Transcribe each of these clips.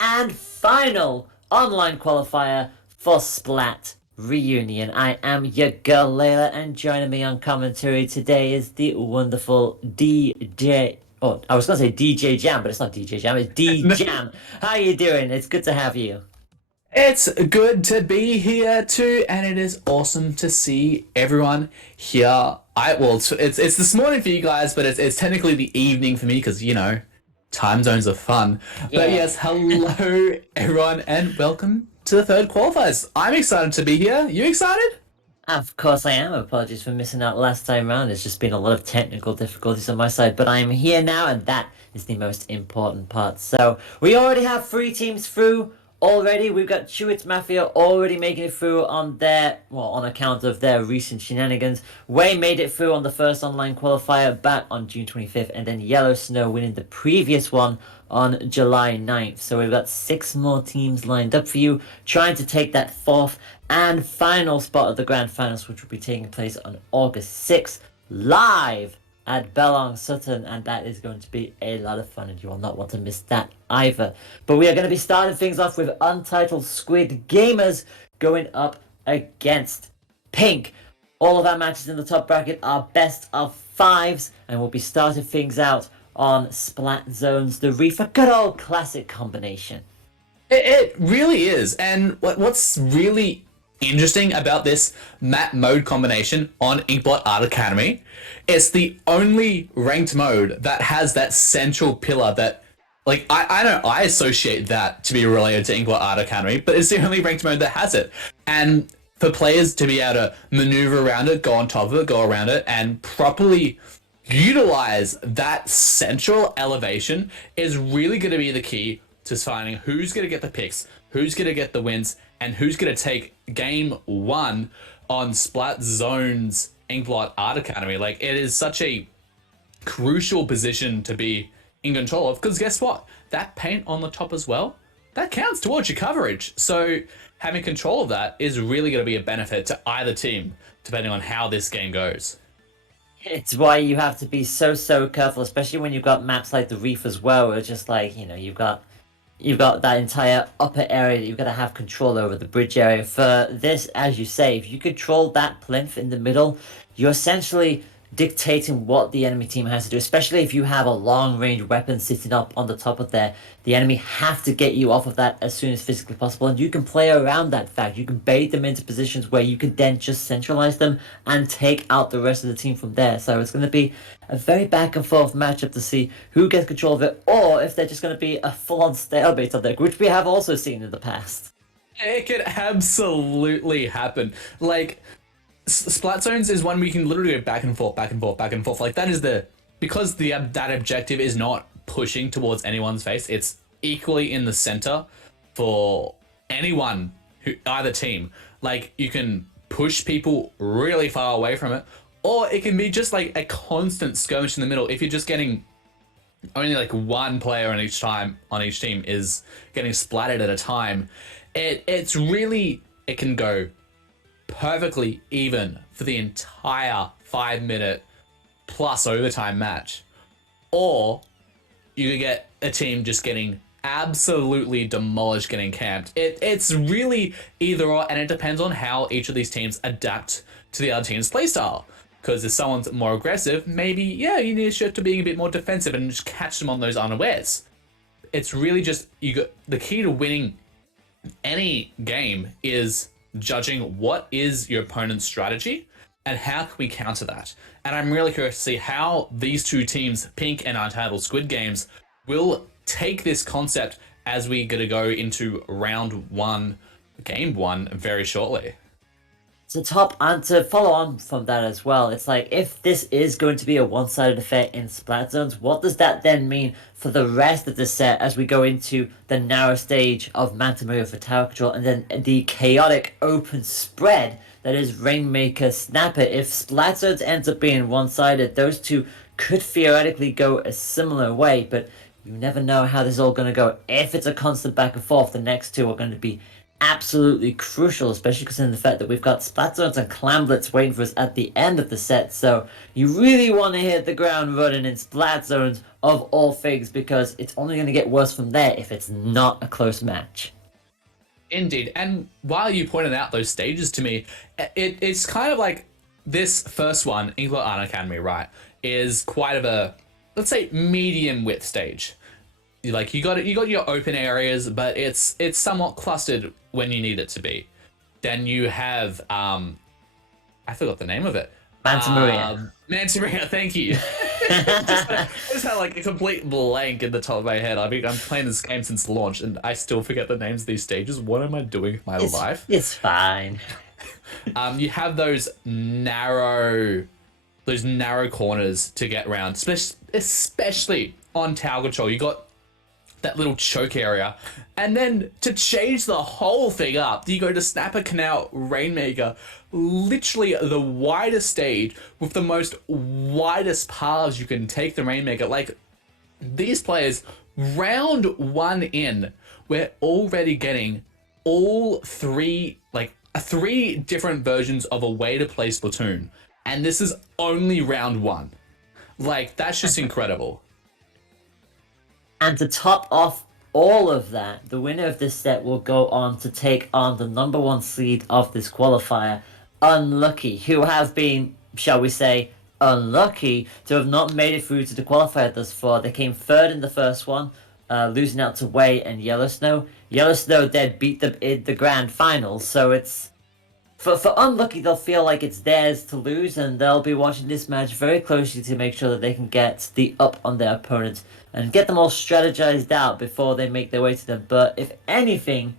and final online qualifier for Splat Reunion. I am your girl Layla, and joining me on commentary today is the wonderful DJ. Oh, I was gonna say DJ Jam, but it's not DJ Jam, it's D Jam. How you doing? It's good to have you. It's good to be here too, and it is awesome to see everyone here. It's this morning for you guys, but it's technically the evening for me because time zones are fun. Yeah. But yes, hello everyone, and welcome to the third qualifiers. I'm excited to be here. You excited? Of course I am. Apologies for missing out last time round. It's just been a lot of technical difficulties on my side, but I am here now, and that is the most important part. So we already have 3 teams through. Already, we've got Chewits Mafia already making it through on on account of their recent shenanigans. Way made it through on the first online qualifier back on June 25th, and then Yellow Snow winning the previous one on July 9th. So we've got 6 more teams lined up for you, trying to take that 4th and final spot of the Grand Finals, which will be taking place on August 6th, live at Belong Sutton, and that is going to be a lot of fun, and you will not want to miss that either. But we are going to be starting things off with Untitled Squid Gamers going up against Pink. All of our matches in the top bracket are best of 5s, and we'll be starting things out on Splat Zones, the Reef, a good old classic combination. It really is, and what's really interesting about this map mode combination on Inkblot Art Academy, it's the only ranked mode that has that central pillar that, I associate that to be related to Inkblot Art Academy, but it's the only ranked mode that has it. And for players to be able to maneuver around it, go on top of it, go around it, and properly utilize that central elevation is really going to be the key to finding who's going to get the picks, who's going to get the wins, and who's going to take game 1 on Splat Zone's Inkblot Art Academy. It is such a crucial position to be in control of, because guess what? That paint on the top as well, that counts towards your coverage. So having control of that is really going to be a benefit to either team, depending on how this game goes. It's why you have to be so careful, especially when you've got maps like the Reef as well, where it's just you've got that entire upper area that you've got to have control over, the bridge area. For this, as you say, if you control that plinth in the middle, you're essentially dictating what the enemy team has to do, especially if you have a long-range weapon sitting up on the top of there. The enemy have to get you off of that as soon as physically possible, and you can play around that fact. You can bait them into positions where you can then just centralize them and take out the rest of the team from there. So it's going to be a very back and forth matchup to see who gets control of it, or if they're just going to be a full-on stalemate on there, which we have also seen in the past. It could absolutely happen. Splat Zones is one we can literally go back and forth. That is because that objective is not pushing towards anyone's face. It's equally in the center for anyone either team. You can push people really far away from it, or it can be just a constant skirmish in the middle. If you're just getting only one player on each team is getting splattered at a time, it can go perfectly even for the entire 5-minute plus overtime match, or you could get a team just getting absolutely demolished, getting camped. It's really either or, and it depends on how each of these teams adapt to the other team's playstyle. Because if someone's more aggressive, maybe you need to shift to being a bit more defensive and just catch them on those unawares. It's really just the key to winning any game is judging what is your opponent's strategy and how can we counter that. And I'm really curious to see how these two teams, Pink and Untitled Squid Games, will take this concept as we going to go into round 1, game 1 very shortly. To follow on from that as well, it's if this is going to be a one-sided affair in Splat Zones, what does that then mean for the rest of the set as we go into the narrow stage of Manta Maria for tower control, and then the chaotic open spread that is Rainmaker Snapper? If Splat Zones ends up being one-sided, those two could theoretically go a similar way, but you never know how this is all going to go. If it's a constant back and forth, the next two are going to be absolutely crucial, especially considering the fact that we've got Splat Zones and Clamblets waiting for us at the end of the set. So you really want to hit the ground running in Splat Zones of all things, because it's only going to get worse from there if it's not a close match. Indeed. And while you pointed out those stages to me, it's kind of like this first one, England Art Academy, right, is quite of a, let's say, medium width stage. Like you got your open areas, but it's somewhat clustered when you need it to be. Then you have I forgot the name of it. Manta Maria. Manta Maria, thank you. just had like a complete blank in the top of my head. I mean, I'm playing this game since launch, and I still forget the names of these stages. What am I doing with my life? It's fine. You have those narrow corners to get around, especially on tower control. You got that little choke area, and then to change the whole thing up, you go to Snapper Canal Rainmaker, literally the widest stage with the most widest paths you can take the Rainmaker. Like, these players, round one in, we're already getting all three different versions of a way to play Splatoon, and this is only round one. Like, that's just incredible. And to top off all of that, the winner of this set will go on to take on the number one seed of this qualifier, Unlucky, who have been, shall we say, unlucky to have not made it through to the qualifier thus far. They came third in the first one, losing out to Way and Yellow Snow. Yellow Snow did beat them in the grand final, so it's... For Unlucky, they'll feel like it's theirs to lose, and they'll be watching this match very closely to make sure that they can get the up on their opponents and get them all strategized out before they make their way to them. But if anything,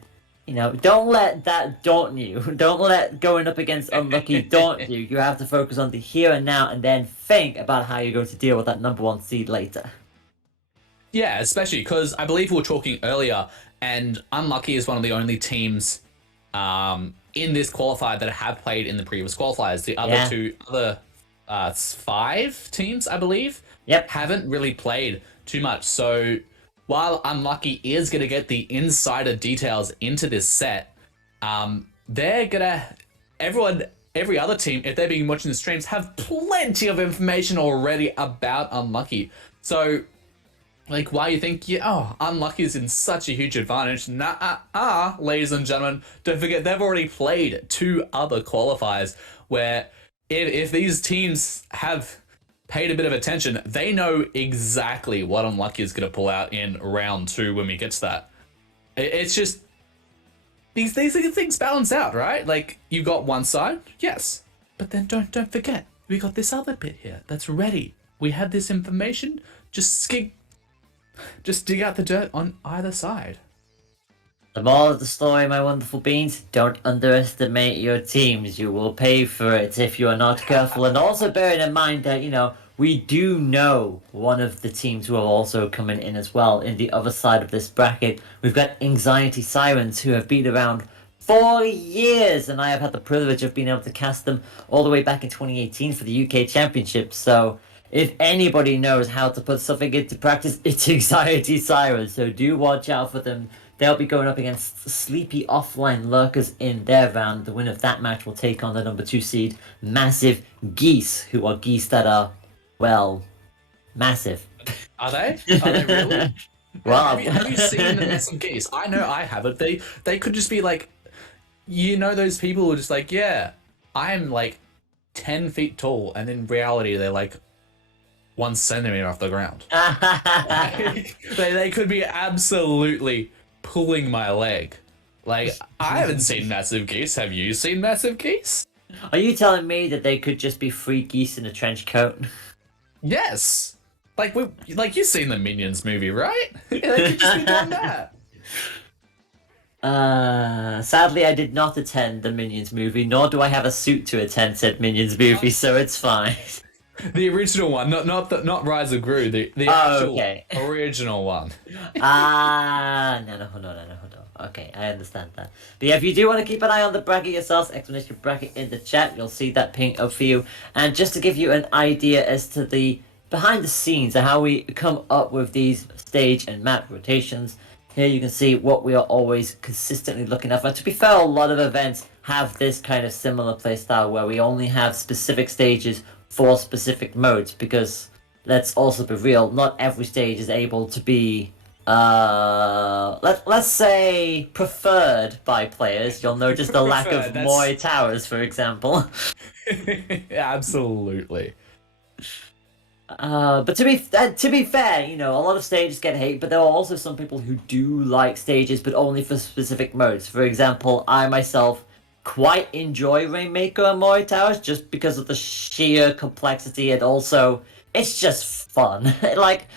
don't let that daunt you. Don't let going up against Unlucky daunt you. You have to focus on the here and now, and then think about how you're going to deal with that number one seed later. Yeah, especially because I believe we were talking earlier, and Unlucky is one of the only teams in this qualifier that have played in the previous qualifiers. The other five teams, I believe, haven't really played too much. So while Unlucky is going to get the insider details into this set, they're gonna every other team, if they're being watching the streams, have plenty of information already about Unlucky. So, like, why you think, Unlucky is in such a huge advantage? Ladies and gentlemen, don't forget they've already played two other qualifiers where if these teams have paid a bit of attention, they know exactly what Unlucky is going to pull out in round two when we get to that. It's just, these things balance out, right? Like, you got one side, yes, but then don't forget, we got this other bit here that's ready. We have this information, just dig out the dirt on either side. The moral of the story, my wonderful beans, don't underestimate your teams. You will pay for it if you are not careful. And also bearing in mind that, we do know one of the teams who are also coming in as well in the other side of this bracket. We've got Inkxiety Sirens, who have been around for years, and I have had the privilege of being able to cast them all the way back in 2018 for the UK Championship. So if anybody knows how to put something into practice, it's Inkxiety Sirens. So do watch out for them. They'll be going up against sleepy offline Lurkers in their round. The winner of that match will take on the number 2 seed, Massive Geese, who are geese that are, well, massive. Are they? Are they really? Well, have you seen the Massive Geese? I know I haven't. They could just be like, those people who are just like, yeah, I'm like 10 feet tall, and in reality they're like 1 centimeter off the ground. They could be absolutely pulling my leg. Like, I haven't seen Massive Geese. Have you seen Massive Geese? Are you telling me that they could just be 3 geese in a trench coat? Yes. Like you've seen the Minions movie, right? They could just be doing that. Sadly, I did not attend the Minions movie, nor do I have a suit to attend said Minions movie, so it's fine. The original one, not Rise of Gru, the actual original one. No, hold on. Okay, I understand that. But yeah, if you do want to keep an eye on the bracket yourselves, exclamation bracket in the chat, you'll see that ping up for you. And just to give you an idea as to the behind the scenes and how we come up with these stage and map rotations, Here you can see what we are always consistently looking at. And to be fair, a lot of events have this kind of similar playstyle where we only have specific stages for specific modes, because let's also be real, not every stage is able to be let's say preferred by players. You'll notice the lack of Preferred, that's- Moai towers, for example. Absolutely. But to be fair, you know, a lot of stages get hate, but there are also some people who do like stages, but only for specific modes. For example, I myself quite enjoy Rainmaker and Moai Towers just because of the sheer complexity, and also it's just fun. like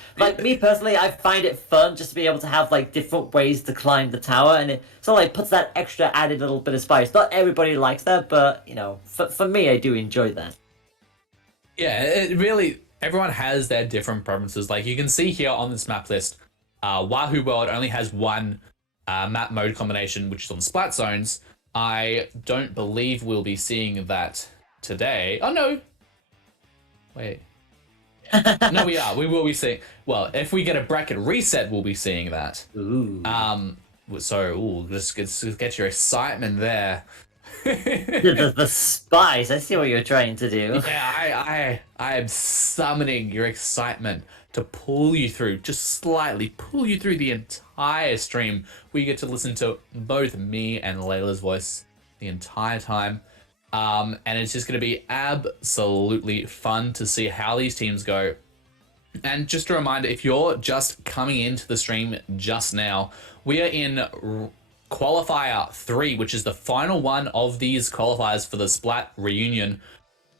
me personally, I find it fun just to be able to have like different ways to climb the tower, and it sort of like puts that extra added little bit of spice. Not everybody likes that, but you know, for me, I do enjoy that. Yeah, it really, everyone has their different preferences. Like you can see here on this map list, Wahoo World only has one map mode combination, which is on Splat Zones. I don't believe we'll be seeing that today. Oh no! Wait. No, we are. We will be seeing. Well, if we get a bracket reset, we'll be seeing that. Ooh. Just get your excitement there. the spice. I see what you're trying to do. Yeah, I am summoning your excitement to pull you through, just slightly pull you through the entire stream. We get to listen to both me and Layla's voice the entire time. And it's just going to be absolutely fun to see how these teams go. And just a reminder, if you're just coming into the stream just now, we are in Qualifier 3, which is the final one of these qualifiers for the Splat reunion.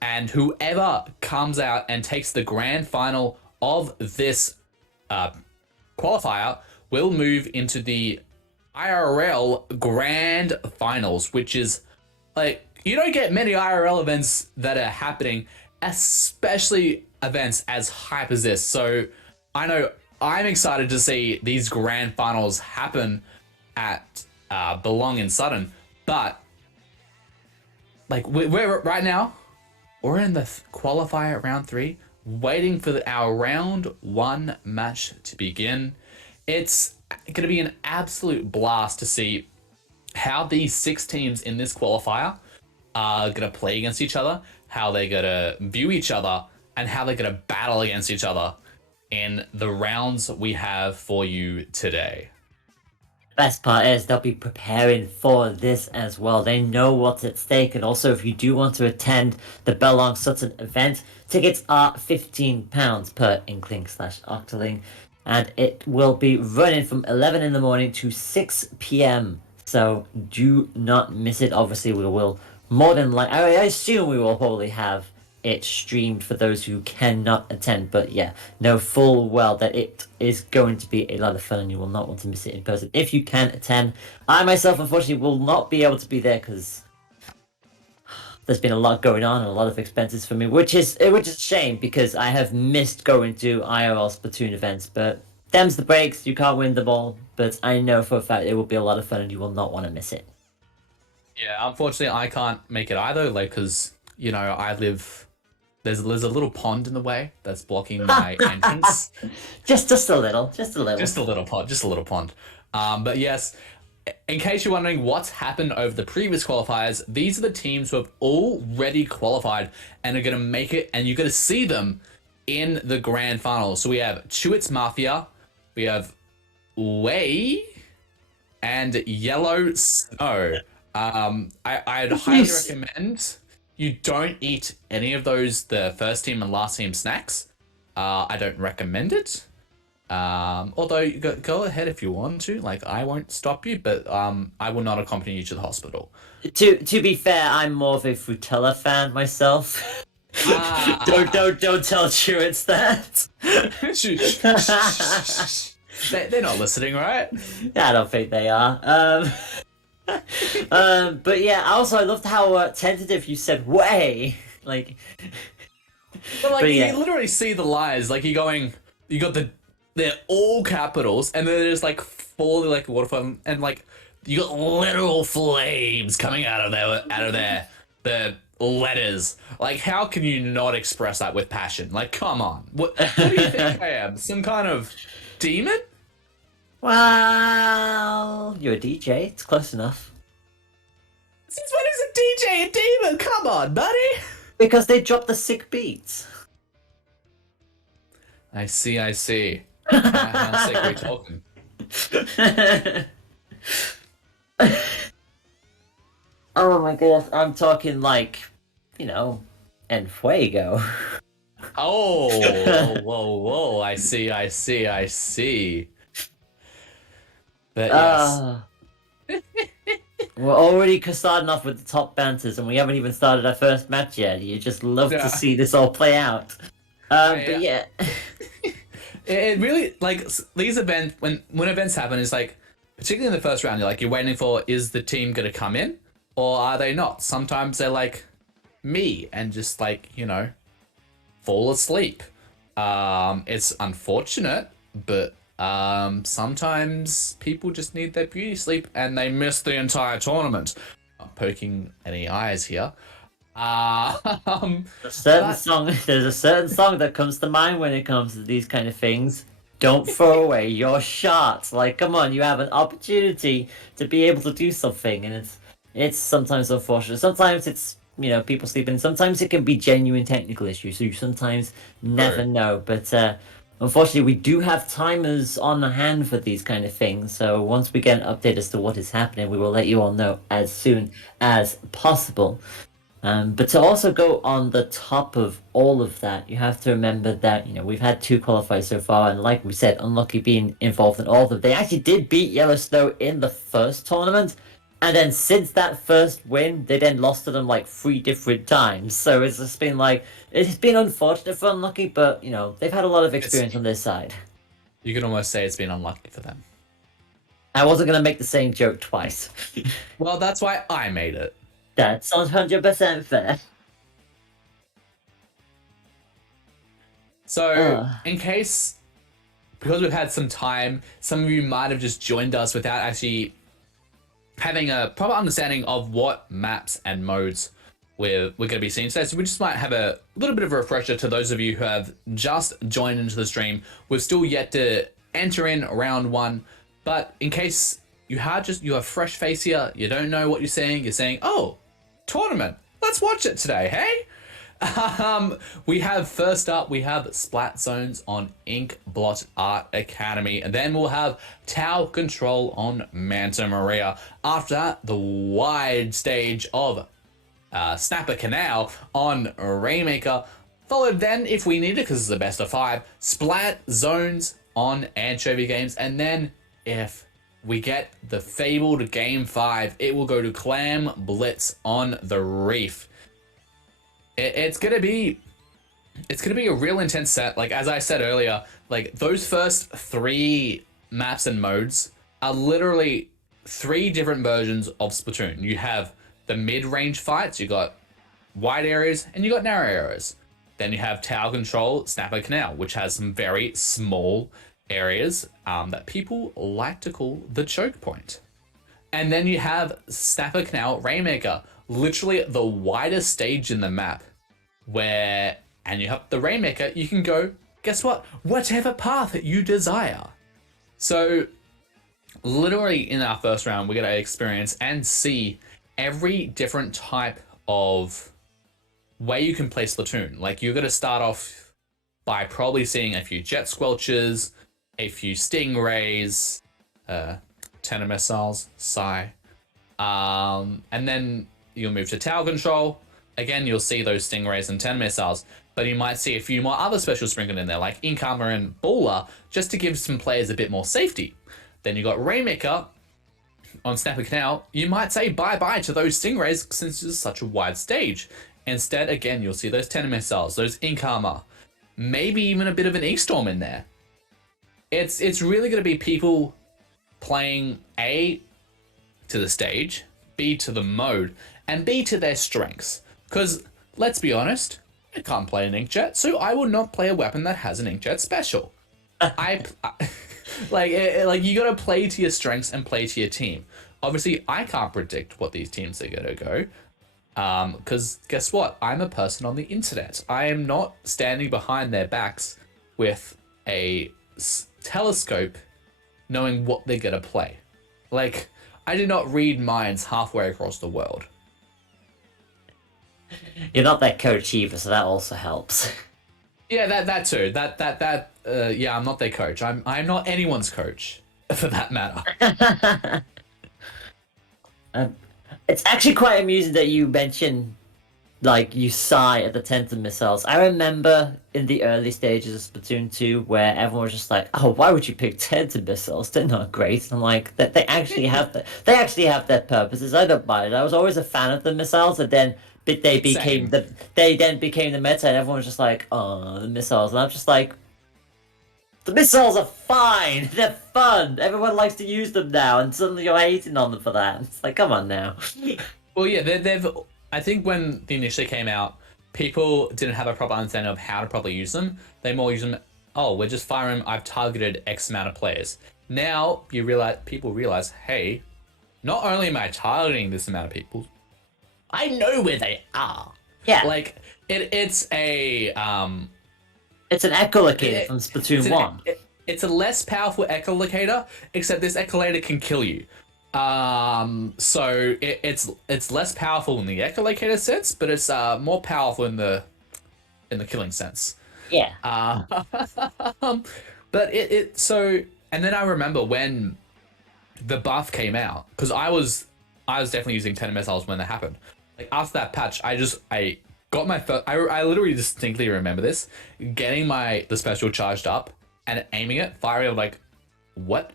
And whoever comes out and takes the grand final of this qualifier will move into the IRL grand finals, which is like, you don't get many IRL events that are happening, especially events as hype as this. So I know I'm excited to see these grand finals happen at Belong in Sutton, but like we're right now, we're in the qualifier round 3, waiting for our round 1 match to begin. It's going to be an absolute blast to see how these 6 teams in this qualifier are going to play against each other, how they're going to view each other, and how they're going to battle against each other in the rounds we have for you today. Best part is they'll be preparing for this as well. They know what's at stake, and also if you do want to attend the Belong Sutton event, tickets are £15 per Inkling/Octoling, and it will be running from 11 in the morning to 6 p.m. So do not miss it. Obviously, we will more than like I assume we will probably have it streamed for those who cannot attend, but yeah, know full well that it is going to be a lot of fun and you will not want to miss it in person if you can attend. I myself unfortunately will not be able to be there because there's been a lot going on and a lot of expenses for me, which is a shame because I have missed going to IRL Splatoon events, but them's the breaks, you can't win them all, but I know for a fact it will be a lot of fun and you will not want to miss it. Yeah, unfortunately I can't make it either, like, because, you know, I live... There's a little pond in the way that's blocking my entrance. Just a little. Just a little pond. But yes, in case you're wondering what's happened over the previous qualifiers, these are the teams who have already qualified and are going to make it, and you're going to see them in the grand final. So we have Chewits Mafia, we have Way, and Yellow Snow. I'd highly recommend you don't eat any of those, the first team and last team snacks. I don't recommend it. Although go ahead if you want to. Like, I won't stop you, but I will not accompany you to the hospital. To be fair, I'm more of a Frutella fan myself. Don't tell Chewits that. They're not listening, right? I don't think they are. But yeah, also I loved how tentative you said "way." Like, but like, yeah. you literally see the lies. Like, they're all capitals, and then there's like 4 like waterfall, and like you got literal flames coming out of the letters. Like, how can you not express that with passion? Like, come on. What do you think I am? Some kind of demon? Well, you're a DJ. It's close enough. Since when is a DJ a demon? Come on, buddy. Because they dropped the sick beats. I see, I see. How sick are we talking? Oh my goodness, I'm talking like, En Fuego. Oh, whoa, whoa. I see, I see, I see. But yes. We're already starting off with the top banters, and we haven't even started our first match yet. You just love Yeah. to see this all play out. But yeah. It really, like, these events, when events happen, it's like, particularly in the first round, you're waiting for, is the team going to come in, or are they not? Sometimes they're like me, and just like, fall asleep. It's unfortunate, but sometimes people just need their beauty sleep and they miss the entire tournament. Not poking any eyes here. There's a certain song that comes to mind when it comes to these kind of things. Don't throw away your shot. Like, come on, you have an opportunity to be able to do something, and it's sometimes unfortunate. Sometimes it's people sleeping. Sometimes it can be genuine technical issues. So you sometimes never know. But unfortunately, we do have timers on hand for these kind of things. So once we get an update as to what is happening, we will let you all know as soon as possible. But to also go on the top of all of that, you have to remember that we've had 2 qualifiers so far, and like we said, Unlucky being involved in all of them. They actually did beat Yellow Snow in the first tournament, and then since that first win, they then lost to them like 3 different times. So it's just been it's been unfortunate for Unlucky, but they've had a lot of experience on their side. You can almost say it's been unlucky for them. I wasn't gonna make the same joke twice. Well, that's why I made it. That sounds 100% fair. So, in case, because we've had some time, some of you might have just joined us without actually having a proper understanding of what maps and modes we're going to be seeing today. So we just might have a little bit of a refresher to those of you who have just joined into the stream. We're still yet to enter in round 1, but in case you have fresh face here, you don't know what you're saying, oh, tournament, let's watch it today, hey? We have first up, we have Splat Zones on Inkblot Art Academy, and then we'll have Tau Control on Manta Maria. After that, the wide stage of Snapper Canal on Rainmaker, followed then, if we need it, because it's the best of 5, Splat Zones on Anchovy Games, and then if we get the fabled Game 5, it will go to Clam Blitz on the Reef. It's gonna be a real intense set. Like, as I said earlier, like, those first 3 maps and modes are literally 3 different versions of Splatoon. You have the mid-range fights, you got wide areas, and you got narrow areas. Then you have Tower Control, Snapper Canal, which has some very small areas that people like to call the choke point. And then you have Snapper Canal Rainmaker, literally the widest stage in the map, and you have the Rainmaker, you can go, guess what, whatever path you desire. So literally in our first round, we're going to experience and see every different type of way you can play Splatoon. Like, you're going to start off by probably seeing a few Jet Squelches, a few Stingrays, Tenor Missiles, Psy, and then you'll move to Tower Control. Again, you'll see those Stingrays and Tenor Missiles, but you might see a few more other specials sprinkled in there, like Ink Armor and Baller, just to give some players a bit more safety. Then you got Rainmaker on Snapper Canal. You might say bye-bye to those Stingrays since it's such a wide stage. Instead, again, you'll see those Tenor Missiles, those Ink Armor, maybe even a bit of an Ink Storm in there. It's really going to be people playing A, to the stage, B, to the mode, and B, to their strengths. Because, let's be honest, I can't play an Inkjet, so I will not play a weapon that has an Inkjet special. Like, you gotta play to your strengths and play to your team. Obviously, I can't predict what these teams are gonna go. Because guess what? I'm a person on the internet. I am not standing behind their backs with a telescope knowing what they're gonna play. Like, I did not read minds halfway across the world. You're not their coach either, so that also helps. Yeah, that too. Yeah, I'm not their coach. I'm not anyone's coach, for that matter. It's actually quite amusing that you mention, like, you sigh at the Tenta missiles. I remember in the early stages of Splatoon 2 where everyone was just like, "Oh, why would you pick Tenta missiles? They're not great." And I'm like, that they actually have their purposes. I don't mind it. I was always a fan of the missiles, and then they became Same. they then became the meta, and everyone was just like, "Oh, the missiles," and I'm just like, the missiles are fine. They're fun. Everyone likes to use them now, and suddenly you're hating on them for that. It's like, come on now. Well, yeah, they've. I think when they initially came out, people didn't have a proper understanding of how to properly use them. They more use them. Oh, we're just firing. I've targeted X amount of players. Now people realize, hey, not only am I targeting this amount of people, I know where they are. Yeah. Like it's a It's an echolocator from Splatoon 1. It's a less powerful echolocator, except this echolator can kill you. So it's less powerful in the echolocator sense, but it's more powerful in the killing sense. Yeah. But so, and then I remember when the buff came out, because I was definitely using 10 missiles when that happened. Like after that patch, I got my first. I literally distinctly remember this, getting the special charged up and aiming it, firing. I'm like, what?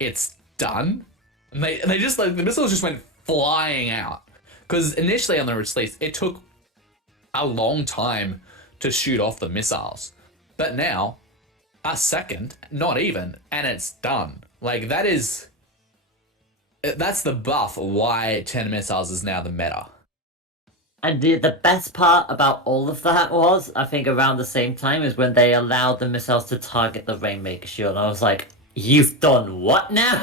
It's done. And they just like the missiles just went flying out. Because initially on the release, it took a long time to shoot off the missiles, but now a second, not even, and it's done. Like that's the buff. Why 10 missiles is now the meta. And the best part about all of that was, I think around the same time, is when they allowed the missiles to target the Rainmaker shield. And I was like, you've done what now?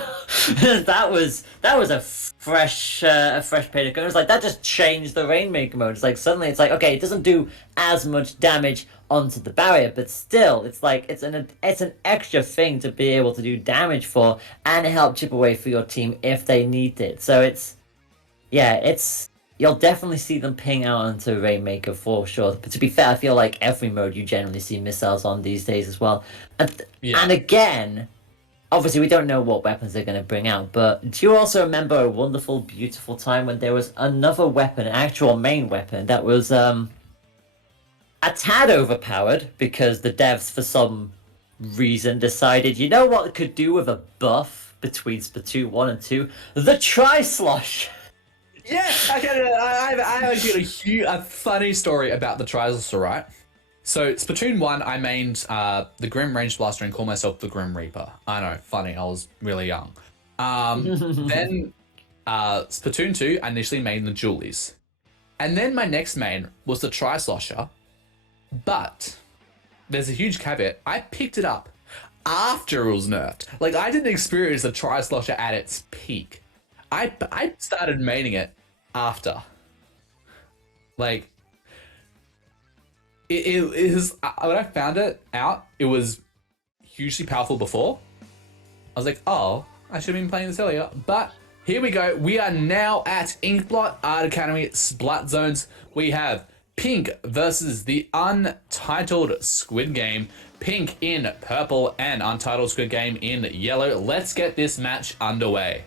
that was a fresh pay to go. It was like, that just changed the Rainmaker mode. It's like, suddenly it's like, okay, it doesn't do as much damage onto the barrier, but still, it's like, it's an extra thing to be able to do damage for and help chip away for your team if they need it. So you'll definitely see them ping out onto Rainmaker for sure. But to be fair, I feel like every mode you generally see missiles on these days as well. And again, obviously we don't know what weapons they're going to bring out, but do you also remember a wonderful, beautiful time when there was another weapon, an actual main weapon, that was a tad overpowered because the devs, for some reason, decided, you know what it could do with a buff between Splatoon 1 and 2? The Tri-Slosh! Yeah, I actually got a funny story about the Tri-Slosh, right? So Splatoon 1, I mained the Grim Range Blaster and called myself the Grim Reaper. I know, funny, I was really young. Then Splatoon 2, I initially made the Julies. And then my next main was the Tri-Slosher, but there's a huge caveat. I picked it up after it was nerfed. Like, I didn't experience the Tri-Slosher at its peak. I started maining it after. Like, it is, when I found it out, it was hugely powerful before. I was like, oh, I should have been playing this earlier. But here we go. We are now at Inkblot Art Academy Splat Zones. We have Pink versus the Untitled Squid Game. Pink in purple and Untitled Squid Game in yellow. Let's get this match underway.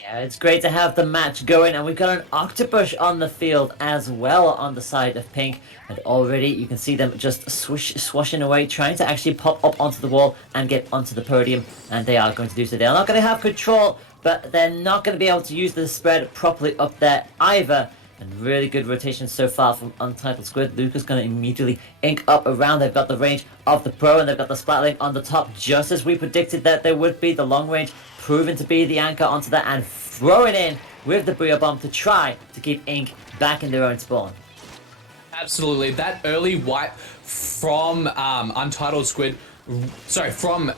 Yeah, it's great to have the match going, and we've got an octopus on the field as well on the side of Pink, and already you can see them just swashing away, trying to actually pop up onto the wall and get onto the podium, and they are going to do so. They're not going to have control, but they're not going to be able to use the spread properly up there either. And really good rotation so far from Untitled Squid. Lurkers going to immediately ink up around. They've got the range of the pro, and they've got the splat link on the top, just as we predicted that there would be. The long range proven to be the anchor onto that, and throwing in with the Brio Bomb to try to keep Ink back in their own spawn. Absolutely. That early wipe from Untitled Squid, from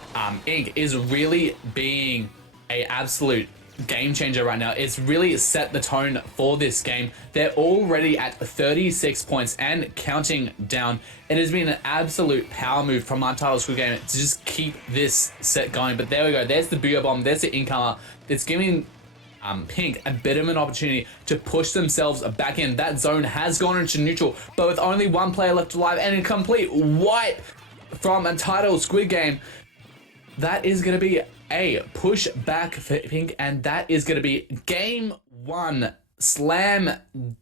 Ink, is really being a absolute game changer right now. It's really set the tone for this game. They're already at 36 points and counting down. It has been an absolute power move from Untitled Squid Game to just keep this set going. But there we go. There's the Booyah Bomb. There's the incomer. It's giving Pink a bit of an opportunity to push themselves back in. That zone has gone into neutral, but with only one player left alive and a complete wipe from Untitled Squid Game, that is going to be a push back for Pink, and that is going to be game one. Slam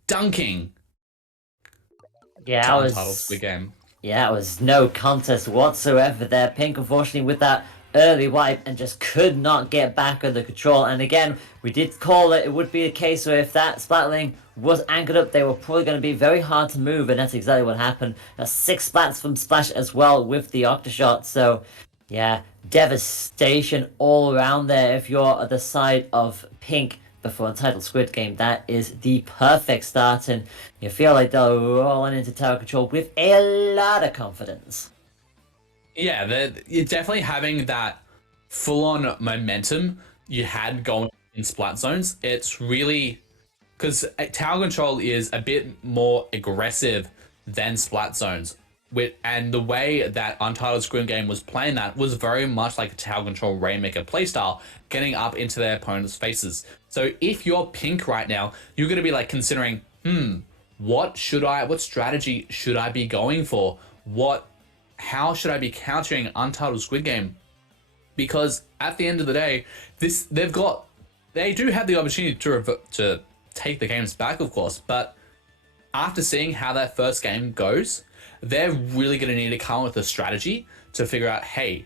dunking. Yeah, it Untitled was. Squid Game. Yeah, it was no contest whatsoever there. Pink, unfortunately, with that early wipe and just could not get back under control. And again, we did call it would be a case where if that Splatling was anchored up, they were probably going to be very hard to move, and that's exactly what happened. 6 splats from Splash as well with the Octashot. So yeah, devastation all around there if you're at the side of Pink before Untitled Squid Game. That is the perfect start, and you feel like they're rolling into tower control with a lot of confidence. Yeah, you're definitely having that full-on momentum you had going in Splat Zones. It's really... because tower control is a bit more aggressive than Splat Zones. And the way that Untitled Squid Game was playing that was very much like a tower control Rainmaker playstyle, getting up into their opponent's faces. So if you're Pink right now, you're going to be like considering, what strategy should I be going for? How should I be countering Untitled Squid Game? Because at the end of the day, they do have the opportunity to take the games back, of course, but after seeing how that first game goes, they're really going to need to come up with a strategy to figure out, hey,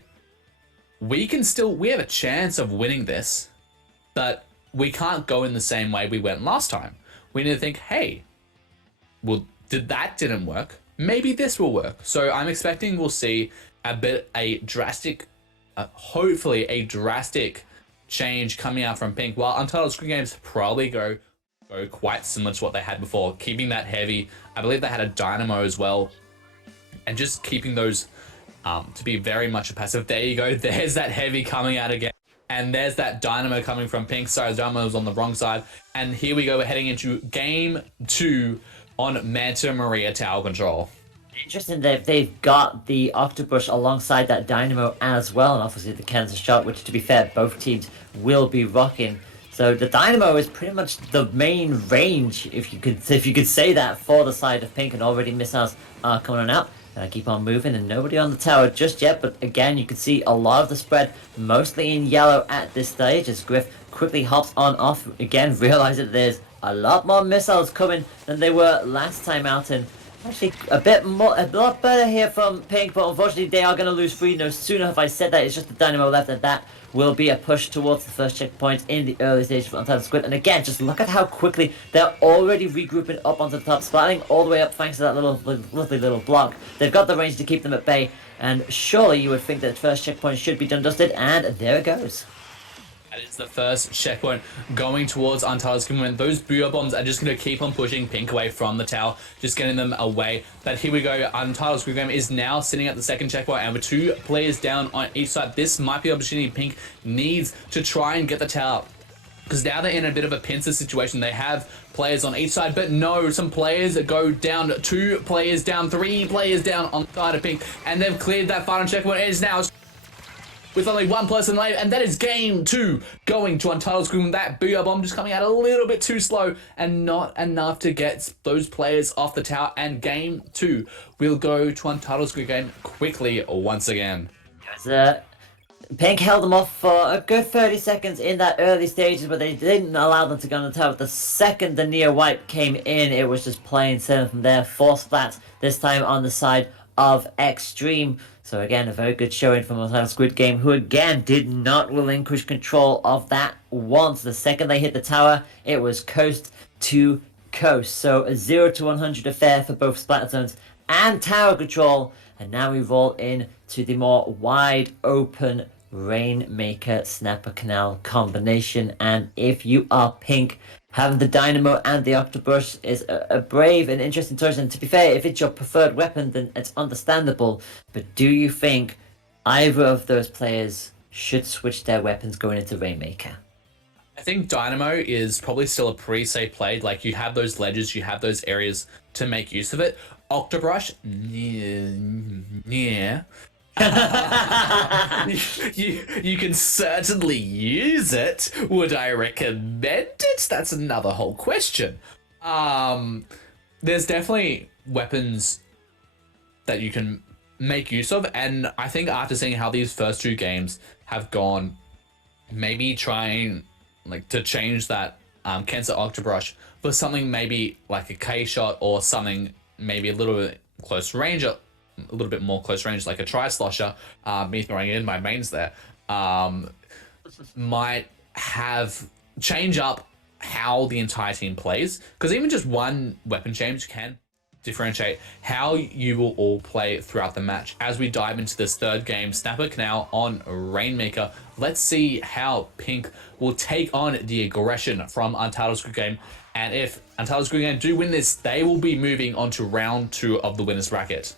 we have a chance of winning this, but we can't go in the same way we went last time. We need to think, hey, well, that didn't work. Maybe this will work. So I'm expecting we'll see hopefully a drastic change coming out from Pink, while Untitled Squid Games probably go quite similar to what they had before, keeping that heavy. I believe they had a Dynamo as well, and just keeping those to be very much a passive. There you go. There's that heavy coming out again. And there's that Dynamo coming from Pink. Sorry, Dynamo was on the wrong side. And here we go. We're heading into game 2 on Manta Maria Tower Control. Interesting that they've got the Octopus alongside that Dynamo as well, and obviously the Kansas Shot, which to be fair, both teams will be rocking. So the Dynamo is pretty much the main range, if you could say that, for the side of Pink, and already missiles are coming out. Keep on moving, and nobody on the tower just yet, but again, you can see a lot of the spread, mostly in yellow at this stage, as Griff quickly hops on off, again, realizing that there's a lot more missiles coming than they were last time out, and actually a lot better here from Pink, but unfortunately they are going to lose 3. No sooner have I said that, it's just the Dynamo left, and that will be a push towards the first checkpoint in the early stage for Untitled Squid. And again, just look at how quickly they're already regrouping up onto the top, splatting all the way up thanks to that lovely little block. They've got the range to keep them at bay, and surely you would think that the first checkpoint should be done dusted, and there it goes. That is the first checkpoint going towards Untitled Squid Game. Those Booyah Bombs are just going to keep on pushing Pink away from the tower, just getting them away. But here we go. Untitled Squid Game is now sitting at the second checkpoint, and with 2 players down on each side, this might be an opportunity Pink needs to try and get the tower. Because now they're in a bit of a pincer situation. They have players on each side, but no, some players go down, 2 players down, 3 players down on the side of Pink, and they've cleared that final checkpoint. It is now with only 1 person left, and that is game 2 going to Untitled Squid Game. That Booyah Bomb just coming out a little bit too slow and not enough to get those players off the tower, and game 2 will go to Untitled Squid Game quickly once again. Pink held them off for a good 30 seconds in that early stages, but they didn't allow them to go on the tower. The second the near wipe came in, it was just plain sailing from there. 4 splats, this time on the side of Extreme. So again, a very good showing from Untitled Squid Game, who again did not relinquish control of that once. The second they hit the tower, it was coast to coast. So a 0 to 100 affair for both Splat Zones and tower control. And now we roll in to the more wide open Rainmaker Snapper Canal combination. And if you are Pink, having the Dynamo and the Octopus is a brave and interesting choice. And to be fair, if it's your preferred weapon, then it's understandable. But do you think either of those players should switch their weapons going into Rainmaker? I I think Dynamo is probably still a pretty safe play. Like, you have those ledges, you have those areas to make use of it. Octobrush, yeah. You can certainly use it. Would I recommend it? That's another whole question. There's definitely weapons that you can make use of, and I think after seeing how these first two games have gone, maybe trying like to change that Kensa Octobrush for something maybe like a K shot, or something maybe a little bit close range, a little bit more close range, like a Tri-Slosher, me throwing in my mains there, might have change up how the entire team plays, because even just one weapon change can differentiate how you will all play throughout the match. As we dive into this third game, Snapper Canal on Rainmaker, let's see how Pink will take on the aggression from Untitled Squid Game, and if Untitled Squid Game do win this, they will be moving on to round 2 of the winners bracket.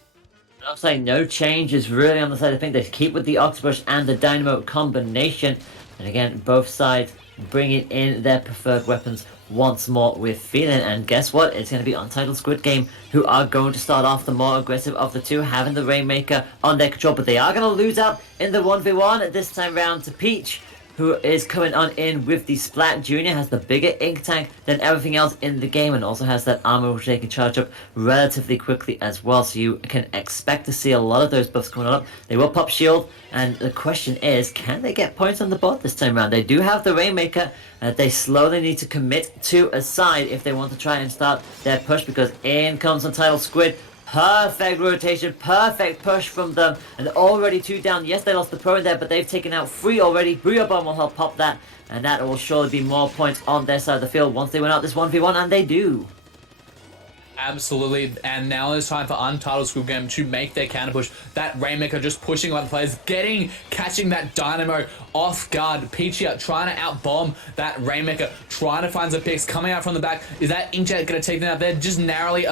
I'll say no changes really on the side of Pink. They keep with the Octopus and the Dynamo combination, and again, both sides bringing in their preferred weapons once more with feeling. And guess what? It's going to be Untitled Squid Game who are going to start off the more aggressive of the two, having the Rainmaker on their control, but they are going to lose out in the 1v1 this time round to Peach, who is coming on in with the Splat Junior, has the bigger ink tank than everything else in the game, and also has that armor which they can charge up relatively quickly as well, so you can expect to see a lot of those buffs coming up. They will pop shield, and the question is, can they get points on the board this time around? They do have the Rainmaker, they slowly need to commit to a side if they want to try and start their push, because in comes Untitled Squid. Perfect rotation, perfect push from them, and already 2 down. Yes, they lost the pro in there, but they've taken out 3 already. Booyah Bomb will help pop that, and that will surely be more points on their side of the field once they win out this 1v1, and they do. Absolutely, and now it's time for Untitled Squid Game to make their counter push. That Rainmaker just pushing on players, catching that Dynamo off guard. Peachy trying to out-bomb that Rainmaker, trying to find some picks, coming out from the back. Is that Inkxiety going to take them out there? Just narrowly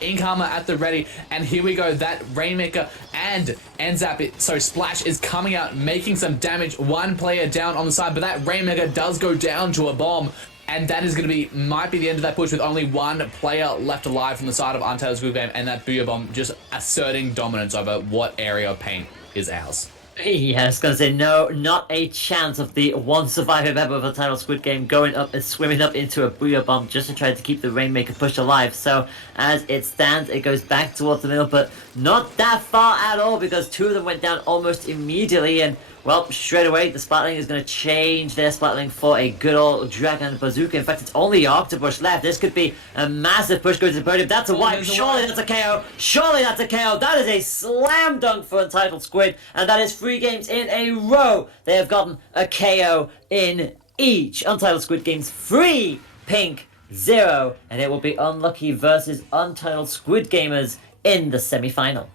Ink Armor at the ready, and here we go, that Rainmaker and Enzap, so Splash is coming out, making some damage, 1 player down on the side, but that Rainmaker does go down to a bomb, and that is going to be, might be the end of that push with only 1 player left alive from the side of Untitled Squid Game, and that Booyah Bomb just asserting dominance over what area of paint is ours. Yeah, I was going to say, no, not a chance of the one survivor member of the Untitled Squid Game going up and swimming up into a Booyah Bomb just to try to keep the Rainmaker push alive. So, as it stands, it goes back towards the middle, but not that far at all, because 2 of them went down almost immediately, and, well, straight away, the Splatling is going to change their Splatling for a good old Dragon Bazooka. In fact, it's only Octopus left. This could be a massive push going to the podium. That's a wipe. Surely that's a KO. Surely that's a KO. That is a slam dunk for Untitled Squid, and that is 3 games in a row. They have gotten a KO in each. Untitled Squid Games 3, Pink 0, and it will be Unlucky versus Untitled Squid Gamers in the semi-final.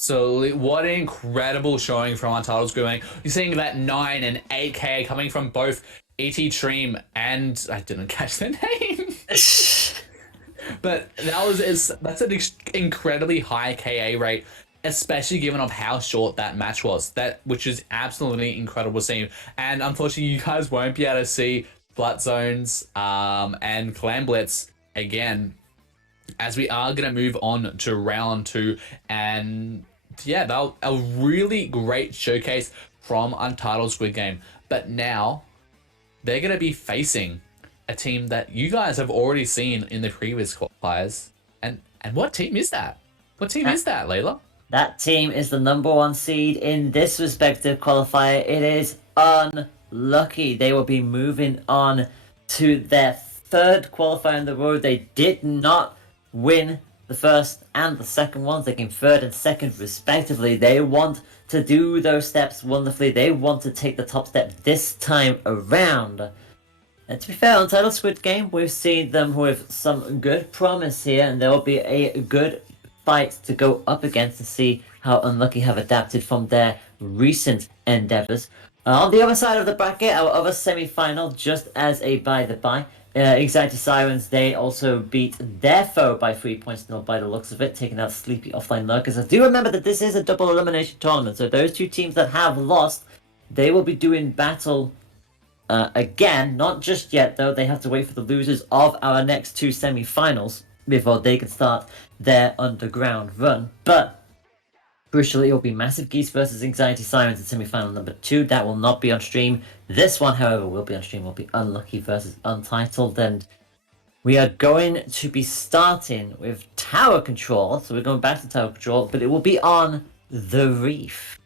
So what an incredible showing from Untitled Squid Game. You're seeing that 9 and 8k coming from both E.T. Dream and I didn't catch their name. But that's an incredibly high KA rate, especially given of how short that match was. Which is absolutely incredible seeing. And unfortunately, you guys won't be able to see Splat Zones and Clan Blitz again, as we are going to move on to round 2, and yeah, that a really great showcase from Untitled Squid Game. But now they're going to be facing a team that you guys have already seen in the previous qualifiers. And what team is that? What team is that, Layla? That team is the number 1 seed in this respective qualifier. It is Unlucky. They will be moving on to their 3rd qualifier in the road. They did not win the first and the second ones. They came 3rd and 2nd respectively. They want to do those steps wonderfully. They want to take the top step this time around. And to be fair, Untitled Squid Game, we've seen them with some good promise here, and there will be a good fight to go up against to see how Unlucky have adapted from their recent endeavors. On the other side of the bracket, our other semi-final, just as a by-the-by, Inkxiety Sirens, they also beat their foe by 3 points to 0 by the looks of it, taking out Sleepy Offline Lurkers. I do remember that this is a double elimination tournament, so those 2 teams that have lost, they will be doing battle again. Not just yet, though. They have to wait for the losers of our next two semi-finals before they can start their underground run. But crucially, it will be Massive Geese versus Inkxiety Sirens in semi-final number 2. That will not be on stream. This one, however, will be on stream. Will be Unlucky versus Untitled, and we are going to be starting with Tower Control. So we're going back to Tower Control, but it will be on the Reef.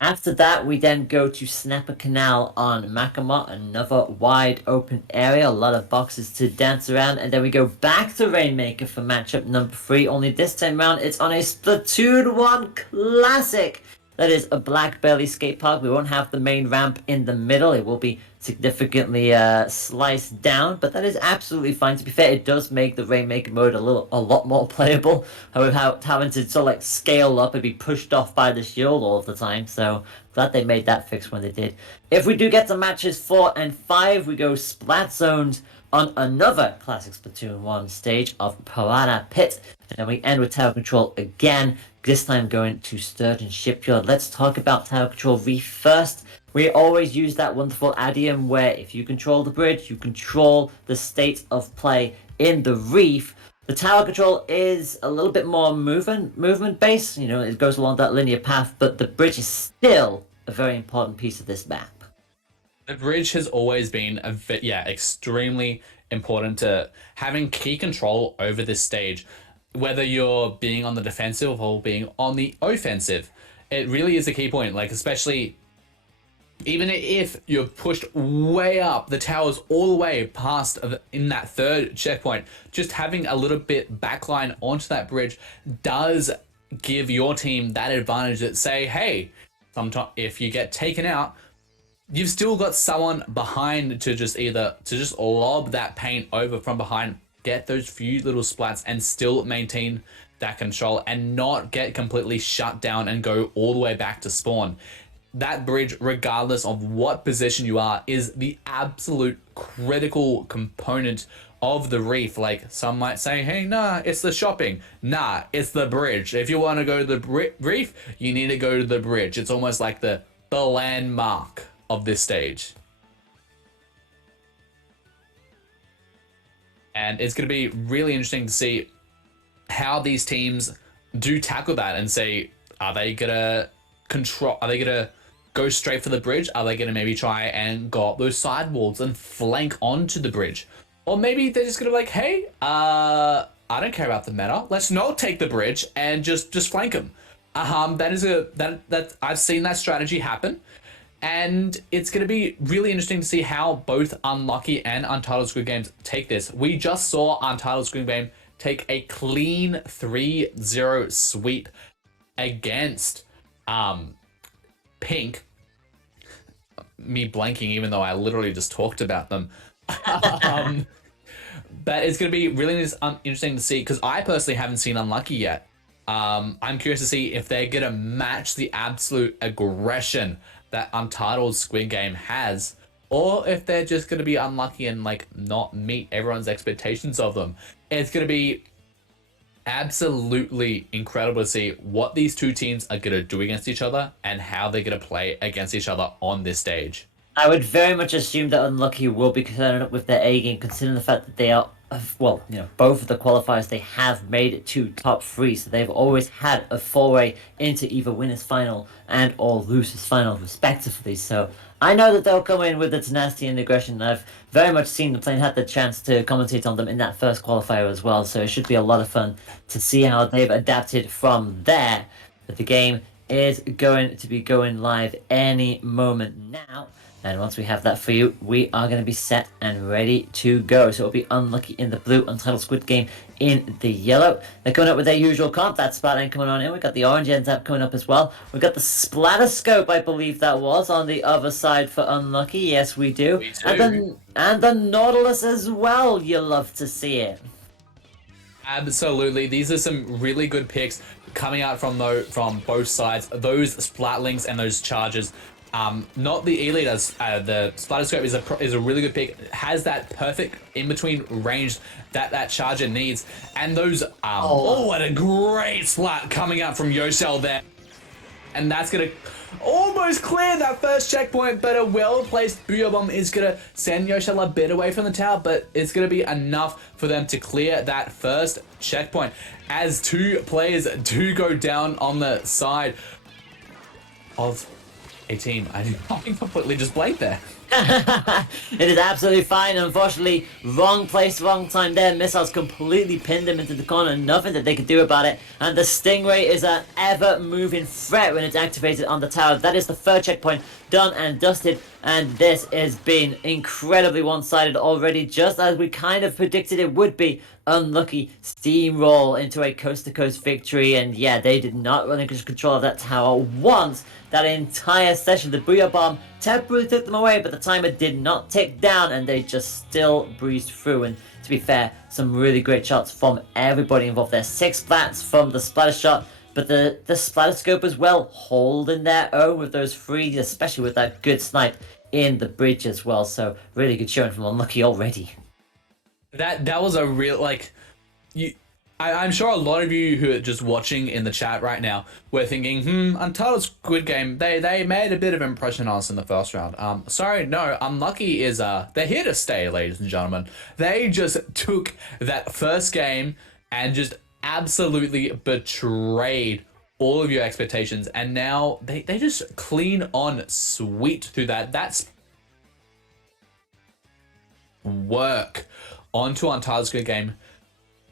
After that, we then go to Snapper Canal on Macklemore, another wide open area, a lot of boxes to dance around, and then we go back to Rainmaker for matchup number 3, only this time round it's on a Splatoon 1 classic. That is a Black Belly skate park. We won't have the main ramp in the middle. It will be significantly sliced down, but that is absolutely fine. To be fair, it does make the Rainmaker mode a lot more playable. However, having to sort of like scale up and be pushed off by the shield all of the time. So glad they made that fix when they did. If we do get to matches 4 and 5, we go Splat Zones on another classic Splatoon 1 stage of Piranha Pit. And then we end with Tower Control again, this time going to Sturgeon Shipyard. Let's talk about Tower Control Reef first. We always use that wonderful idiom where if you control the bridge, you control the state of play in the Reef. The Tower Control is a little bit more movement based, you know, it goes along that linear path, but the bridge is still a very important piece of this map. The bridge has always been extremely important to having key control over this stage, whether you're being on the defensive or being on the offensive. It really is a key point, like especially even if you're pushed way up, the tower's all the way past in that third checkpoint, just having a little bit backline onto that bridge does give your team that advantage that say, hey, sometimes if you get taken out, you've still got someone behind to just lob that paint over from behind, get those few little splats and still maintain that control and not get completely shut down and go all the way back to spawn. That bridge, regardless of what position you are, is the absolute critical component of the Reef. Like some might say, hey, nah, it's the shopping. Nah, it's the bridge. If you want to go to the Reef, you need to go to the bridge. It's almost like the landmark of this stage. And it's going to be really interesting to see how these teams do tackle that and say, are they going to go straight for the bridge? Are they going to maybe try and go up those sidewalls and flank onto the bridge? Or maybe they're just going to be like, hey, I don't care about the meta. Let's not take the bridge and just flank them. That I've seen that strategy happen. And it's going to be really interesting to see how both Unlucky and Untitled Squid Games take this. We just saw Untitled Squid Game take a clean 3-0 sweep against Pink. Me blanking even though I literally just talked about them. But it's going to be really interesting to see because I personally haven't seen Unlucky yet. I'm curious to see if they're going to match the absolute aggression that Untitled Squid Game has, or if they're just going to be unlucky and like not meet everyone's expectations of them. It's going to be absolutely incredible to see what these two teams are going to do against each other and how they're going to play against each other on this stage. I would very much assume that Unlucky will be turning up with their A game, considering the fact that they are, well, you know, both of the qualifiers, they have made it to top 3, so they've always had a foray into either winners final and or losers final, respectively. So I know that they'll come in with the tenacity and aggression. I've very much seen them play and had the chance to commentate on them in that first qualifier as well, so it should be a lot of fun to see how they've adapted from there. But the game is going to be going live any moment now. And once we have that for you, we are going to be set and ready to go. So it'll be Unlucky in the blue, Untitled Squid Game in the yellow. They're coming up with their usual comp. That Splat end coming on in. We've got the Orange Ends app coming up as well. We've got the Splatterscope, I believe that was, on the other side for Unlucky. Yes, we do. We do. And the Nautilus as well. You love to see it. Absolutely. These are some really good picks coming out from both sides. Those Splatlings and those Chargers. Not the Elite, as the Splatterscope is a really good pick. It has that perfect in-between range that Charger needs. And those, what a great splat coming out from Yoshell there. And that's going to, almost cleared that first checkpoint, but a well-placed Booyah Bomb is going to send Yoshell a bit away from the tower, but it's going to be enough for them to clear that first checkpoint. As two players do go down on the side of a team. I completely just blanked there. It is absolutely fine. Unfortunately, wrong place, wrong time there. Missiles completely pinned him into the corner. Nothing that they could do about it. And the Stingray is an ever-moving threat when it's activated on the tower. That is the third checkpoint done and dusted. And this has been incredibly one-sided already, just as we kind of predicted it would be. Unlucky steamroll into a coast-to-coast victory, and yeah, they did not relinquish control of that tower once that entire session. The Booyah Bomb temporarily took them away, but the timer did not tick down, and they just still breezed through. And to be fair, some really great shots from everybody involved there. 6 flats from the splatter shot, but the splatter scope as well, holding their own with those 3, especially with that good snipe in the bridge as well. So really good showing from Unlucky already. That was a real, like, I'm sure a lot of you who are just watching in the chat right now were thinking, Untitled Squid Game, they made a bit of impression on us in the first round. Sorry, no, Unlucky is, they're here to stay, ladies and gentlemen. They just took that first game and just absolutely betrayed all of your expectations, and now they just clean on sweet through that. That's work onto Untitled Squid Game.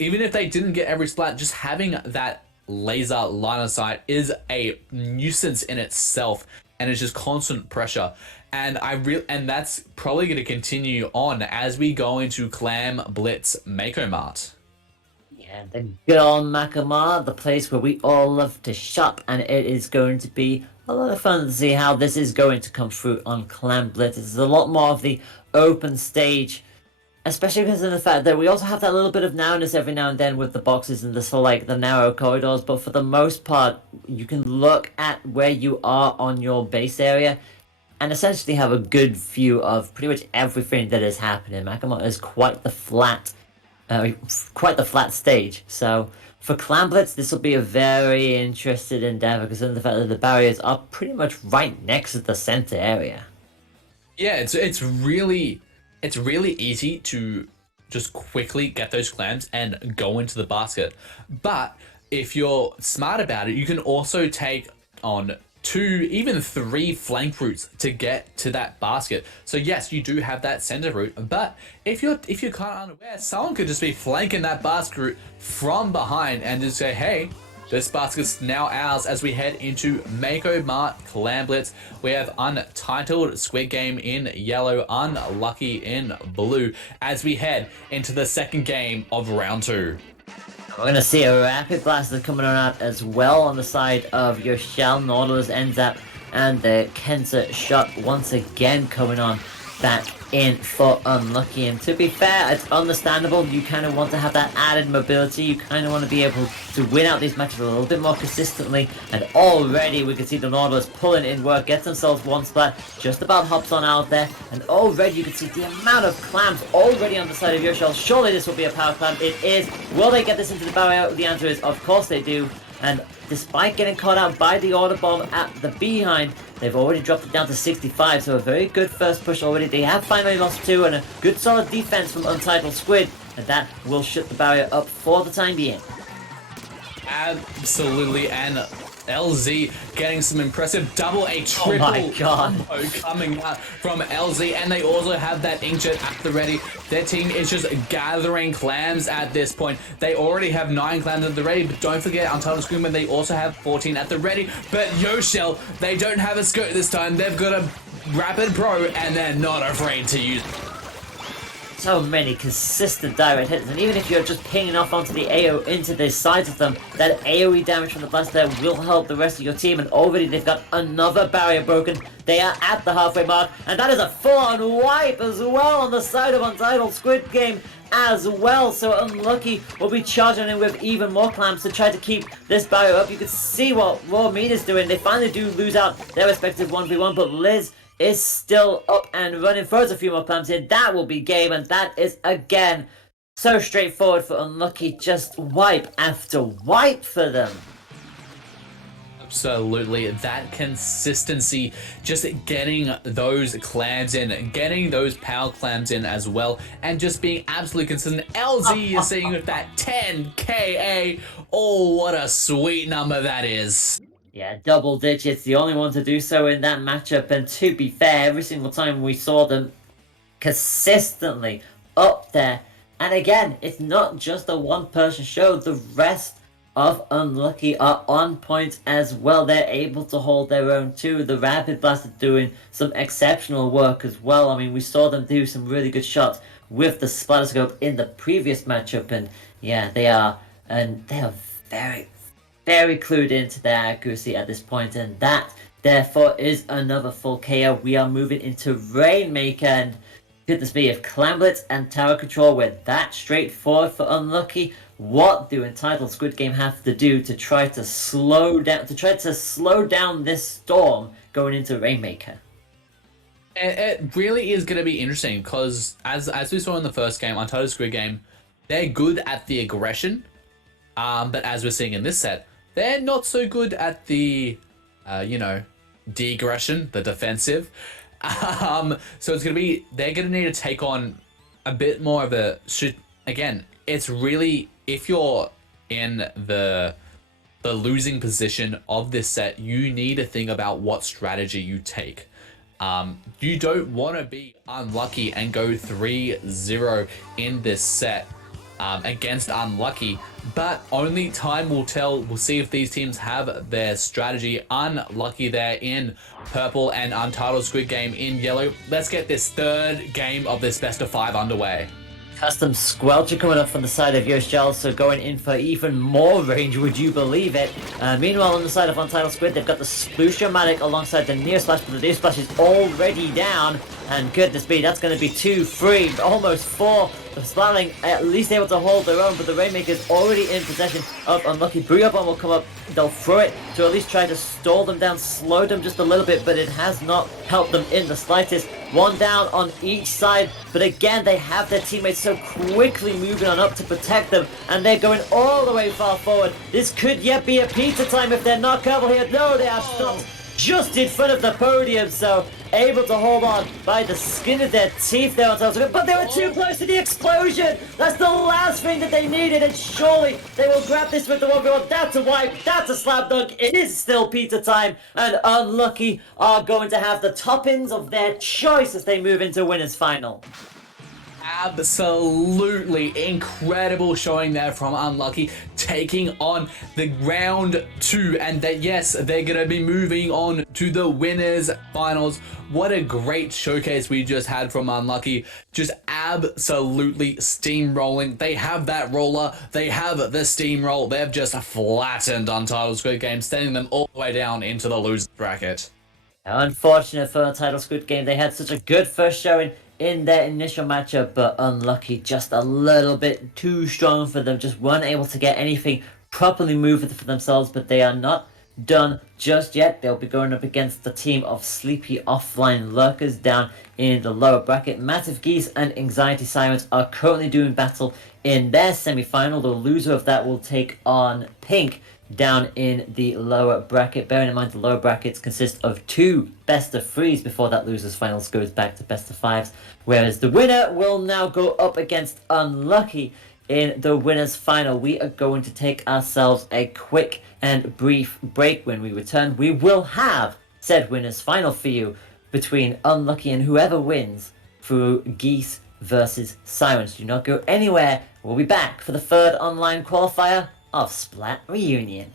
Even if they didn't get every splat, just having that laser line of sight is a nuisance in itself, and it's just constant pressure. And and that's probably going to continue on as we go into Clam Blitz Mako Mart. Yeah, the good old Makamar, the place where we all love to shop, and it is going to be a lot of fun to see how this is going to come through on Clam Blitz. It's a lot more of the open stage, especially because of the fact that we also have that little bit of narrowness every now and then with the boxes and the sort of like the narrow corridors, but for the most part, you can look at where you are on your base area and essentially have a good view of pretty much everything that is happening. Macklemore is quite the flat stage, so for Clam Blitz, this will be a very interesting endeavor because of the fact that the barriers are pretty much right next to the center area. Yeah, it's really easy to just quickly get those clams and go into the basket. But if you're smart about it, you can also take on 2, even 3 flank routes to get to that basket. So yes, you do have that center route, but if you're kind of unaware, someone could just be flanking that basket route from behind and just say, hey, this basket's now ours as we head into Mako Mart Clam Blitz. We have Untitled Squid Game in yellow, Unlucky in blue, as we head into the second game of round 2. We're going to see a Rapid Blaster coming on out as well on the side of Yoshell. Nautilus ends up, and the Kenta shot once again coming on back in for Unlucky. And to be fair, it's understandable. You kind of want to have that added mobility. You kind of want to be able to win out these matches a little bit more consistently. And already we can see the Nautilus pulling in work, gets themselves 1 splat, just about hops on out there. And already you can see the amount of clams already on the side of Yoshell. Surely this will be a power clam. It is. Will they get this into the barrier? The answer is, of course they do. And despite getting caught out by the order bomb at the behind, they've already dropped it down to 65, so a very good first push already. They have finally lost 2, and a good solid defense from Untitled Squid, and that will shut the barrier up for the time being. Absolutely, and LZ getting some impressive double, a triple combo coming out from LZ, and they also have that Inkjet at the ready. Their team is just gathering clams at this point. They already have 9 clams at the ready, but don't forget Untitled Squid, they also have 14 at the ready. But Yoshell, they don't have a scope this time. They've got a Rapid Pro, and they're not afraid to use it. So many consistent direct hits, and even if you're just pinging off onto the AO into the sides of them, that AoE damage from the blast there will help the rest of your team, and already they've got another barrier broken. They are at the halfway mark, and that is a full-on wipe as well on the side of Untitled Squid Game as well. So Unlucky will be charging in with even more clamps to try to keep this barrier up. You can see what Raw Meat is doing. They finally do lose out their respective 1v1, but Liz is still up and running, throws a few more clamps in. That will be game, and that is again so straightforward for Unlucky. Just wipe after wipe for them. Absolutely. That consistency, just getting those clams in, getting those power clams in as well, and just being absolutely consistent. LZ is seeing with that 10 KA. Oh, what a sweet number that is. Yeah, double digits, the only one to do so in that matchup. And to be fair, every single time we saw them consistently up there. And again, it's not just a one-person show. The rest of Unlucky are on point as well. They're able to hold their own too. The Rapid Blast are doing some exceptional work as well. I mean, we saw them do some really good shots with the Splatterscope in the previous matchup. And yeah, they are very, very clued into their accuracy at this point. And that, therefore, is another full KO. We are moving into Rainmaker. And goodness me, if Clamblitz and Tower Control were that straightforward for Unlucky, what do Entitled Squid Game have to do to try to slow down this storm going into Rainmaker? It really is going to be interesting because as we saw in the first game, Untitled Squid Game, they're good at the aggression, but as we're seeing in this set, they're not so good at the, de-aggression, the defensive. So it's going to be, they're going to need to take on a bit more of a, again, it's really, if you're in the losing position of this set, you need to think about what strategy you take. You don't want to be unlucky and go 3-0 in this set against Unlucky, but only time will tell. We'll see if these teams have their strategy. Unlucky there in purple and Untitled Squid Game in yellow. Let's get this third game of this best of 5 underway. Custom Squelcher coming up from the side of Yoshel, so going in for even more range, would you believe it? Meanwhile, on the side of Untitled Squid, they've got the Splooshomatic alongside the Near Splash, but the Near Splash is already down. And goodness me, that's going to be 2, 3, almost 4. The Splatling at least able to hold their own, but the Rainmaker's already in possession of Unlucky. Booyah will come up, they'll throw it to at least try to stall them down, slow them just a little bit, but it has not helped them in the slightest. One down on each side, but again, they have their teammates so quickly moving on up to protect them, and they're going all the way far forward. This could yet be a pizza time if they're not careful here. No, they are stopped just in front of the podium, so able to hold on by the skin of their teeth there on top of it, but they were too close to the explosion. That's the last thing that they needed, and surely they will grab this with the 1v1. That's a wipe, that's a slap dunk. It is still pizza time, and Unlucky are going to have the toppings of their choice as they move into winners final. Absolutely incredible showing there from Unlucky, taking on the round 2, and that, yes, they're gonna be moving on to the winners finals. What a great showcase we just had from Unlucky, just absolutely steamrolling. They have that roller, they have the steamroll, they've just flattened Untitled Squid Game, sending them all the way down into the loser bracket. Unfortunate for Untitled Squid Game, they had such a good first showing in their initial matchup, but Unlucky just a little bit too strong for them, just weren't able to get anything properly moving for themselves, but they are not done just yet. They'll be going up against the team of Sleepy Offline Lurkers down in the lower bracket. Massive Geese and Inkxiety Sirens are currently doing battle in their semi-final. The loser of that will take on Pink down in the lower bracket. Bearing in mind the lower brackets consist of 2 best of 3s before that losers finals goes back to best of 5s, whereas the winner will now go up against Unlucky in the winners final. We are going to take ourselves a quick and brief break. When we return, we will have said winners final for you between Unlucky and whoever wins through Geese versus Sirens. Do not go anywhere. We'll be back for the 3rd online qualifier of Splat Reunion.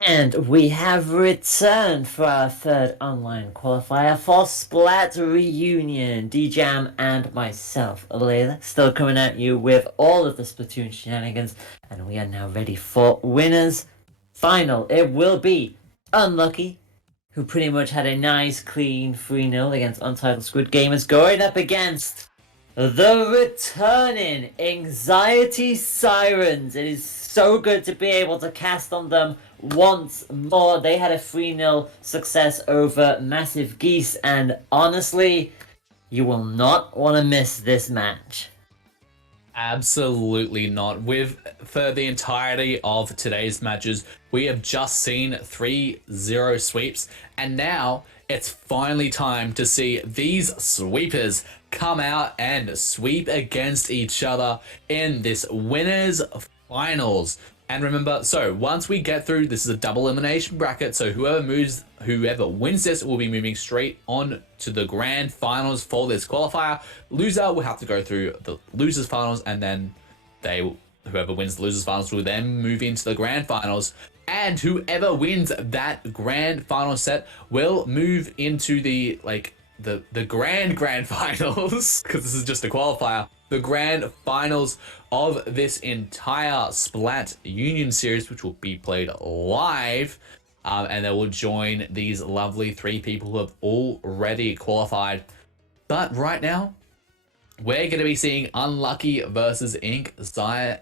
And we have returned for our third online qualifier for Splat Reunion. DJam and myself, Layla, still coming at you with all of the Splatoon shenanigans, and we are now ready for winners final. It will be Unlucky, who pretty much had a nice clean 3-0 against Untitled Squid Gamers, going up against the returning Inkxiety Sirens. It is so good to be able to cast on them once more. They had a 3-0 success over Massive Geese, and honestly, you will not want to miss this match. Absolutely not. For the entirety of today's matches, we have just seen 3-0 sweeps, and now it's finally time to see these sweepers come out and sweep against each other in this winners finals. And remember, so once we get through, this is a double elimination bracket, so whoever wins this will be moving straight on to the grand finals for this qualifier. Loser will have to go through the losers finals, and then whoever wins the losers finals will then move into the grand finals. And whoever wins that grand final set will move into the grand finals, because this is just a qualifier. The grand finals of this entire Splat Union series, which will be played live, and they will join these lovely 3 people who have already qualified. But right now, we're going to be seeing Unlucky versus Inkxiety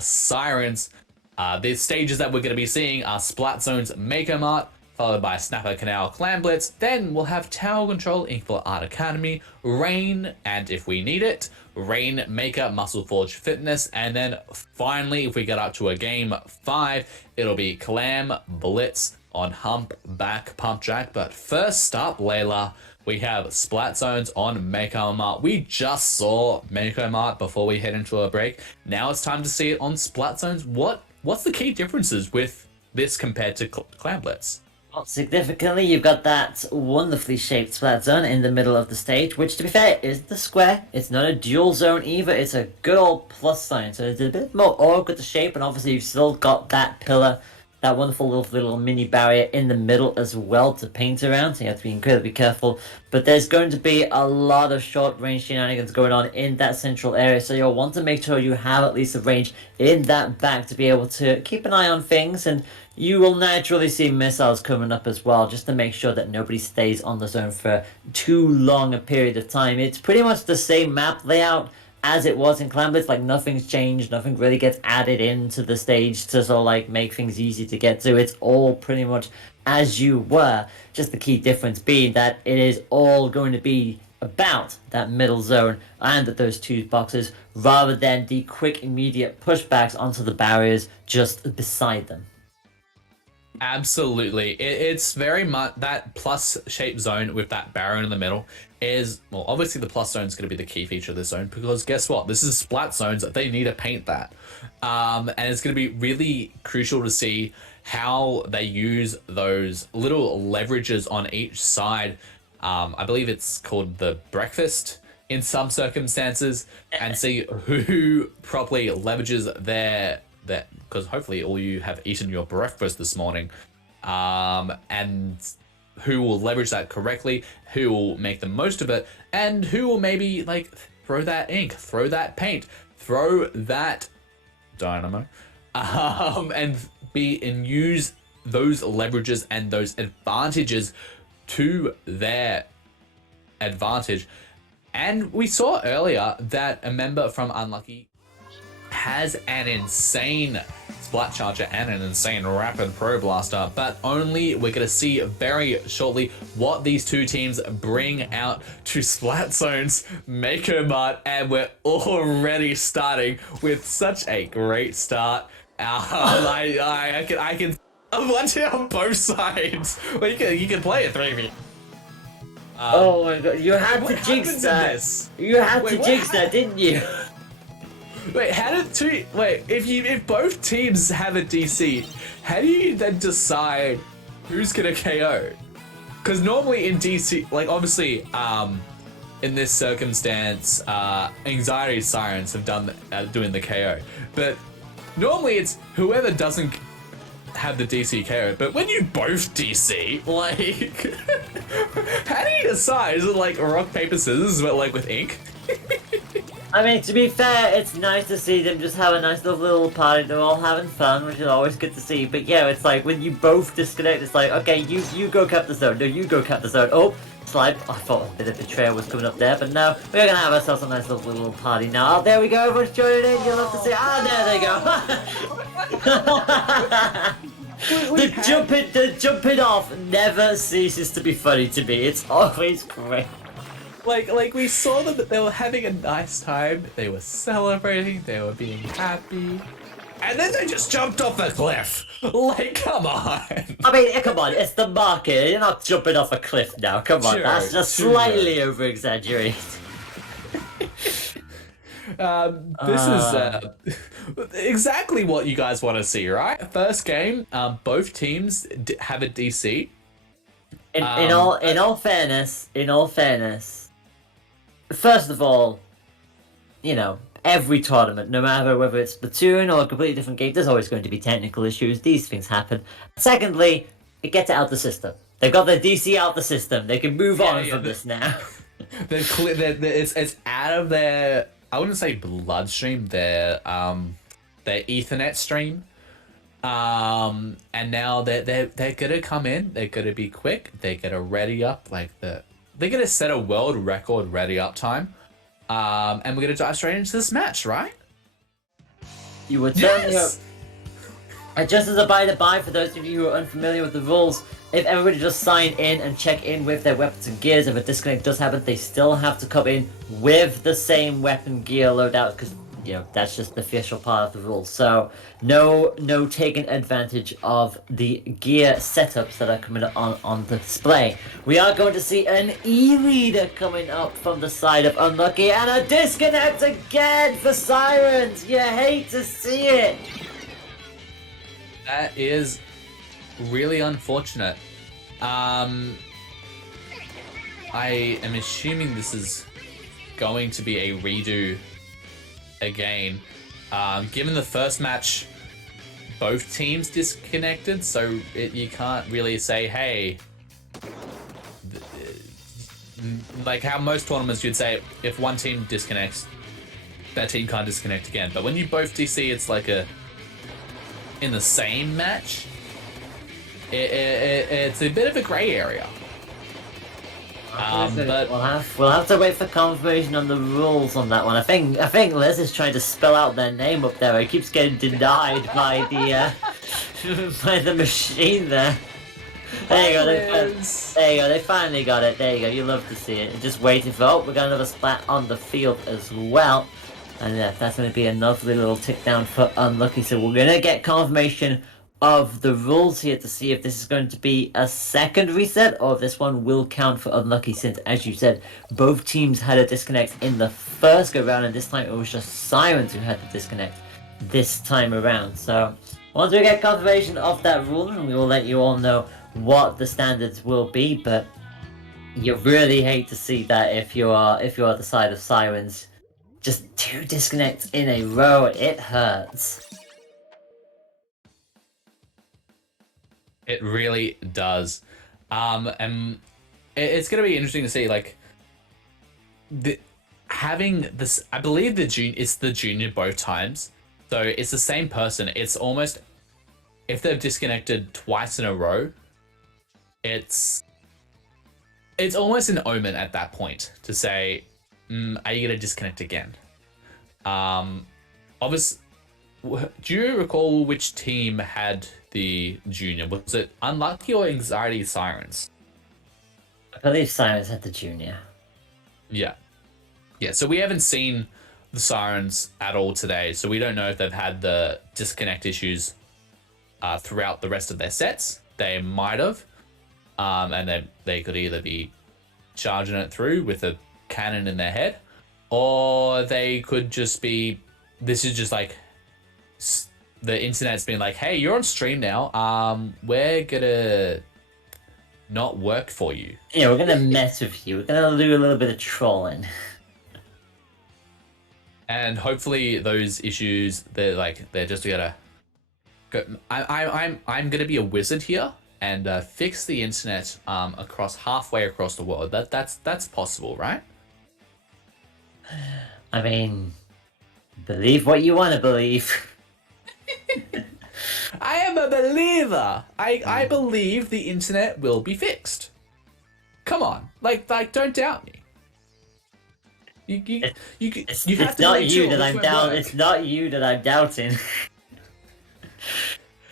Sirens. The stages that we're going to be seeing are Splat Zone's Maker Mart, followed by Snapper Canal Clan Blitz. Then we'll have Tower Control, Inkful Art Academy, Rain, and if we need it, Rain Maker, Muscle Forge Fitness, and then finally, if we get up to a game 5, it'll be Clam Blitz on Humpback Pump Jack. But first up, Layla, we have Splat Zones on Maker Mart. We just saw Maker Mart before we head into a break. Now it's time to see it on Splat Zones. What's the key differences with this compared to Clan Blitz? Well, significantly, you've got that wonderfully shaped Splat Zone in the middle of the stage, which, to be fair, is the square. It's not a dual zone either, it's a good old plus sign, so it's a bit more awkward to shape, and obviously you've still got that pillar, that wonderful little mini barrier in the middle as well to paint around, so you have to be incredibly careful. But there's going to be a lot of short range shenanigans going on in that central area, so you'll want to make sure you have at least a range in that back to be able to keep an eye on things, and you will naturally see missiles coming up as well, just to make sure that nobody stays on the zone for too long a period of time. It's pretty much the same map layout as it was in Clan Blitz. Like, nothing's changed, nothing really gets added into the stage to sort of like make things easy to get to. It's all pretty much as you were, just the key difference being that it is all going to be about that middle zone and those 2 boxes, rather than the quick immediate pushbacks onto the barriers just beside them. Absolutely. It's very much that plus shape zone with that barrier in the middle is, well, obviously the plus zone is going to be the key feature of this zone, because guess what? This is Splat Zones. They need to paint that. And it's going to be really crucial to see how they use those little leverages on each side. I believe it's called the breakfast in some circumstances, and see who properly leverages that, because hopefully all you have eaten your breakfast this morning, and who will leverage that correctly, who will make the most of it, and who will maybe like throw that ink, throw that paint, throw that dynamo, and use those leverages and those advantages to their advantage. And we saw earlier that a member from Unlucky has an insane Splat Charger and an insane Rapid Pro Blaster, but only we're going to see very shortly what these 2 teams bring out to Splat Zone's Maker Mart, and we're already starting with such a great start. I can watch it on both sides. Well, you can play it 3v. Oh my god, you had to jinx that. You had to jinx that, didn't you? Wait, if both teams have a DC, how do you then decide who's gonna KO? Because normally in DC, like obviously, in this circumstance, Inkxiety Sirens have done doing the KO, but normally it's whoever doesn't have the DC carrot, but when you both DC, like, how do you decide? Is it like rock, paper, scissors, but like with ink? I mean, to be fair, it's nice to see them just have a nice little party. They're all having fun, which is always good to see. But yeah, it's like when you both disconnect, it's like, okay, you go cap the zone. No, you go cap the zone. Oh, slide. I thought a bit of betrayal was coming up there, but no, we're gonna have ourselves a nice little party now. Oh, there we go. Everyone's joining in. You'll love to see. Ah, there they go. The jumping off never ceases to be funny to me. It's always great. Like we saw them that they were having a nice time, they were celebrating, they were being happy, and then they just jumped off a cliff. Like, come on. I mean, come on, it's the market. You're not jumping off a cliff now. Come on, Sure, that's just sure. slightly over-exaggerated. This is exactly what you guys want to see, right? First game, both teams have a DC. In all fairness, first of all, you know, every tournament, no matter whether it's Splatoon or a completely different game, there's always going to be technical issues. These things happen. Secondly, it gets it out the system. They've got their DC out the system. They can move on from this now. It's out of their, I wouldn't say bloodstream, their Ethernet stream. And now they're gonna come in. They're gonna be quick. They're gonna ready up they're gonna set a world record ready up time. And we're gonna dive straight into this match, right? You would certainly Yes. hope. And just as a by-the-by, for those of you who are unfamiliar with the rules, if everybody just sign in and check in with their weapons and gears, if a disconnect does happen, they still have to come in with the same weapon gear loadout, because, you know, that's just the official part of the rules. So, no taking advantage of the gear setups that are coming on the display. We are going to see an E-leader coming up from the side of Unlucky, and a disconnect again for Sirens! You hate to see it! That is really unfortunate. I am assuming this is going to be a redo again. Given the first match, both teams disconnected, so you can't really say, hey, like how most tournaments you'd say, if one team disconnects, that team can't disconnect again. But when you both DC, it's like in the same match, it's a bit of a grey area. But we'll have to wait for confirmation on the rules on that one. I think Liz is trying to spell out their name up there. It keeps getting denied by the by the machine there. There you go. There you go. They finally got it. There you go. You love to see it. Just waiting for. Oh, we got another splat on the field as well. And yeah, that's going to be a lovely little tick down for Unlucky. So we're going to get confirmation of the rules here to see if this is going to be a second reset or if this one will count for Unlucky, since, as you said, both teams had a disconnect in the first go round, and this time it was just Sirens who had the disconnect this time around. So once we get confirmation of that rule, we will let you all know what the standards will be. But you really hate to see that if you are the side of Sirens. Just 2 disconnects in a row, it hurts. it really does. And it's going to be interesting to see, like, having this. I believe it's the junior both times, so it's the same person. It's almost, if they've disconnected twice in a row, it's almost an omen at that point to say, are you going to disconnect again? Obviously, do you recall which team had the junior? Was it Unlucky or Anxiety Sirens? I believe Sirens had the junior. Yeah. So we haven't seen the Sirens at all today, so we don't know if they've had the disconnect issues throughout the rest of their sets. They might have, and they could either be charging it through with a cannon in their head, or they could just be, this is just like the internet's been like, hey, you're on stream now, we're gonna not work for you. Yeah, we're gonna mess with you. We're gonna do a little bit of trolling. And hopefully those issues, they're just gonna go. I'm gonna be a wizard here and fix the internet halfway across the world. That's possible, right? I mean, believe what you want to believe. I am a believer. I believe the internet will be fixed. Come on, like don't doubt me. It's have to not make you sure that this I'm won't down. work. It's not you that I'm doubting.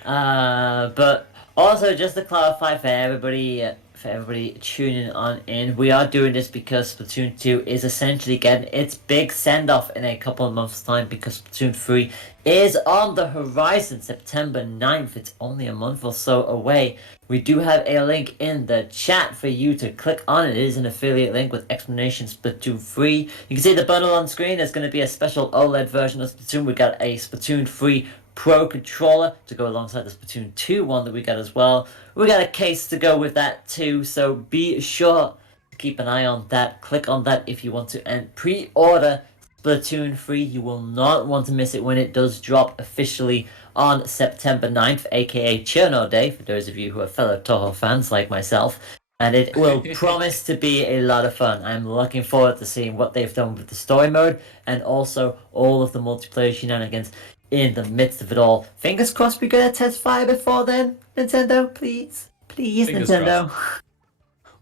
But also just to clarify for everybody tuning on in, we are doing this because Splatoon 2 is essentially getting its big send-off in a couple of months' time, because Splatoon 3 is on the horizon, September 9th. It's only a month or so away. We do have a link in the chat for you to click on. It is an affiliate link with explanation Splatoon 3. You can see the bundle on screen. There's going to be a special OLED version of Splatoon. We got a Splatoon 3 Pro controller to go alongside the Splatoon 2 one that we got as well. We got a case to go with that too, so be sure to keep an eye on that. Click on that if you want to, and pre-order Splatoon 3. You will not want to miss it when it does drop officially on September 9th, aka Cherno Day, for those of you who are fellow Toho fans like myself. And it will promise to be a lot of fun. I'm looking forward to seeing what they've done with the story mode and also all of the multiplayer shenanigans in the midst of it all. Fingers crossed we get a test fire before then. Nintendo, please. Please, Fingers Nintendo.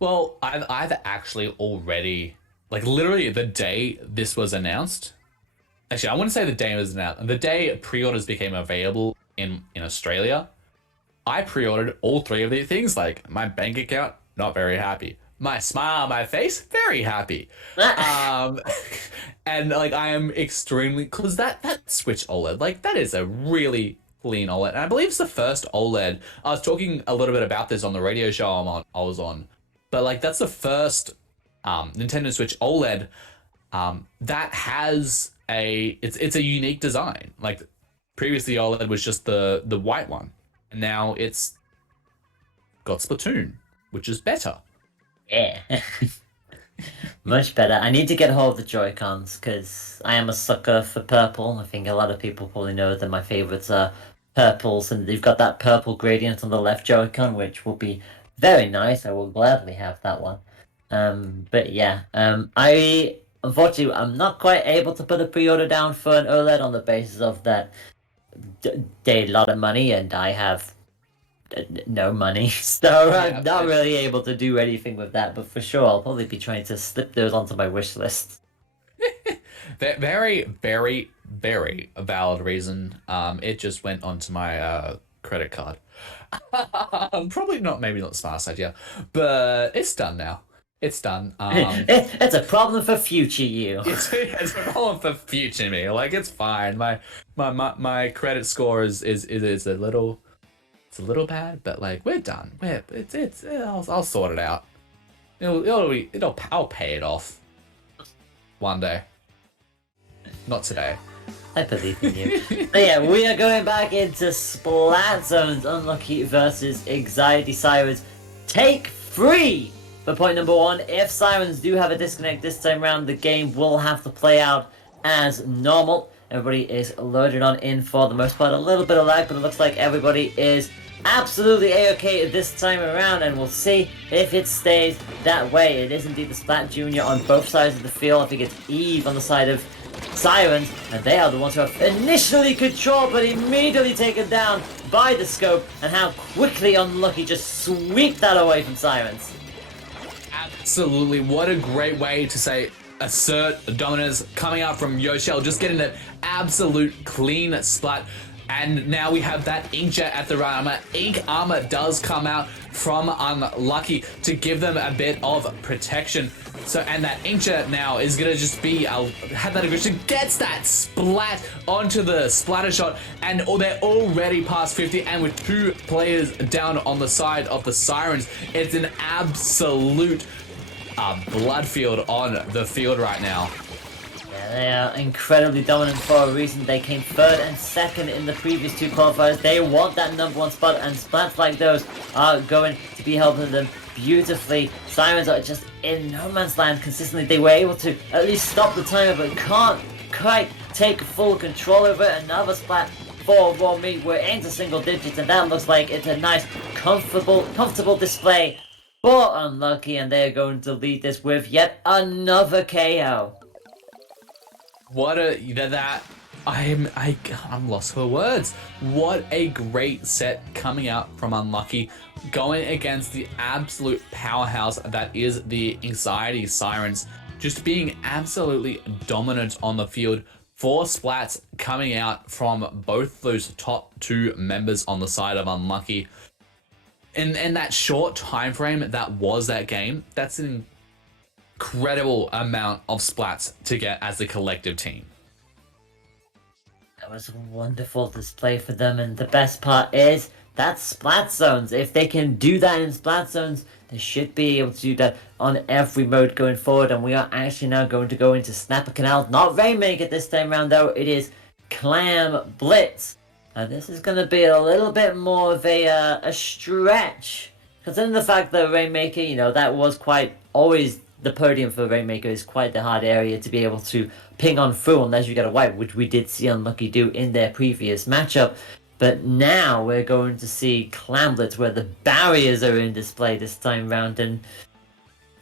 Well, I've actually already, like literally the day this was announced. Actually, I wouldn't say the day it was announced. The day pre-orders became available in Australia, I pre-ordered all three of these things. Like my bank account, not very happy. My smile on my face, very happy. And like I am extremely, because that Switch OLED, like that is a really clean OLED, and I believe it's the first OLED. I was talking a little bit about this on the radio show I was on, but like that's the first Nintendo Switch OLED that has it's a unique design. Like previously OLED was just the white one, and now it's got Splatoon, which is better. Yeah. Much better. I need to get hold of the Joy-Cons because I am a sucker for purple. I think a lot of people probably know that my favorites are purples, and they've got that purple gradient on the left Joy-Con, which will be very nice. I will gladly have that one. But yeah, I unfortunately I'm not quite able to put a pre-order down for an OLED on the basis of that they a lot of money and I have no money, so I'm not really able to do anything with that. But for sure, I'll probably be trying to slip those onto my wish list. Very, very, very valid reason. It just went onto my credit card. Probably not, maybe not the smartest idea, but it's done now. It's done. It's a problem for future you. It's a problem for future me. Like it's fine. My credit score is a little. It's a little bad, but like we're done. I'll sort it out. I'll pay it off one day. Not today. I believe in you. But yeah, we are going back into Splat Zones Unlucky versus Inkxiety Sirens. Take 3 for point number 1. If Sirens do have a disconnect this time around, the game will have to play out as normal. Everybody is loaded on in for the most part. A little bit of lag, but it looks like everybody is absolutely a-okay this time around, and we'll see if it stays that way. It is indeed the Splat Junior on both sides of the field. I think it's Eve on the side of Sirens, and they are the ones who have initially controlled, but immediately taken down by the scope, and how quickly Unlucky just sweep that away from Sirens. Absolutely, what a great way to say assert dominance coming out from Yoshel, just getting that absolute clean splat. And now we have that inkjet at the right armor. Ink armor does come out from Unlucky to give them a bit of protection. So, and that inkjet now is gonna just be, have that aggression, gets that splat onto the splatter shot, and they're already past 50, and with 2 players down on the side of the Sirens, it's an absolute blood field on the field right now. Yeah, they are incredibly dominant for a reason. They came 3rd and 2nd in the previous 2 qualifiers. They want that number 1 spot, and splats like those are going to be helping them beautifully. Sirens are just in no man's land consistently. They were able to at least stop the timer, but can't quite take full control over it. Another Splat for raw meat. We're into single digits, and that looks like it's a nice, comfortable display for Unlucky, and they're going to lead this with yet another KO. I'm lost for words. What a great set coming out from Unlucky, going against the absolute powerhouse that is the Inkxiety Sirens, just being absolutely dominant on the field. 4 splats coming out from both those top 2 members on the side of Unlucky. In that short time frame that was that game, that's an incredible amount of splats to get as a collective team. That was a wonderful display for them, and the best part is that's Splat Zones. If they can do that in Splat Zones, they should be able to do that on every mode going forward, and we are actually now going to go into Snapper Canal. Not Rainmaker this time around though, it is Clam Blitz. And this is going to be a little bit more of a stretch, considering the fact that Rainmaker, you know, that was quite always the podium for Rainmaker is quite the hard area to be able to ping on through unless you get a wipe, which we did see Unlucky do in their previous matchup. But now we're going to see Clam Blitz, where the barriers are in display this time round. And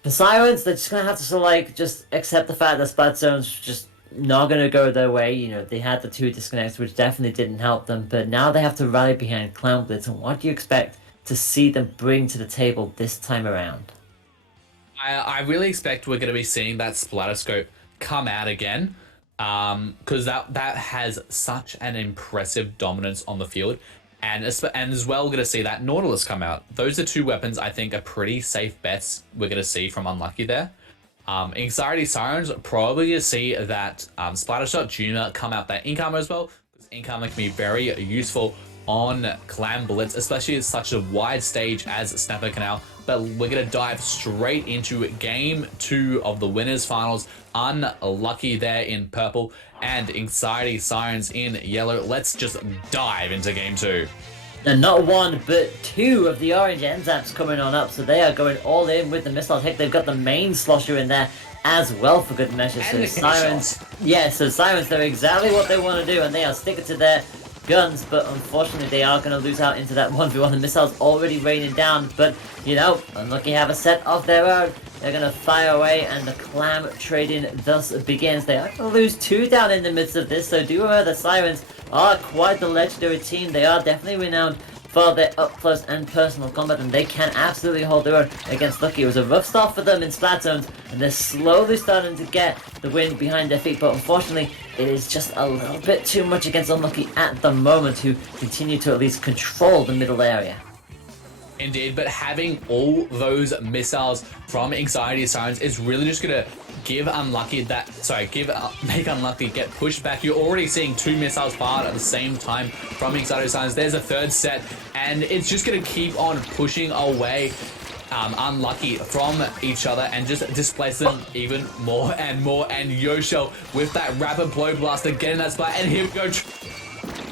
for Sirens, they're just going to have to sort of like just accept the fact that Splat Zone's just not going to go their way. You know, they had the 2 disconnects, which definitely didn't help them. But now they have to rally behind Clam Blitz. And what do you expect to see them bring to the table this time around? I really expect we're going to be seeing that Splatterscope come out again, because that has such an impressive dominance on the field, and as well we're going to see that Nautilus come out. Those are 2 weapons I think are pretty safe bets we're going to see from Unlucky there. Inkxiety Sirens probably going to see that Splattershot Junior come out that Ink Armor as well, because Ink Armor can be very useful on Clam Blitz, especially at such a wide stage as Snapper Canal. But we're going to dive straight into Game 2 of the Winners Finals. Unlucky there in purple and Inkxiety Sirens in yellow. Let's just dive into Game 2. And not 1, but 2 of the orange Enzaps coming on up, so they are going all in with the missile hit. They've got the main slosher in there as well for good measure. So Sirens, so Sirens, they're exactly what they want to do, and they are sticking to their guns, but unfortunately they are going to lose out into that 1v1. The missile's already raining down, but you know, Unlucky have a set of their own. They're going to fire away, and the clam trading thus begins. They are going to lose 2 down in the midst of this, so do remember the Sirens are quite the legendary team. They are definitely renowned for their up close and personal combat, and they can absolutely hold their own against Lucky. It was a rough start for them in Splat Zones, and they're slowly starting to get the wind behind their feet, but unfortunately it is just a little bit too much against Unlucky at the moment, who continue to at least control the middle area. Indeed, but having all those missiles from Inkxiety Sirens is really just going to give Unlucky that, make Unlucky get pushed back. You're already seeing 2 missiles fired at the same time from Inkxiety Sirens. There's a 3rd set, and it's just going to keep on pushing away Unlucky from each other and just displace them even more and more. And Yoshio with that rapid blow blaster getting that splat, and here we go.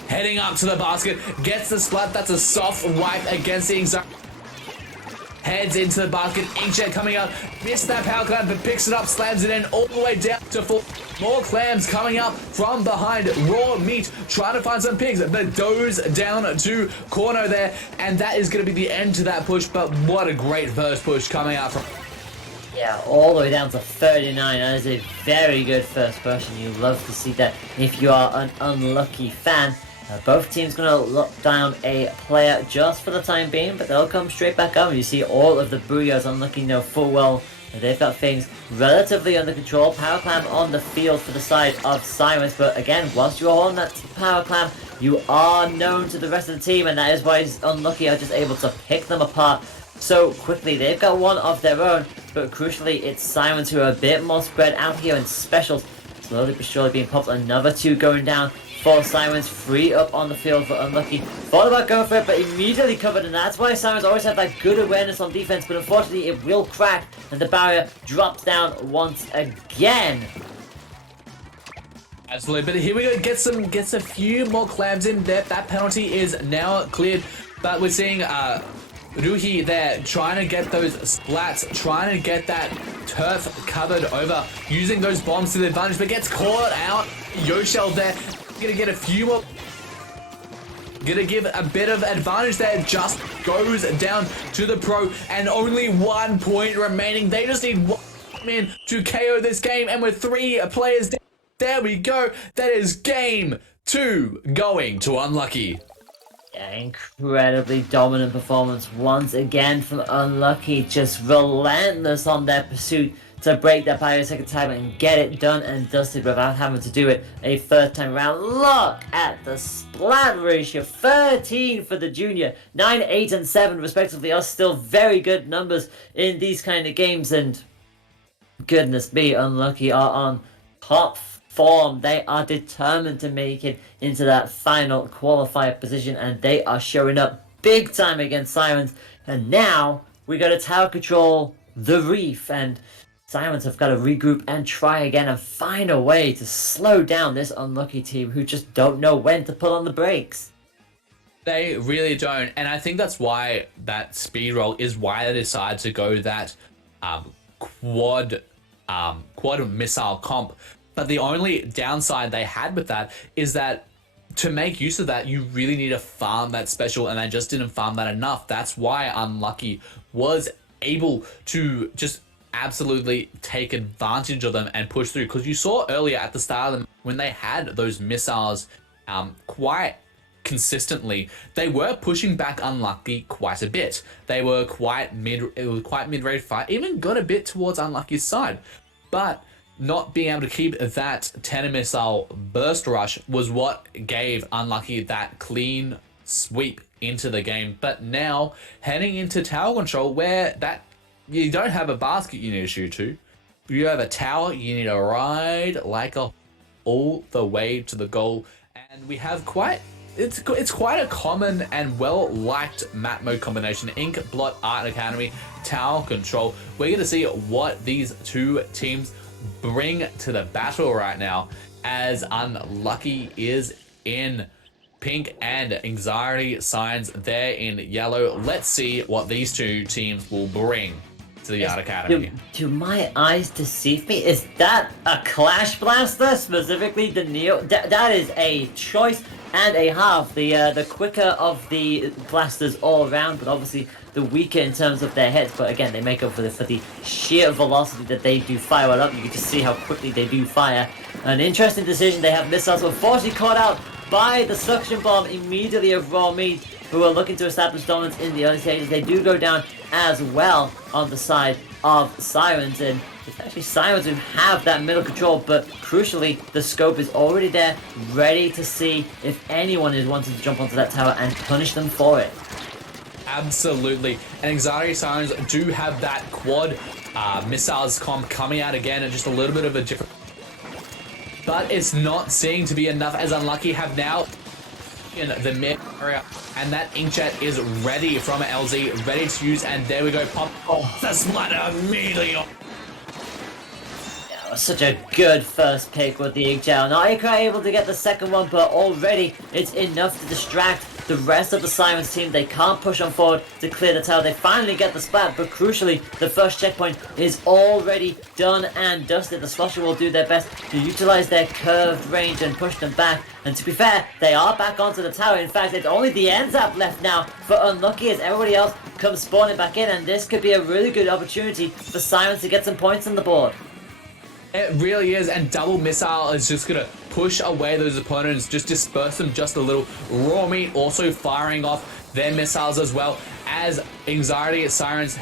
Heading up to the basket, gets the splat. That's a soft wipe against the Inkxiety. Heads into the basket, Inkjet coming out, missed that power clam, but picks it up, slams it in all the way down to full. More clams coming up from behind. Raw meat trying to find some pigs, but goes down to corner there, and that is going to be the end to that push. But what a great first push coming out from. Yeah, all the way down to 39. That is a very good first push, and you love to see that if you are an Unlucky fan. Both teams going to lock down a player just for the time being, but they'll come straight back up. You see all of the Booyahs. Unlucky know full well that they've got things relatively under control. Power Clam on the field for the side of Sirens, but again, whilst you're on that Power Clam, you are known to the rest of the team, and that is why Unlucky are just able to pick them apart so quickly. They've got 1 of their own, but crucially, it's Sirens who are a bit more spread out here, and specials slowly but surely being popped. Another 2 going down for Sirens, 3 up on the field for Unlucky. Thought about going for it, but immediately covered, and that's why Sirens always have that good awareness on defense, but unfortunately it will crack, and the barrier drops down once again. Absolutely, but here we go, gets a few more clams in there. That penalty is now cleared, but we're seeing Ruhi there trying to get those splats, trying to get that turf covered over, using those bombs to the advantage, but gets caught out Yoshel there, gonna get a few more. Gonna give a bit of advantage there, just goes down to the pro, and only 1 point remaining. They just need one man to KO this game, and with 3 players down, there we go. That is game 2 going to Unlucky. Yeah, incredibly dominant performance once again from Unlucky, just relentless on their pursuit to break that barrier a second time and get it done and dusted without having to do it a third time around. Look at the splat ratio, 13 for the junior, 9, 8, and 7 respectively are still very good numbers in these kind of games, and goodness me, Unlucky are on top form. They are determined to make it into that final qualifier position, and they are showing up big time against Sirens. And now we got to tower control the reef, and Sirens have got to regroup and try again and find a way to slow down this Unlucky team who just don't know when to put on the brakes. They really don't, and I think that's why that speed roll is why they decide to go that quad missile comp. But the only downside they had with that is that to make use of that, you really need to farm that special, and they just didn't farm that enough. That's why Unlucky was able to just absolutely take advantage of them and push through, because you saw earlier at the start of them when they had those missiles quite consistently, they were pushing back Unlucky quite a bit. They were quite mid-range fight, even got a bit towards Unlucky's side, but not being able to keep that 10 missile burst rush was what gave Unlucky that clean sweep into the game. But now heading into tower control, where that you don't have a basket you need to shoot to, you have a tower you need to ride like a all the way to the goal. And we have it's quite a common and well liked map mode combination: Ink, Blot, Art Academy, tower control. We're going to see what these two teams bring to the battle right now, as Unlucky is in pink and Inkxiety Sirens there in yellow. Let's see what these two teams will bring to the Art Academy. Do my eyes deceive me? Is that a Clash Blaster, specifically the Neo? That is a choice and a half. The quicker of the blasters all around, but obviously the weaker in terms of their heads. But again, they make up for the sheer velocity that they do fire it up. You can just see how quickly they do fire. An interesting decision. They have missiles, unfortunately caught out by the suction bomb immediately of Raw Meat, who are looking to establish dominance in the early stages. They do go down as well on the side of Sirens, and it's actually Sirens who have that middle control, but crucially, the scope is already there, ready to see if anyone is wanting to jump onto that tower and punish them for it. Absolutely, and Inkxiety Sirens do have that quad missiles comp coming out again, and just a little bit of a different, but it's not seeming to be enough, as Unlucky have now in the mid area, and that inkjet is ready from LZ, ready to use, and there we go, pop. Oh, the splatter immediately. Such a good first pick with the Inkxiety. Not quite able to get the second one, but already it's enough to distract the rest of the Sirens team. They can't push on forward to clear the tower. They finally get the splat, but crucially, the first checkpoint is already done and dusted. The Slusher will do their best to utilize their curved range and push them back. And to be fair, they are back onto the tower. In fact, it's only the end zap left now for Unlucky, as everybody else comes spawning back in, and this could be a really good opportunity for Sirens to get some points on the board. It really is, and double missile is just gonna push away those opponents, just disperse them just a little. Raw Meat also firing off their missiles as well, as Inkxiety Sirens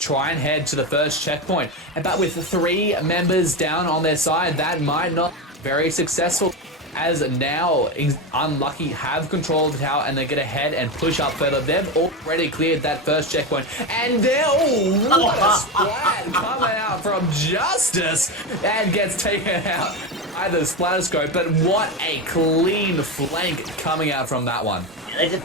try and head to the first checkpoint. But with 3 members down on their side, that might not be very successful, as now Unlucky have control of the tower, and they're gonna head and push up further. They've already cleared that first checkpoint, and they're what a splat coming out from Justice, and gets taken out by the splatter scope. But what a clean flank coming out from that one.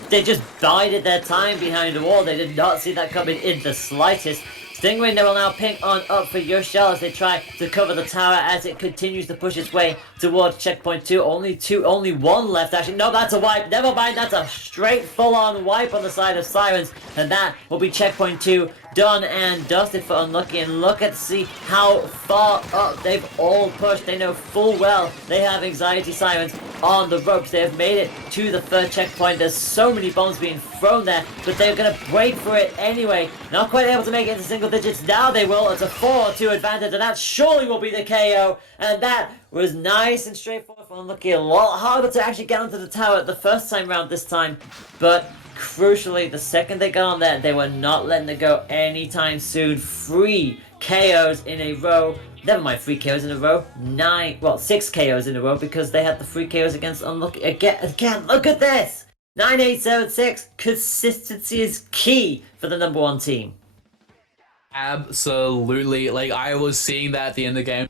They just bided their time behind the wall. They did not see that coming in the slightest. Stingray will now ping on up for Yoshel as they try to cover the tower as it continues to push its way towards checkpoint 2. Only one left actually. No, that's a wipe. Never mind, that's a straight full-on wipe on the side of Sirens. And that will be checkpoint 2 done and dusted for Unlucky, and look at see how far up they've all pushed. They know full well they have Inkxiety Sirens on the ropes. They have made it to the third checkpoint. There's so many bombs being thrown there, but they're going to break for it anyway. Not quite able to make it into single digits. Now they will. It's a 4-2 advantage, and that surely will be the KO. And that was nice and straightforward for Unlucky. A lot harder to actually get onto the tower the first time round this time, but crucially, the second they got on there, they were not letting it go anytime soon. 3 KOs in a row. Never mind 3 KOs in a row. 6 KOs in a row, because they had the 3 KOs against Unlucky. Again, look at this! 9-8-7-6. Consistency is key for the number 1 team. Absolutely. Like, I was seeing that at the end of the game.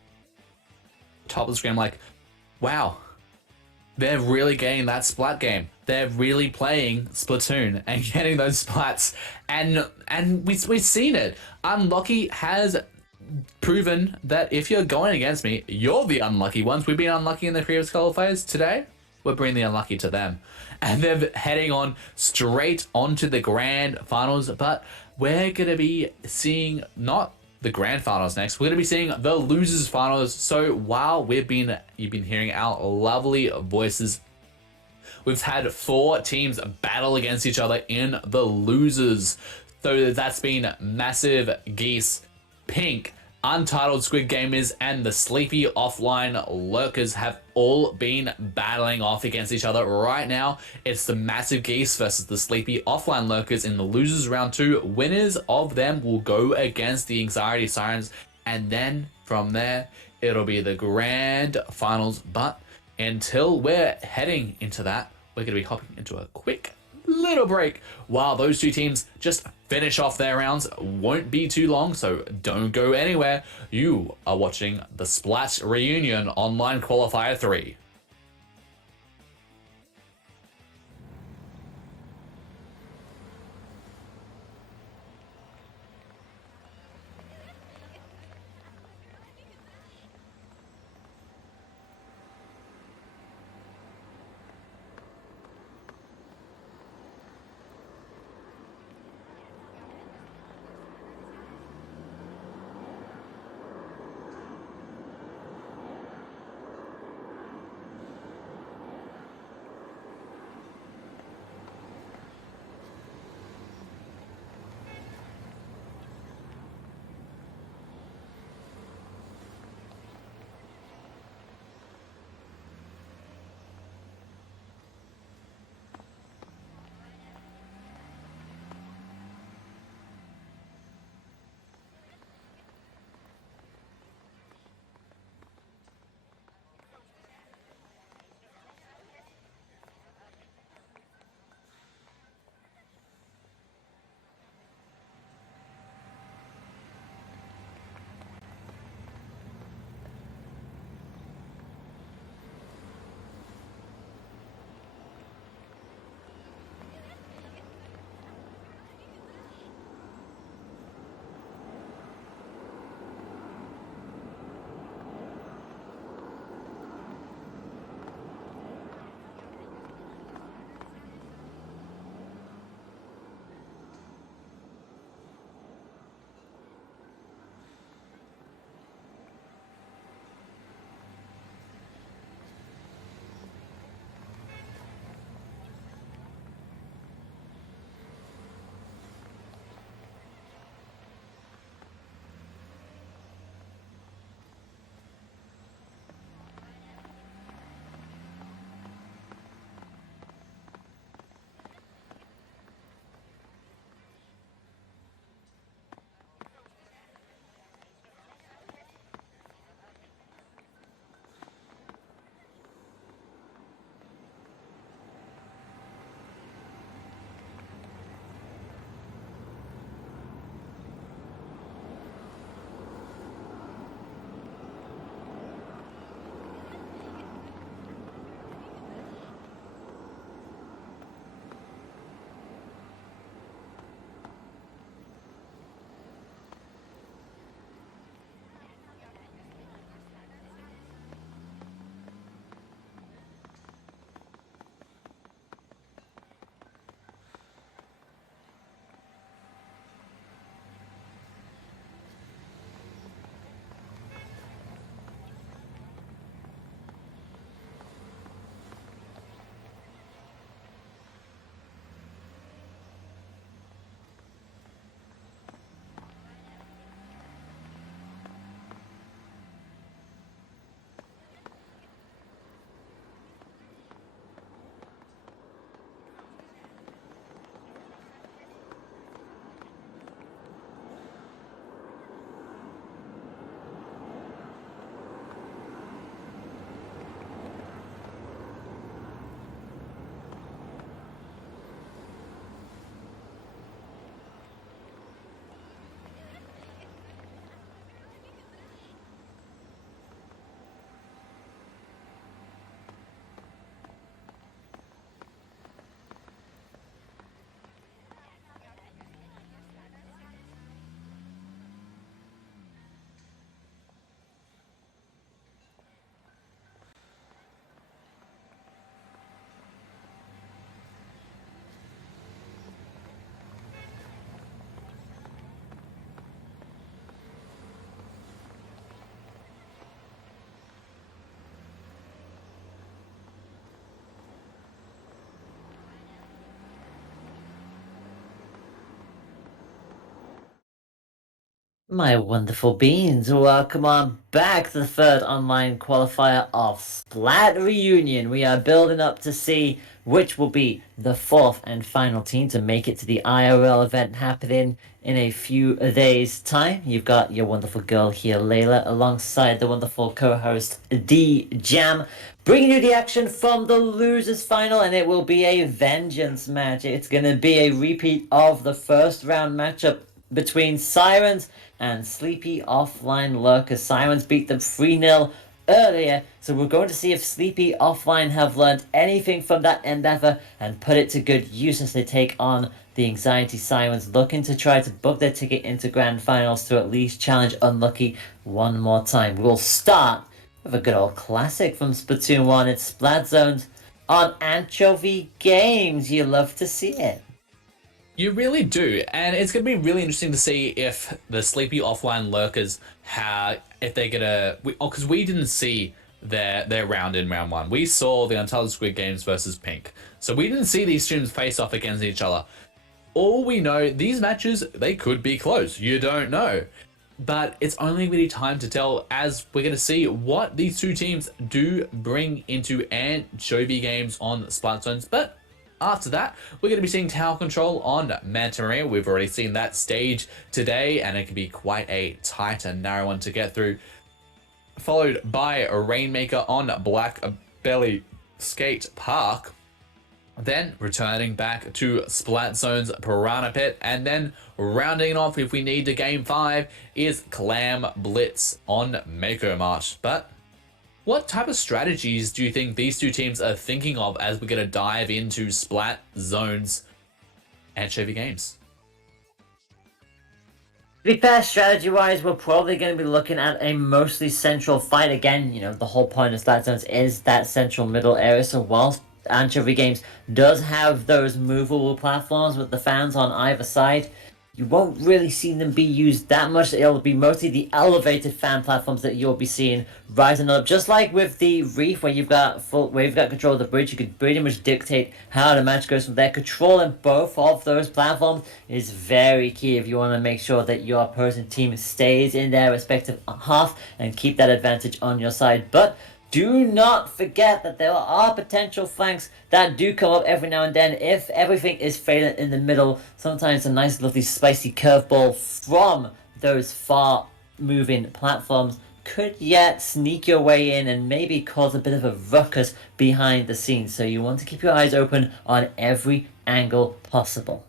Top of the screen, I'm like, wow. They're really getting that Splat game. They're really playing Splatoon and getting those splats. And we've seen it. Unlucky has proven that if you're going against me, you're the unlucky ones. We've been unlucky in the previous qualifiers. Today, we're bringing the unlucky to them. And they're heading on straight onto the grand finals. But we're going to be seeing not the grand finals next. We're going to be seeing the losers finals. So while you've been hearing our lovely voices, we've had 4 teams battle against each other in the losers. So that's been Massive, Geese, Pink, Untitled, Squid Gamers, and the Sleepy Offline Lurkers have all been battling off against each other. Right now, it's the Massive Geese versus the Sleepy Offline Lurkers in the losers round 2. Winners of them will go against the Inkxiety Sirens, and then from there, it'll be the grand finals. But until we're heading into that, we're going to be hopping into a quick little break while those 2 teams just finish off their rounds. Won't be too long, so don't go anywhere. You are watching the Splat Reunion Online Qualifier 3. My wonderful beans, welcome on back to the third online qualifier of Splat Reunion. We are building up to see which will be the fourth and final team to make it to the IRL event happening in a few days' time. You've got your wonderful girl here, Layla, alongside the wonderful co-host, D Jam, bringing you the action from the losers final, and it will be a vengeance match. It's going to be a repeat of the first round matchup between Sirens and Sleepy Offline Lurkers. Sirens beat them 3-0 earlier, so we're going to see if Sleepy Offline have learned anything from that endeavor and put it to good use as they take on the Inkxiety Sirens, looking to try to book their ticket into Grand Finals to at least challenge Unlucky one more time. We'll start with a good old classic from Splatoon 1. It's Splat Zones on Anchovy Games. You love to see it. You really do, and it's going to be really interesting to see if the Sleepy Offline Lurkers, if they're gonna, because we didn't see their round in round one. We saw the Untitled Squid Games versus Pink, so we didn't see these teams face off against each other. All we know, these matches, they could be close. You don't know, but it's only really time to tell, as we're going to see what these two teams do bring into Anchovy Games on Splat Zones. But after that, we're going to be seeing Tower Control on Manta Maria. We've already seen that stage today, and it can be quite a tight and narrow one to get through. Followed by a Rainmaker on Black Belly Skate Park. Then returning back to Splat Zone's Piranha Pit, and then rounding it off, if we need to Game 5, is Clam Blitz on Mako March. But what type of strategies do you think these two teams are thinking of as we're going to dive into Splat Zones Anchovy Games? To be fair, strategy-wise, we're probably going to be looking at a mostly central fight. Again, you know, the whole point of Splat Zones is that central middle area, so whilst Anchovy Games does have those movable platforms with the fans on either side, you won't really see them be used that much. It'll be mostly the elevated fan platforms that you'll be seeing rising up. Just like with the Reef, where you've got control of the bridge, you could pretty much dictate how the match goes from there. Controlling both of those platforms is very key if you want to make sure that your opposing team stays in their respective half and keep that advantage on your side. But do not forget that there are potential flanks that do come up every now and then if everything is failing in the middle. Sometimes a nice, lovely, spicy curveball from those far-moving platforms could yet sneak your way in and maybe cause a bit of a ruckus behind the scenes. So you want to keep your eyes open on every angle possible.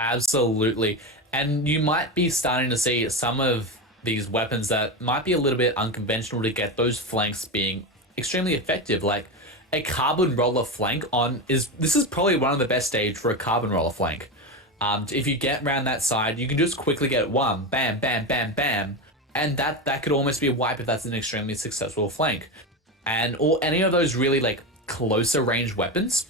Absolutely. And you might be starting to see some of these weapons that might be a little bit unconventional to get those flanks being extremely effective. Like a carbon roller flank this is probably one of the best stage for a carbon roller flank. If you get around that side, you can just quickly get one, bam, bam, bam, bam, and that could almost be a wipe if that's an extremely successful flank. Or any of those really like closer range weapons.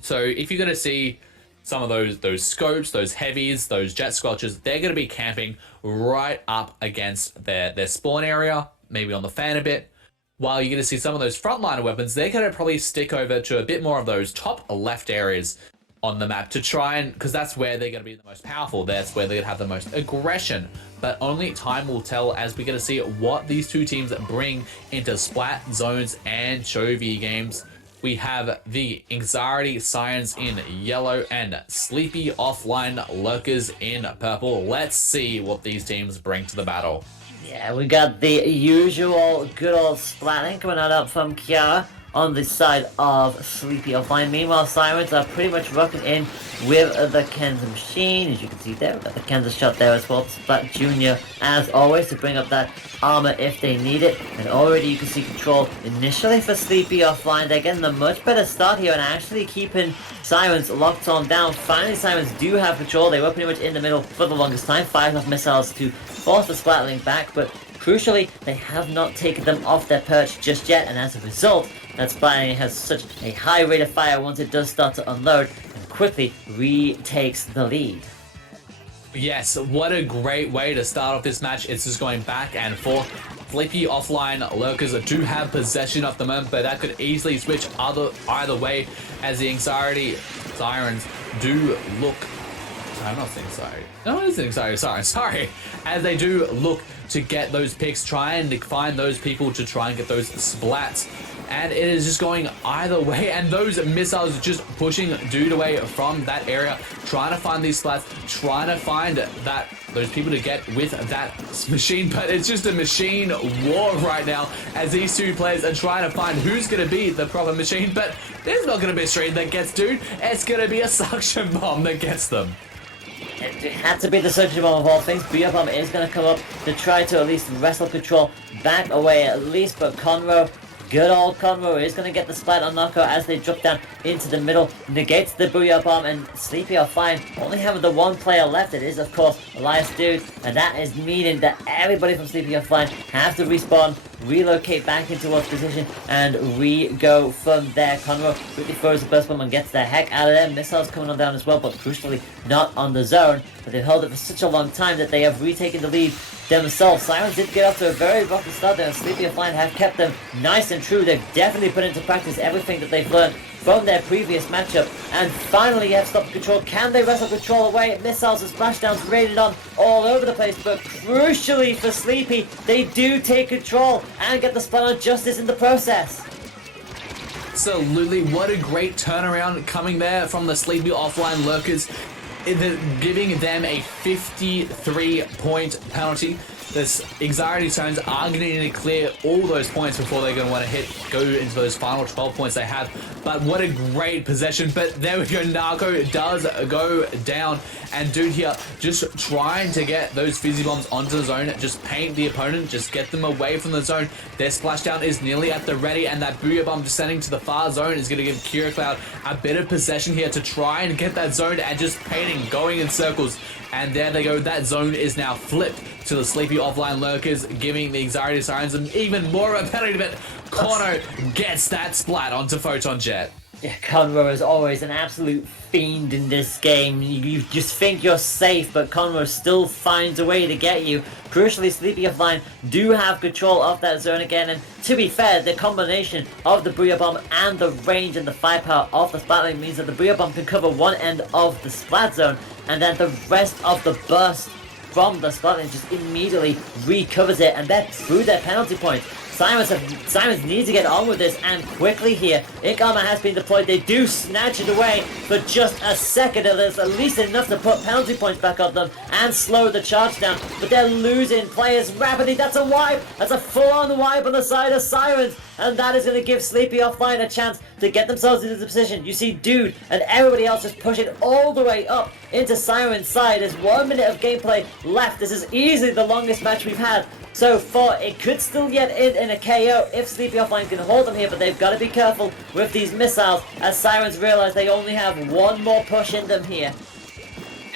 So if you're gonna see some of those scopes, those heavies, those jet squelchers, they're going to be camping right up against their spawn area, maybe on the fan a bit. While you're going to see some of those frontliner weapons, they're going to probably stick over to a bit more of those top left areas on the map to try and, because that's where they're going to be the most powerful. That's where they're going to have the most aggression. But only time will tell as we're going to see what these two teams bring into Splat Zones Anchovy Games. We have the Inkxiety Sirens in yellow and Sleepy Offline Lurkers in purple. Let's see what these teams bring to the battle. Yeah, we got the usual good old splatting coming out up from Kiara on the side of Sleepy Offline. Meanwhile, Sirens are pretty much rocking in with the Kenza machine. As you can see there, we've got the Kenza shot there as well. Splat Jr. as always to bring up that armor if they need it. And already you can see control initially for Sleepy Offline. They're getting a much better start here and actually keeping Sirens locked on down. Finally, Sirens do have control. They were pretty much in the middle for the longest time. Fired off missiles to force the Splatling back, but crucially, they have not taken them off their perch just yet, and as a result, that Splatling has such a high rate of fire once it does start to unload, and quickly retakes the lead. Yes, what a great way to start off this match. It's just going back and forth. Sleepy Offline Lurkers do have possession of the moment, but that could easily switch either way as the Inkxiety Sirens do look I'm not saying sorry. No, I'm saying sorry. As they do look to get those picks, try and find those people to try and get those splats. And it is just going either way, and those missiles just pushing dude away from that area, trying to find these splats, trying to find those people to get with that machine. But it's just a machine war right now, as these two players are trying to find who's going to be the proper machine. But there's not going to be a stream that gets dude, it's going to be a suction bomb that gets them. It had to be the suction bomb of all things. Booyah Bomb is going to come up to try to at least wrestle control back away at least, but Conroe, good old Conroe, is going to get the splat on Knocko as they drop down into the middle, negates the Booyah Bomb, and Sleepy are fine. Only having the one player left, it is of course Elias Dude, and that is meaning that everybody from Sleepy are fine have to respawn, relocate back into what's position, and we go from there. Conroe quickly throws the burst bomb and gets the heck out of there. Missiles coming on down as well, but crucially not on the zone. But they've held it for such a long time that they have retaken the lead themselves. Sirens did get off to a very rocky start there, and Sleepy and Flying have kept them nice and true. They've definitely put into practice everything that they've learned from their previous matchup, and finally have stopped control. Can they wrestle control away? Missiles and splashdowns raided on all over the place, but crucially for Sleepy, they do take control and get the spell on Justice in the process. Absolutely, what a great turnaround coming there from the Sleepy offline Lurkers, giving them a 53-point penalty. This Anxiety Sirens are going to need to clear all those points before they're going to want to go into those final 12 points they have. But what a great possession. But there we go, Narco does go down. And dude here just trying to get those fizzy bombs onto the zone, just paint the opponent, just get them away from the zone. Their splashdown is nearly at the ready, and that Booyah Bomb descending to the far zone is going to give Cloud a bit of possession here to try and get that zone and just painting, going in circles. And there they go, that zone is now flipped to the Sleepy offline Lurkers, giving the Anxiety Sirens even more of a penalty, but Kono gets that splat onto Photon Jet. Yeah, Conroe is always an absolute fiend in this game. You just think you're safe, but Conroe still finds a way to get you. Crucially, Sleepy Offline do have control of that zone again, and to be fair, the combination of the Booyah Bomb and the range and the firepower of the Splatling means that the Booyah Bomb can cover one end of the Splat zone, and then the rest of the burst from the Splatling just immediately recovers it, and they're through their penalty point. Sirens need to get on with this, and quickly here. Ink Armor has been deployed. They do snatch it away for just a second. There's at least enough to put penalty points back on them and slow the charge down. But they're losing players rapidly. That's a wipe. That's a full-on wipe on the side of Sirens. And that is going to give Sleepy Offline a chance to get themselves into the position. You see Dude and everybody else just push it all the way up into Siren's side. There's 1 minute of gameplay left. This is easily the longest match we've had so far. It could still get in a KO if Sleepy Offline can hold them here, but they've got to be careful with these missiles as Sirens realize they only have one more push in them here.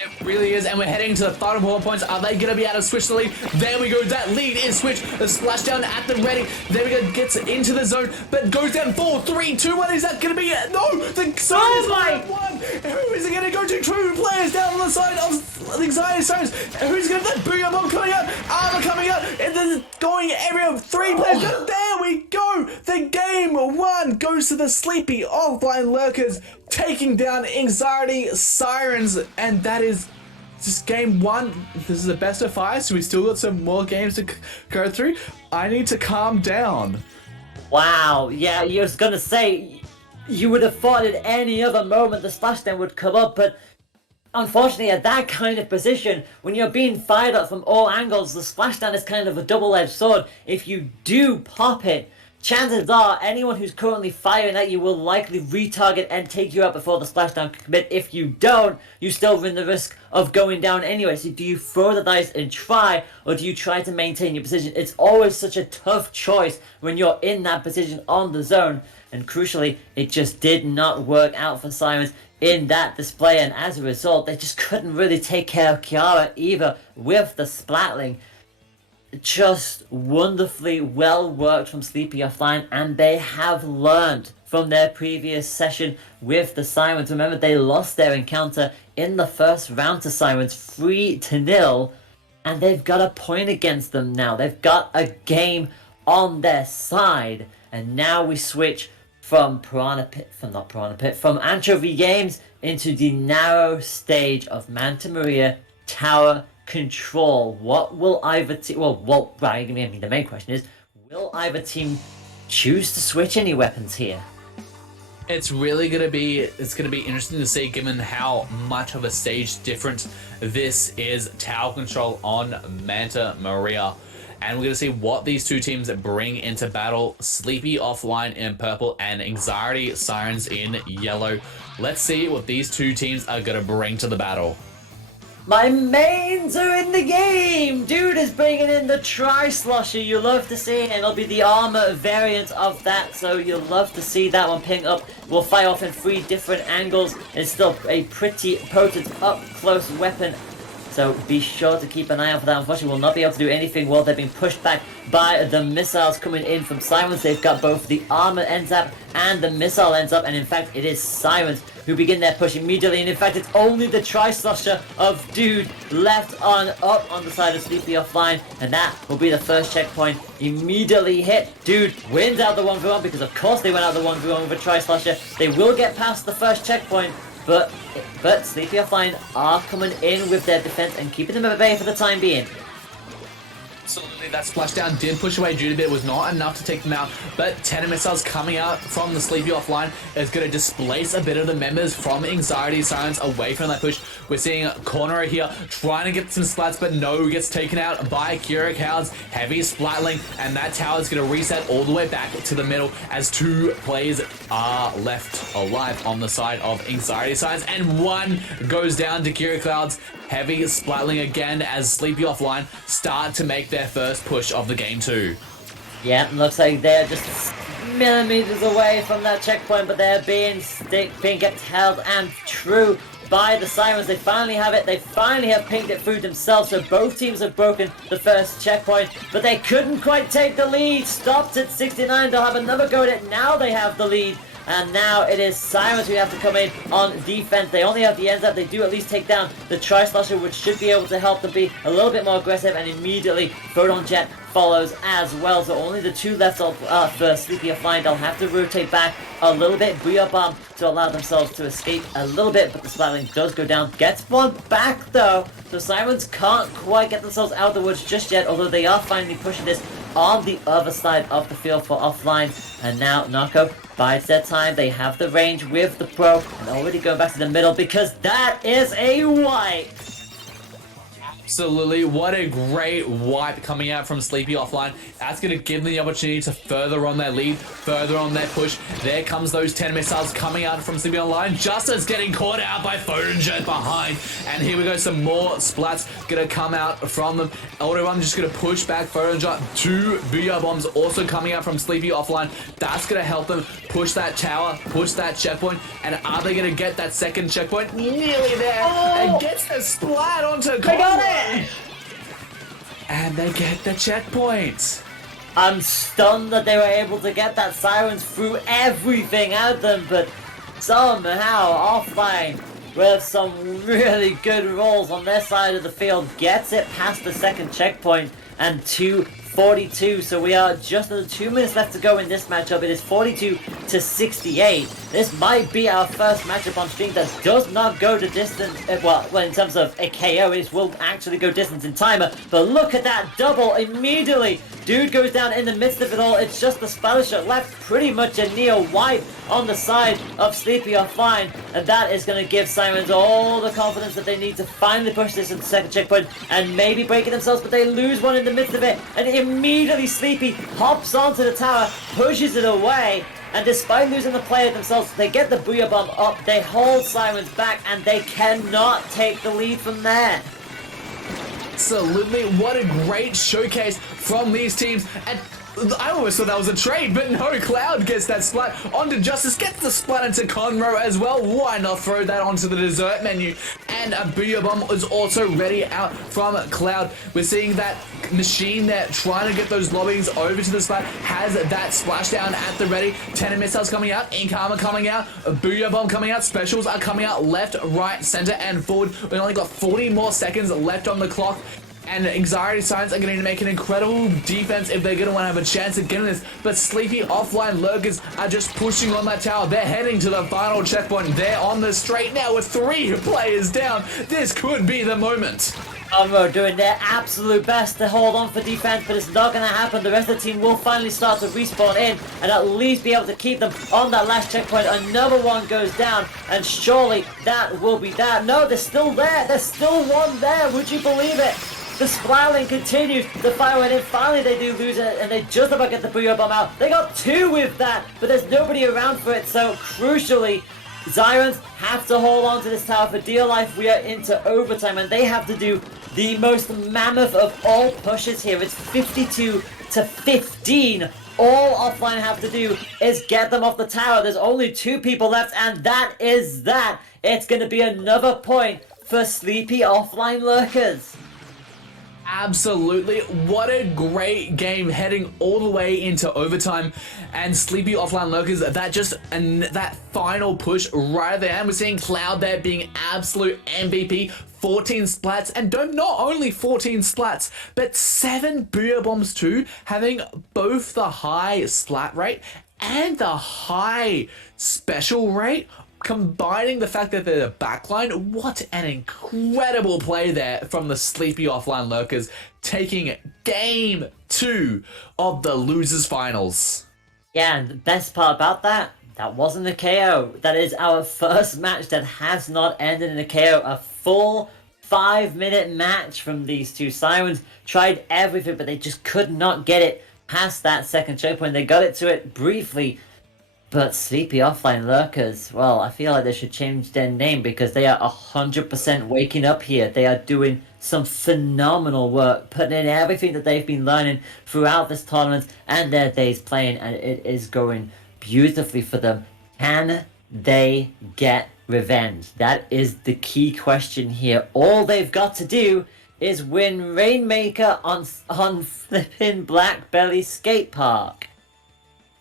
It really is, and we're heading to the final 4 points. Are they going to be able to switch the lead? There we go, that lead is switched. The splashdown at the ready. There we go, gets into the zone, but goes down 4, 3, 2, 1. Is that going to be it? No, the zone is my! One. Who is it going to go to? 2 players down on the side of the Anxiety Sirens. Who's going to that Booyah Bomb coming out? Armor coming out, and then going everywhere. 3 players. There we go. The game 1 goes to the Sleepy Offline Lurkers, taking down Anxiety Sirens, and that is just game 1. This is the best of 5, so we still got some more games to go through. I need to calm down. Wow, yeah, you was gonna say, you would have thought at any other moment the splashdown would come up, but unfortunately at that kind of position, when you're being fired up from all angles, the splashdown is kind of a double-edged sword. If you do pop it, chances are anyone who's currently firing at you will likely retarget and take you out before the splashdown can commit. If you don't, you still run the risk of going down anyway. So do you throw the dice and try, or do you try to maintain your position? It's always such a tough choice when you're in that position on the zone. And crucially, it just did not work out for Sirens in that display. And as a result, they just couldn't really take care of Kiara either with the Splatling. Just wonderfully well worked from Sleepy Offline, and they have learned from their previous session with the Sirens. Remember, they lost their encounter in the first round to Sirens 3-0, and they've got a point against them now. They've got a game on their side, and now we switch from from Anchovy Games into the narrow stage of Manta Maria Tower Control. What will either team? Well, right. I mean, the main question is, will either team choose to switch any weapons here? It's really gonna be interesting to see, given how much of a stage difference this is. Tower control on Manta Maria. And we're going to see what these two teams bring into battle. Sleepy Offline in purple and Inkxiety Sirens in yellow. Let's see what these two teams are going to bring to the battle. My mains are in the game! Dude is bringing in the Tri-Slosher. You love to see it, and it'll be the armor variant of that, so you'll love to see that one ping up. We'll fire off in 3 different angles. It's still a pretty potent up-close weapon, so be sure to keep an eye out for that. Unfortunately, we'll not be able to do anything while they're being pushed back by the missiles coming in from Sirens. They've got both the armor ends up and the missile ends up, and in fact, it is Sirens who begin their push immediately. And in fact, it's only the Tri-Slosher of Dude left up on the side of Sleepy Offline, and that will be the first checkpoint immediately hit. Dude wins out the 1v1 because, of course, they went out the 1v1 with a Tri-Slosher. They will get past the first checkpoint. But Sleepy Offline are coming in with their defense and keeping them at bay for the time being. Absolutely, that splashdown did push away Jude a bit. It was not enough to take them out, but 10 missiles coming out from the Sleepy Offline is going to displace a bit of the members from Inkxiety Sirens away from that push. We're seeing Corner here trying to get some splats, but no, gets taken out by Kira Cow's heavy splatling, and that tower is going to reset all the way back to the middle as 2 players are left alive on the side of Inkxiety Sirens, and 1 goes down to Kira Cloud's heavy splatling again as Sleepy Offline start to make their first push of the game too. Yeah, looks like they're just millimeters away from that checkpoint, but they're being kept held and true by the Sirens. They finally have it. They finally have pinged it through themselves, so both teams have broken the first checkpoint, but they couldn't quite take the lead. Stopped at 69. They'll have another go at it. Now they have the lead. And now it is Sirens who have to come in on defense. They only have the ends up. They do at least take down the Tri-Slosher, which should be able to help them be a little bit more aggressive. And immediately, Photon Jet follows as well. So only the 2 left for Sleepy Offline. They'll have to rotate back a little bit. Booyah Bomb to allow themselves to escape a little bit. But the splatling does go down. Gets one back, though. So Sirens can't quite get themselves out of the woods just yet. Although they are finally pushing this on the other side of the field for Offline. And now Narco bides their time. They have the range with the Pro and already going back to the middle because that is a wipe. Absolutely, what a great wipe coming out from Sleepy Offline. That's going to give them the opportunity to further on their lead, further on their push. There comes those 10 missiles coming out from Sleepy Offline. Justice getting caught out by Photon Jet behind. And here we go, some more splats going to come out from them. Auto Run just going to push back Photon Jet. 2 Booyah Bombs also coming out from Sleepy Offline. That's going to help them push that tower, push that checkpoint. And are they going to get that second checkpoint? Nearly there. Oh! And gets the splat onto They got it! And they get the checkpoint. I'm stunned that they were able to get that Sirens through everything at them, but somehow Offline, with some really good rolls on their side of the field, gets it past the second checkpoint and 2:42. So we are just under 2 minutes left to go in this matchup. It is 42-68. This might be our first matchup on stream that does not go to distance. Well, in terms of a KO, it will actually go distance in timer. But look at that double immediately. Dude goes down in the midst of it all. It's just the Splattershot left, pretty much a near wipe on the side of Sleepy Offline. And that is going to give Sirens all the confidence that they need to finally push this into the second checkpoint and maybe break it themselves. But they lose one in the midst of it. And immediately Sleepy hops onto the tower, pushes it away. And despite losing the player themselves, they get the Booyah Bomb up, they hold Sirens back, and they cannot take the lead from there. Absolutely, what a great showcase from these teams. And I always thought that was a trade, but no, Cloud gets that splat onto Justice, gets the splat into Conroe as well. Why not throw that onto the dessert menu? And a Booyah Bomb is also ready out from Cloud. We're seeing that machine there trying to get those lobbies over to the splat, has that splashdown at the ready. 10 missiles coming out, Ink Armor coming out, a Booyah Bomb coming out, specials are coming out left, right, center, and forward. We've only got 40 more seconds left on the clock. And Anxiety Sirens are going to need to make an incredible defense if they're going to want to have a chance at getting this. But sleepy offline Lurkers are just pushing on that tower. They're heading to the final checkpoint. They're on the straight now with 3 players down. This could be the moment. Convo doing their absolute best to hold on for defense, but it's not going to happen. The rest of the team will finally start to respawn in and at least be able to keep them on that last checkpoint. Another one goes down, and surely that will be that. No, they're still there. There's still one there. Would you believe it? The splatling continues. The fire went in. Finally, they do lose it, and they just about get the Booyah Bomb out. They got 2 with that, but there's nobody around for it. So, crucially, Sirens have to hold on to this tower for dear life. We are into overtime, and they have to do the most mammoth of all pushes here. It's 52 to 15. All offline have to do is get them off the tower. There's only 2 people left, and that is that. It's going to be another point for sleepy offline Lurkers. Absolutely. What a great game heading all the way into overtime. And sleepy offline Lurkers, that final push right there. And we're seeing Cloud there being absolute MVP. 14 splats, and not only 14 splats, but 7 Booyah Bombs too, having both the high splat rate and the high special rate. Combining the fact that they're the backline, what an incredible play there from the sleepy offline Lurkers, taking game 2 of the losers finals. Yeah, and the best part about that wasn't a KO. That is our first match that has not ended in a KO. A full 5-minute match from these 2. Sirens tried everything, but they just could not get it past that second checkpoint. They got it to it briefly. But sleepy offline Lurkers, well, I feel like they should change their name because they are 100% waking up here. They are doing some phenomenal work, putting in everything that they've been learning throughout this tournament and their days playing, and it is going beautifully for them. Can they get revenge? That is the key question here. All they've got to do is win Rainmaker on flipping Black Belly Skate Park.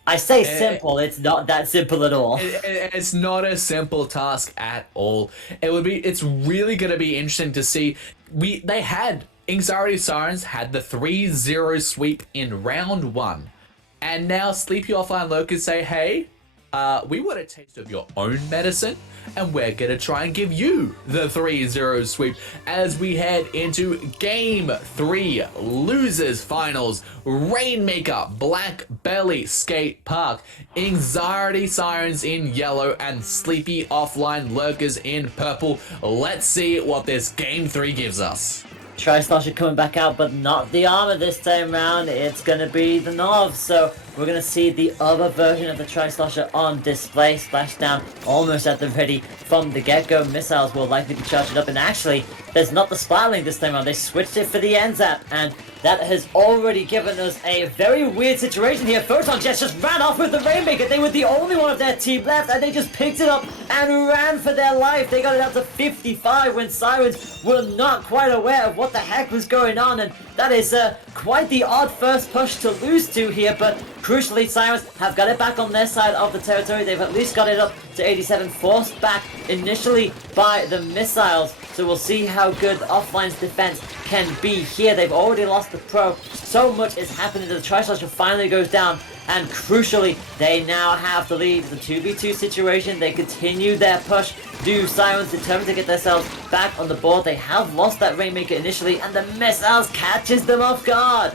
I say simple, it's not that simple at all. It's not a simple task at all. It's really going to be interesting to see. Inkxiety Sirens had the 3-0 sweep in round 1. And now Sleepy Offline Lurkers say, hey, we want a taste of your own medicine, and we're going to try and give you the 3-0 sweep as we head into Game 3 Losers Finals. Rainmaker, Black Belly Skate Park, Anxiety Sirens in yellow, and Sleepy Offline Lurkers in purple. Let's see what this Game 3 gives us. Tri-Slasher coming back out, but not the armor this time round. It's going to be the Nov, so we're going to see the other version of the Tri-Slasher on display. Splashdown almost at the ready from the get-go. Missiles will likely be charged up, and actually, there's not the Splatling this time around. They switched it for the NZAP, and that has already given us a very weird situation here. Photon Jets just ran off with the Rainmaker. They were the only one of their team left, and they just picked it up and ran for their life. They got it up to 55 when Sirens were not quite aware of what the heck was going on, and that is quite the odd first push to lose to here, but crucially, Sirens have got it back on their side of the territory. They've at least got it up to 87, forced back initially by the missiles. So we'll see how good Offline's defense can be here. They've already lost the pro. So much is happening that the Tri-Slasher finally goes down. And crucially, they now have the lead. It's a 2v2 situation. They continue their push. Do Sirens determined to get themselves back on the board. They have lost that Rainmaker initially, and the missiles catches them off guard.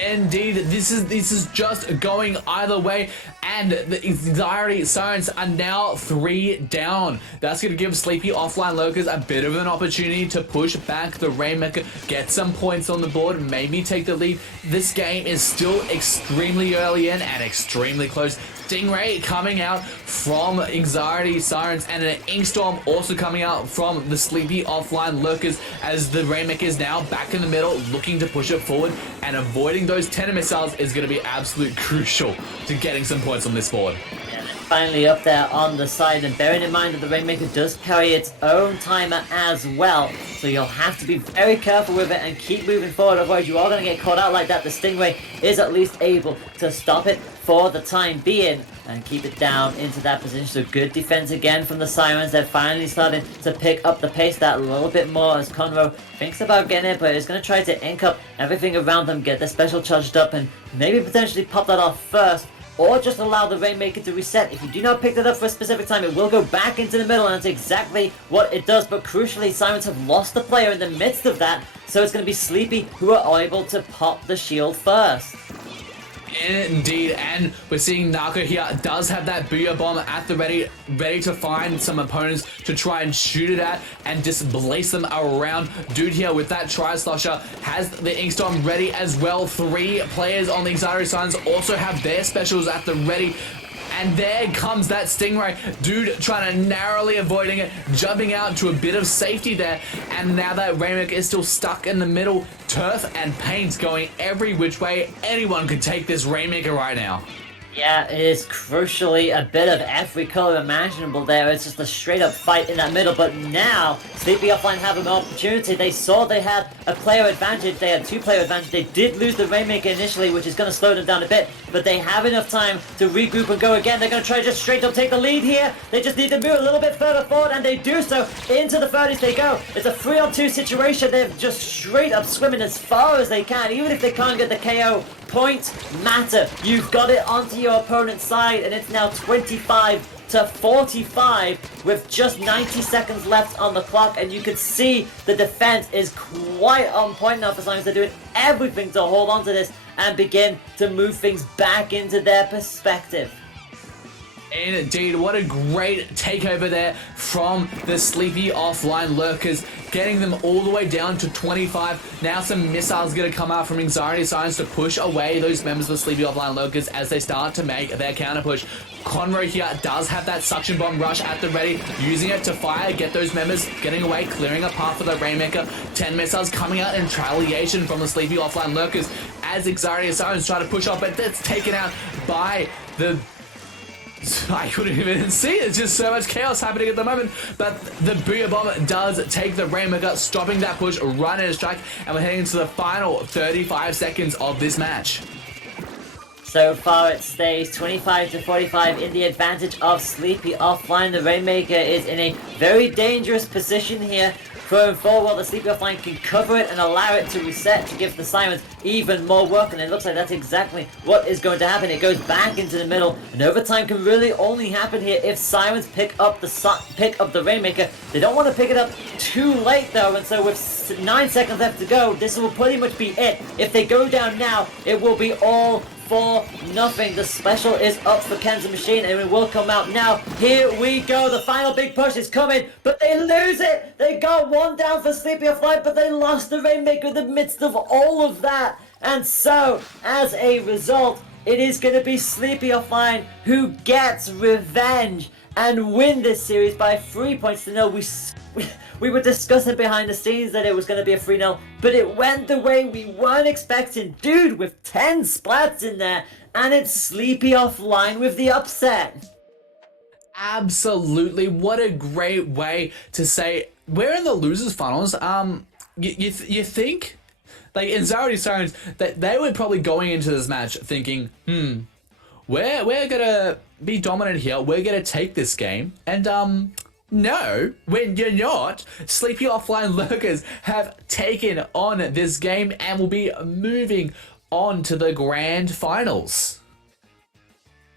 Indeed, this is just going either way, and the Anxiety Sirens are now 3 down. That's going to give Sleepy Offline Lurkers a bit of an opportunity to push back the Rainmaker, get some points on the board, maybe take the lead. This game is still extremely early in and extremely close. Stingray coming out from Anxiety Sirens, and an Inkstorm also coming out from the Sleepy Offline Lurkers, as the Rainmaker is now back in the middle looking to push it forward, and avoiding those 10 missiles is going to be absolute crucial to getting some points on this board. Yeah, finally up there on the side, and bearing in mind that the Rainmaker does carry its own timer as well, so you'll have to be very careful with it and keep moving forward, otherwise you are going to get caught out like that. The Stingray is at least able to stop it for the time being. and keep it down into that position. So good defense again from the Sirens. They're finally starting to pick up the pace that a little bit more as Conroe thinks about getting it, but is going to try to ink up everything around them, get their special charged up, and maybe potentially pop that off first, or just allow the Rainmaker to reset. If you do not pick that up for a specific time, it will go back into the middle, and that's exactly what it does. But crucially, Sirens have lost the player in the midst of that, so it's going to be Sleepy who are able to pop the shield first. Indeed, and we're seeing Narco here does have that Booyah Bomb at the ready to find some opponents to try and shoot it at and displace them around. Dude here with that Tri-Slosher has the Inkstorm ready as well. 3 players on the Inkxiety Sirens also have their specials at the ready. And there comes that Stingray. Dude trying to narrowly avoiding it, jumping out to a bit of safety there. And now that Rainmaker is still stuck in the middle. Turf and paint going every which way. Anyone could take this Rainmaker right now. Yeah, it is crucially a bit of every color imaginable there. It's just a straight up fight in that middle. But now, Sleepy Offline have an opportunity. They saw they had a player advantage. They had 2 player advantage. They did lose the Rainmaker initially, which is going to slow them down a bit. But they have enough time to regroup and go again. They're going to try to just straight up take the lead here. They just need to move a little bit further forward, and they do so. Into the 30s they go. It's a 3-on-2 situation. They're just straight up swimming as far as they can. Even if they can't get the KO, points matter. You've got it onto your opponent's side, and it's now 25-45 with just 90 seconds left on the clock, and you can see the defense is quite on point now for Sirens. They're doing everything to hold on to this and begin to move things back into their perspective. Indeed, what a great takeover there from the Sleepy Offline Lurkers, getting them all the way down to 25. Now some missiles going to come out from Inkxiety Sirens to push away those members of the Sleepy Offline Lurkers as they start to make their counter push. Conroe here does have that suction bomb rush at the ready, using it to fire, get those members getting away, clearing a path for the Rainmaker. 10 missiles coming out in retaliation from the Sleepy Offline Lurkers as Inkxiety Sirens try to push off, but that's taken out by the... I couldn't even see it. It's just so much chaos happening at the moment. But the Booyah Bomb does take the Rainmaker, stopping that push, run and strike, and we're heading into the final 35 seconds of this match. So far it stays 25-45 in the advantage of Sleepy Offline. The Rainmaker is in a very dangerous position here. Throwing forward, the Sleepy Offline can cover it and allow it to reset to give the Sirens even more work, and it looks like that's exactly what is going to happen. It goes back into the middle, and overtime can really only happen here if Sirens pick up the Rainmaker. They don't want to pick it up too late though, and so with 9 seconds left to go, this will pretty much be it. If they go down now, it will be all for nothing. The special is up for Ken's Machine, and it will come out now. Here we go. The final big push is coming, but they lose it. They got one down for Sleepy Offline, but they lost the Rainmaker in the midst of all of that. And so, as a result, it is going to be Sleepy Offline who gets revenge and win this series by 3 points to 0. We were discussing behind the scenes that it was going to be a 3-0, but it went the way we weren't expecting. Dude, with 10 splats in there, and it's Sleepy Offline with the upset. Absolutely, what a great way to say we're in the losers finals. You think, like in Inkxiety Sirens, that they were probably going into this match thinking, we're gonna be dominant here. We're gonna take this game, and no, when you're not. Sleepy Offline Lurkers have taken on this game and will be moving on to the grand finals.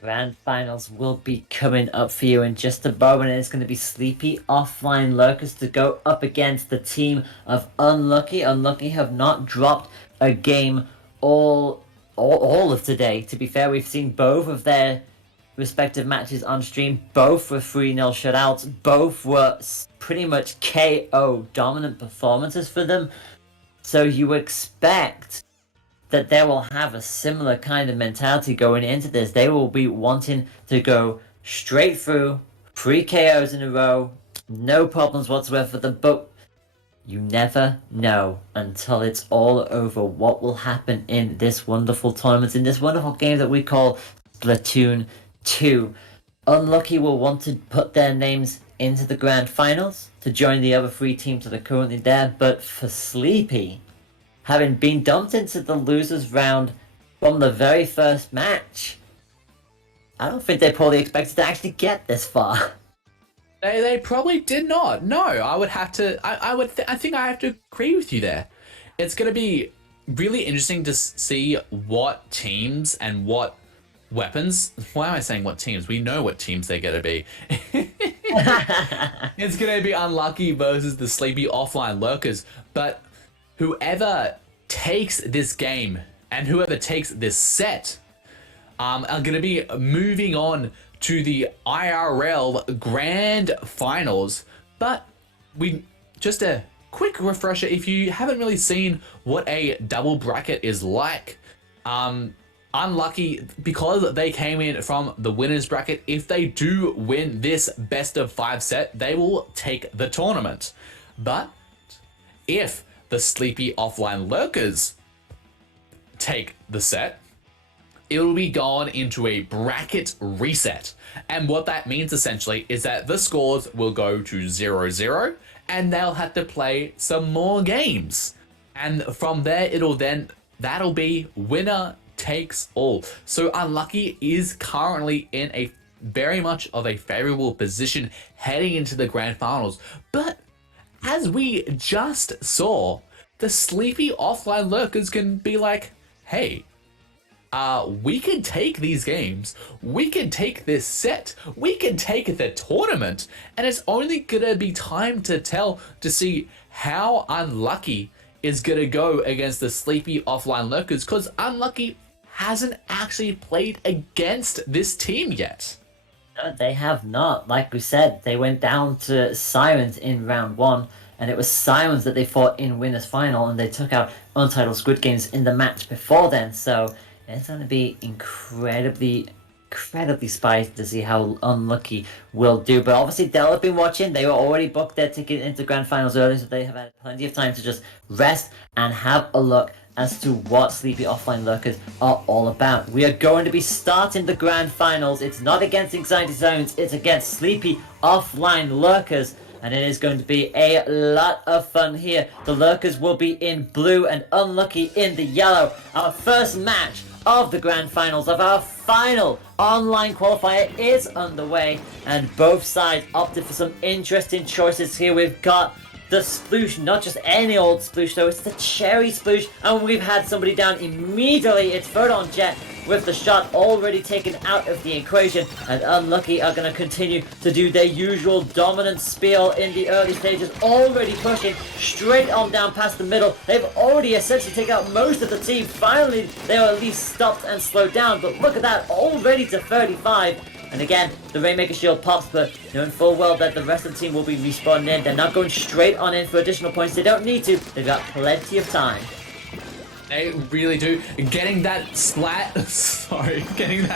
Grand finals will be coming up for you in just a moment, and it's going to be Sleepy Offline Lurkers to go up against the team of Unlucky. Unlucky have not dropped a game all of today. To be fair, we've seen both of their respective matches on stream. Both were 3-0 shutouts. Both were pretty much KO dominant performances for them. So you expect that they will have a similar kind of mentality going into this. They will be wanting to go straight through, 3 KOs in a row, no problems whatsoever for them, but you never know until it's all over what will happen in this wonderful tournament, in this wonderful game that we call Splatoon 2. Unlucky will want to put their names into the grand finals to join the other 3 teams that are currently there, but for Sleepy, having been dumped into the losers round from the very first match, I don't think they probably expected to actually get this far. They probably did not. No, I would have to. I think I have to agree with you there. It's going to be really interesting to see what teams and what weapons. Why am I saying what teams? We know what teams they're going to be. It's going to be Unlucky versus the sleepy offline lurkers. But whoever takes this game and whoever takes this set are going to be moving on to the IRL Grand Finals. But just a quick refresher, if you haven't really seen what a double bracket is like, Unlucky, because they came in from the winners bracket, if they do win this best of 5 set, they will take the tournament. But if the sleepy offline lurkers take the set, it will be gone into a bracket reset. And what that means essentially is that the scores will go to 0-0 and they'll have to play some more games. And from there, that'll be winner takes all. So Unlucky is currently in a very much of a favorable position heading into the grand finals. But as we just saw, the sleepy offline lurkers can be like, hey, we can take these games, we can take this set, we can take the tournament, and it's only gonna be time to tell to see how Unlucky is gonna go against the sleepy offline lurkers, because Unlucky hasn't actually played against this team yet. No, they have not. Like we said, they went down to Sirens in round 1, and it was Sirens that they fought in winners final, and they took out Untitled Squid Games in the match before then, so it's going to be incredibly spicy to see how Unlucky will do. But obviously they'll have been watching. They were already booked their ticket into grand finals early, so they have had plenty of time to just rest and have a look as to what sleepy offline lurkers are all about. We are going to be starting the grand finals. It's not against Inkxiety Zones, it's against sleepy offline lurkers. And it is going to be a lot of fun here. The lurkers will be in blue and Unlucky in the yellow. Our first match of the grand finals of our final online qualifier is underway, and both sides opted for some interesting choices here. We've got the sploosh, not just any old sploosh though, it's the cherry sploosh, and we've had somebody down immediately. It's Photon Jet with the shot already taken out of the equation, and Unlucky are going to continue to do their usual dominant spiel in the early stages, already pushing straight on down past the middle. They've already essentially taken out most of the team. Finally, they are at least stopped and slowed down, but look at that, already to 35. And again, the Rainmaker shield pops, but knowing full well that the rest of the team will be respawning in. They're not going straight on in for additional points. They don't need to. They've got plenty of time. They really do. Getting that splat, getting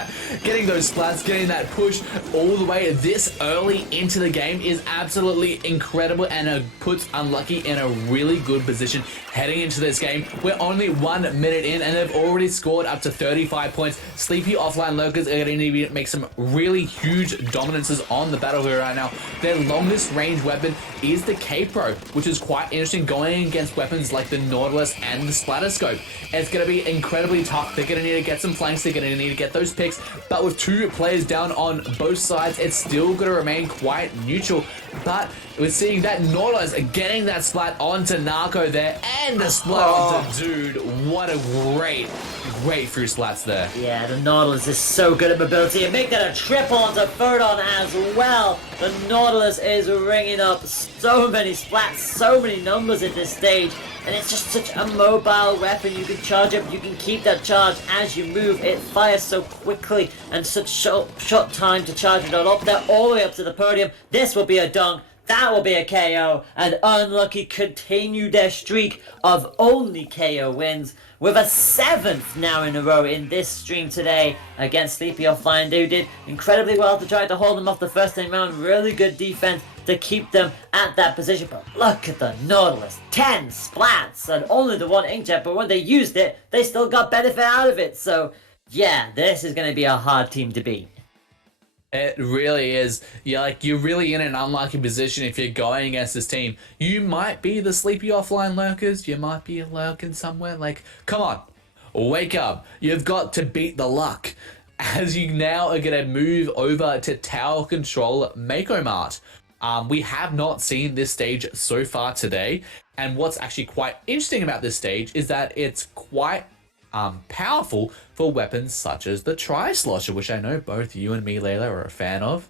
those splats, getting that push all the way this early into the game is absolutely incredible, and puts Unlucky in a really good position heading into this game. We're only 1 minute in and they've already scored up to 35 points. Sleepy offline lurkers are going to need to make some really huge dominances on the battlefield right now. Their longest range weapon is the K-Pro, which is quite interesting going against weapons like the Nautilus and the Splatterscope. It's going to be incredibly tough. They're going to need to get some flanks. They're going to need to get those picks. But with 2 players down on both sides, it's still going to remain quite neutral. But we're seeing that Nautilus getting that splat onto Narco there, and the splat onto Dude. What a great through splats there. Yeah, the Nautilus is so good at mobility, and make that a triple onto Photon as well. The Nautilus is ringing up so many splats, so many numbers at this stage. And it's just such a mobile weapon. You can charge up, you can keep that charge as you move. It fires so quickly and such short time to charge it all up there, all the way up to the podium. This will be a dunk. That will be a KO. And Unlucky continue their streak of only KO wins with a 7th now in a row in this stream today against Sleepy Offline. They did incredibly well to try to hold them off the first time round. Really good defense to keep them at that position. But look at the Nautilus. 10 splats and only the 1 inkjet, but when they used it, they still got benefit out of it. So yeah, this is going to be a hard team to beat. It really is. You're really in an unlucky position if you're going against this team. You might be the sleepy offline lurkers. You might be lurking somewhere. Come on, wake up. You've got to beat the luck. as you now are going to move over to Tower Control Mako Mart. We have not seen this stage so far today, and what's actually quite interesting about this stage is that it's quite powerful for weapons such as the Tri-Slosher, which I know both you and me, Layla, are a fan of.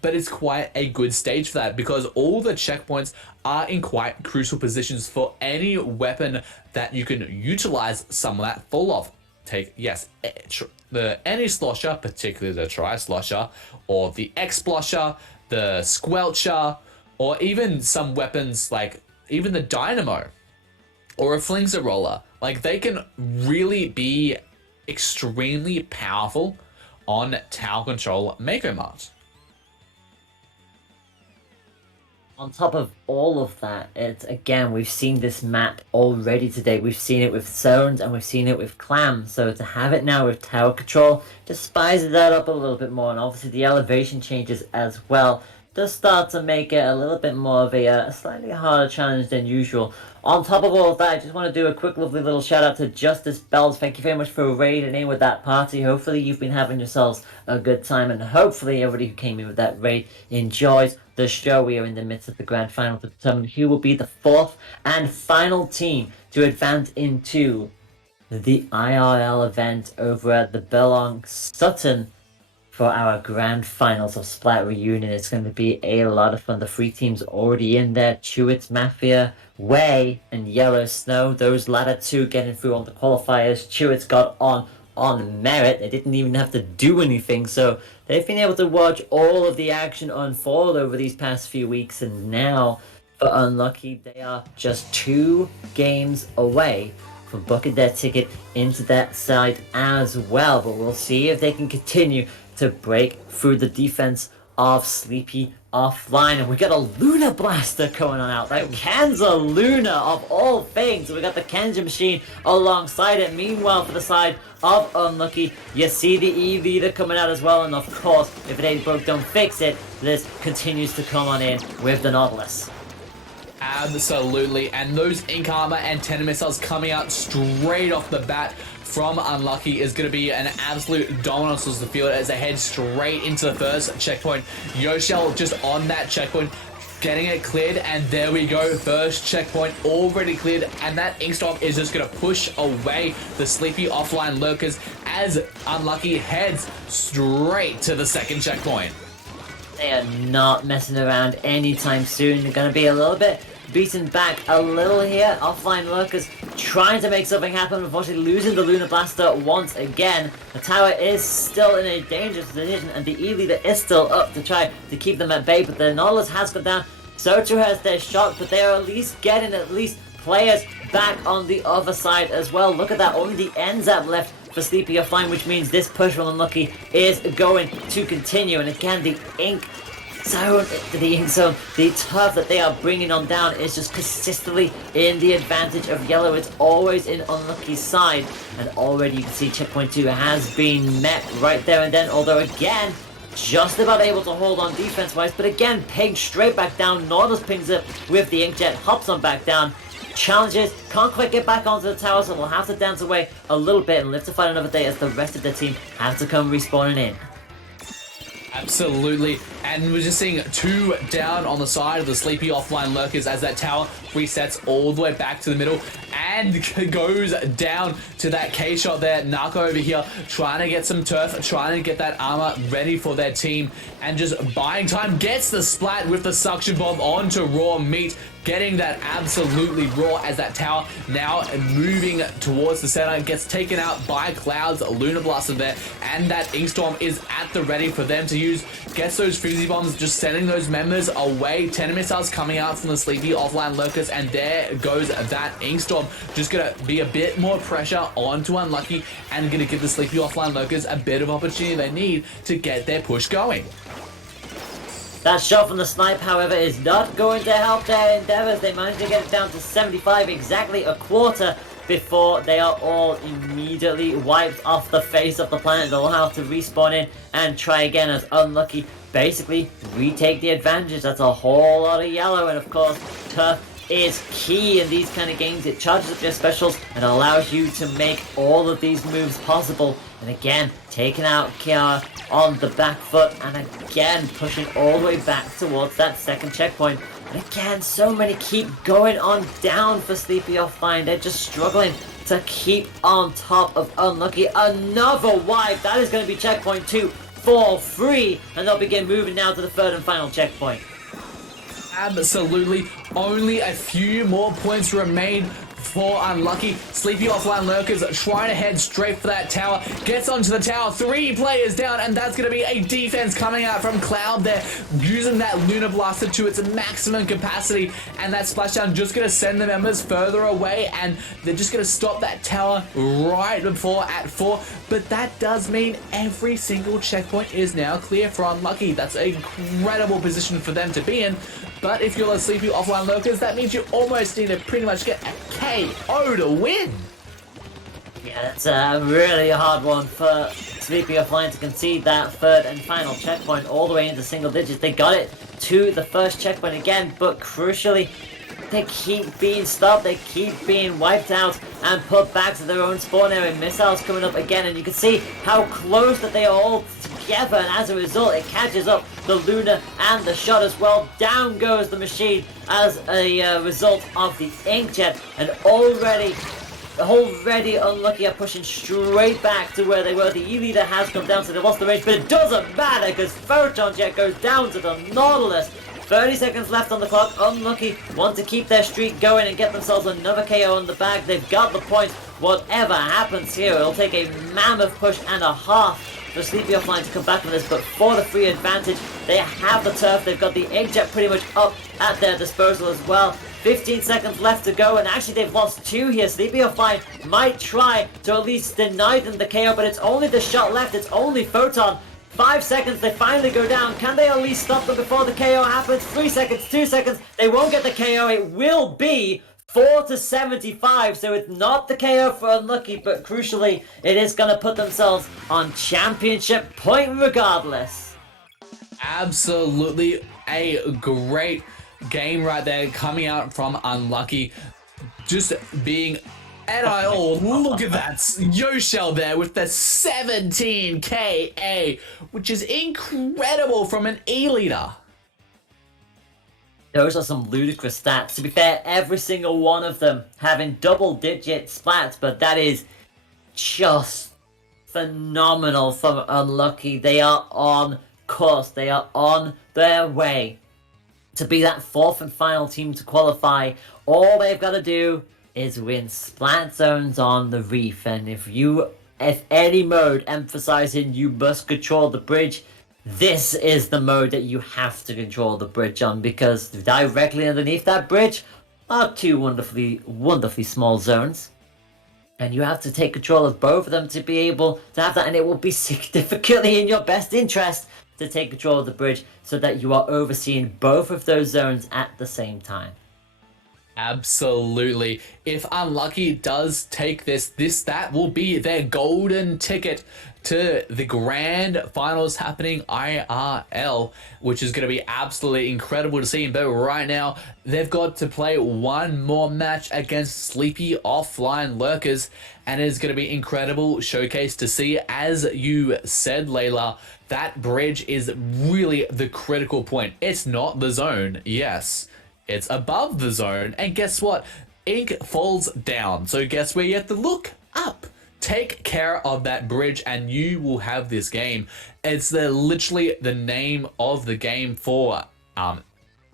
But it's quite a good stage for that because all the checkpoints are in quite crucial positions for any weapon that you can utilize some of that full of. Take, yes, any slosher, particularly the Tri-Slosher, or the X-Splosher, the Squelcher, or even some weapons like even the Dynamo or a Flingser Roller. Like, they can really be extremely powerful on Tower Control Mako Mart. On top of all of that, it's again, we've seen this map already today. We've seen it with Zones and we've seen it with Clam. So to have it now with Tower Control just spices that up a little bit more. And obviously the elevation changes as well does start to make it a little bit more of a slightly harder challenge than usual. On top of all of that, I just want to do a quick lovely little shout out to Justice Bells. Thank you very much for raiding in with that party. Hopefully you've been having yourselves a good time, and hopefully everybody who came in with that raid enjoys the show. We are in the midst of the grand final to determine who will be the fourth and final team to advance into the IRL event over at the Belong Sutton for our grand finals of Splat Reunion. It's going to be a lot of fun. The three teams already in there: Chewits Mafia, Way, and Yellow Snow. Those latter two getting through on the qualifiers. Chewits got on merit. They didn't even have to do anything, so they've been able to watch all of the action unfold over these past few weeks, and now for Unlucky, they are just 2 games away from booking their ticket into that side as well. But we'll see if they can continue to break through the defense of Sleepy Offline. And we got a Luna Blaster going on out there. Kenza Luna of all things. We got the Kenja machine alongside it. Meanwhile, for the side of Unlucky, you see the E-Leader coming out as well. And of course, if it ain't broke, don't fix it. This continues to come on in with the Nautilus. Absolutely, and those Ink Armor antenna missiles coming out straight off the bat from Unlucky is going to be an absolute dominance of the field as they head straight into the first checkpoint. Yoshell just on that checkpoint, getting it cleared, and there we go, first checkpoint already cleared, and that Inkstorm is just going to push away the Sleepy Offline Lurkers as Unlucky heads straight to the second checkpoint. They are not messing around anytime soon. They're going to be a little bit beaten back a little here. Offline Lurkers trying to make something happen, unfortunately losing the Luna Blaster once again. The tower is still in a dangerous position, and the E-Leader is still up to try to keep them at bay, but the Nautilus has gone down. So too has their shot, but they are at least getting players back on the other side as well. Look at that, only the NZAP left for Sleepy Offline, which means this push from Unlucky is going to continue. And again, the Ink Zone, the turf that they are bringing on down is just consistently in the advantage of Yellow. It's always in Unlucky's side, and already you can see checkpoint 2 has been met right there and then, although again, just about able to hold on defense-wise, but again, pinged straight back down. Nautilus pings it with the Inkjet, hops on back down. Challenges, can't quite get back onto the tower, so they'll have to dance away a little bit and live to fight another day as the rest of the team have to come respawning in. Absolutely, and we're just seeing 2 down on the side of the Sleepy Offline Lurkers as that tower resets all the way back to the middle and goes down to that K-shot there. Narco over here trying to get some turf, trying to get that armor ready for their team, and just buying time. Gets the splat with the suction bomb onto raw meat, getting that absolutely raw as that tower now moving towards the center, gets taken out by Clouds, Luna Blaster there, and that Inkstorm is at the ready for them to use. Gets those Fusey Bombs, just sending those members away. 10 missiles coming out from the Sleepy Offline Lurkers, and there goes that Inkstorm. Just gonna be a bit more pressure onto Unlucky and gonna give the Sleepy Offline Lurkers a bit of opportunity they need to get their push going. That shot from the snipe, however, is not going to help their endeavors. They managed to get it down to 75, exactly a quarter, before they are all immediately wiped off the face of the planet. They'll have to respawn in and try again as Unlucky basically retake the advantage. That's a whole lot of yellow, and of course, turf is key in these kind of games. It charges up your specials and allows you to make all of these moves possible. And again, taking out Kiara on the back foot and again pushing all the way back towards that second checkpoint. And again, so many keep going on down for Sleepy Offline. They're just struggling to keep on top of Unlucky. Another wipe. That is going to be checkpoint 2 for free. And they'll begin moving now to the third and final checkpoint. Absolutely. Only a few more points remain for Unlucky. Sleepy Offline Lurkers trying to head straight for that tower. Gets onto the tower. 3 players down, and that's going to be a defense coming out from Cloud there, using that Lunar Blaster to its maximum capacity, and that splashdown just going to send the members further away, and they're just going to stop that tower right before at 4. But that does mean every single checkpoint is now clear for Unlucky. That's an incredible position for them to be in. But if you're a Sleepy Offline Lurkers, that means you almost need to pretty much get a KO to win. Yeah, that's a really hard one for Sleepy Offline to concede that third and final checkpoint all the way into single digits. They got it to the first checkpoint again, but crucially, they keep being stopped, they keep being wiped out and put back to their own spawn area. Missiles coming up again, and you can see how close that they are all together, and as a result it catches up the Luna and the shot as well. Down goes the machine as a result of the inkjet, and already Unlucky are pushing straight back to where they were. The E-leader has come down, so they lost the range, but it doesn't matter because Photon Jet goes down to the Nautilus. 30 seconds left on the clock. Unlucky want to keep their streak going and get themselves another KO on the bag. They've got the point. Whatever happens here, it'll take a mammoth push and a half for Sleepy Offline to come back from this, but for the free advantage, they have the turf. They've got the inkjet pretty much up at their disposal as well. 15 seconds left to go, and actually they've lost 2 here. Sleepy Offline might try to at least deny them the KO, but it's only the shot left. It's only Photon. 5 seconds, they finally go down. Can they at least stop them before the KO happens? 3 seconds, 2 seconds. They won't get the KO. It will be 4-75, so it's not the KO for Unlucky, but crucially, it is going to put themselves on championship point regardless. Absolutely a great game right there coming out from Unlucky. Just being NIL, look at that Yoshell there with the 17 KA, which is incredible from an E-leader. Those are some ludicrous stats. To be fair, every single one of them having double-digit splats, but that is just phenomenal from Unlucky. They are on course. They are on their way to be that 4th and final team to qualify. All they've got to do is win Splat Zones on the Reef, and if any mode emphasizing you must control the bridge, this is the mode that you have to control the bridge on, because directly underneath that bridge are 2 wonderfully small zones, and you have to take control of both of them to be able to have that, and it will be significantly in your best interest to take control of the bridge so that you are overseeing both of those zones at the same time. Absolutely. If Unlucky does take that will be their golden ticket to the grand finals happening IRL, which is going to be absolutely incredible to see. But right now, they've got to play one more match against Sleepy Offline Lurkers, and it is going to be incredible showcase to see. As you said, Layla, that bridge is really the critical point. It's not the zone, yes. It's above the zone, and guess what? Ink falls down. So guess where you have to look? Up. Take care of that bridge and you will have this game. It's literally the name of the game for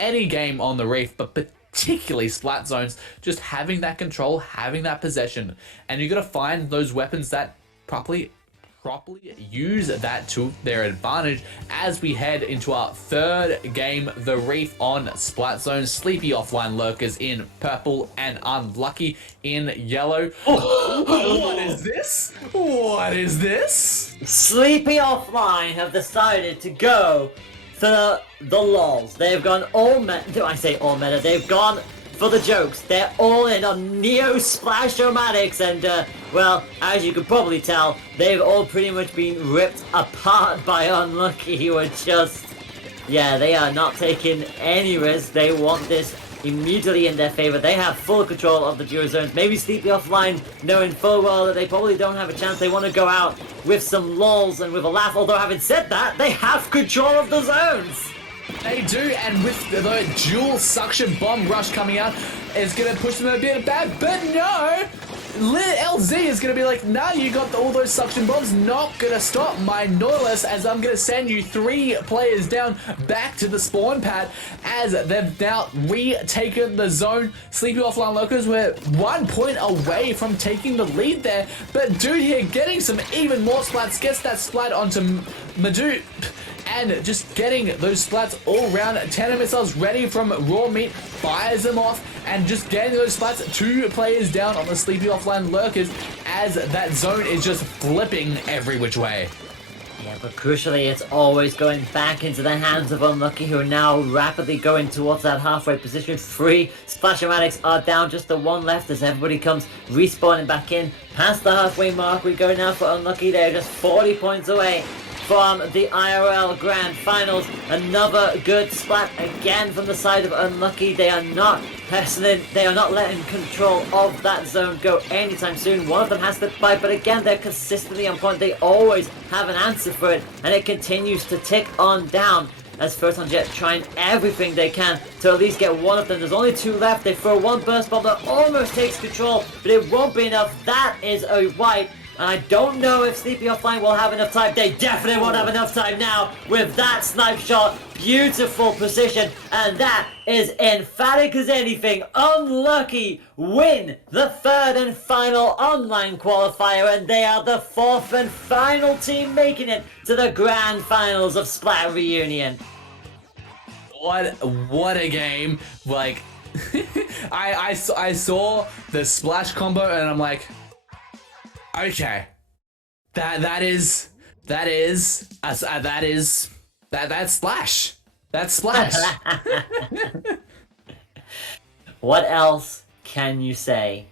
any game on the Reef, but particularly Splat Zones. Just having that control, having that possession, and you got to find those weapons that properly use that to their advantage as we head into our third game, the Reef on Splat Zone. Sleepy Offline Lurkers in purple and Unlucky in yellow. What is this? What is this? Sleepy Offline have decided to go for the lols. They've gone all meta. I say all meta. They've gone for the jokes. They're all in on Neo Splash-O-Matics, and well, as you can probably tell, they've all pretty much been ripped apart by Unlucky, who are just, yeah, they are not taking any risks. They want this immediately in their favor. They have full control of the duo zones. Maybe Sleepy Offline, knowing full well that they probably don't have a chance. They want to go out with some lulls and with a laugh. Although, having said that, they have control of the zones. They do, and with the dual suction bomb rush coming out, it's going to push them a bit back. But no, LZ is going to be like, nah, you got all those suction bombs, not going to stop my Nautilus, as I'm going to send you 3 players down back to the spawn pad, as they've now retaken the zone. Sleepy Offline Lurkers were 1 point away from taking the lead there, but dude here getting some even more splats, gets that splat onto Madu, and just getting those splats all around. 10 missiles ready from raw meat, fires them off, and just getting those splats. 2 players down on the Sleepy Offline Lurkers, as that zone is just flipping every which way. Yeah, but crucially, it's always going back into the hands of Unlucky, who are now rapidly going towards that halfway position. 3 Splash-O-Matics are down, just the 1 left as everybody comes respawning back in. Past the halfway mark, we go now for Unlucky. They're just 40 points away from the IRL Grand Finals. Another good splat again from the side of Unlucky. They are not hustling, they are not letting control of that zone go anytime soon. One of them has to fight, but again, they're consistently on point. They always have an answer for it, and it continues to tick on down as Photon Jet trying everything they can to at least get one of them. There's only 2 left. They throw 1 burst bomb that almost takes control, but it won't be enough. That is a wipe. I don't know if Sleepy Offline will have enough time. They definitely won't have enough time now with that snipe shot. Beautiful precision. And that is emphatic as anything. Unlucky win the 3rd and final online qualifier. And they are the 4th and final team making it to the grand finals of Splat Reunion. What a game. Like, I saw the splash combo and I'm like, okay, that's Splash. That's Splash. What else can you say?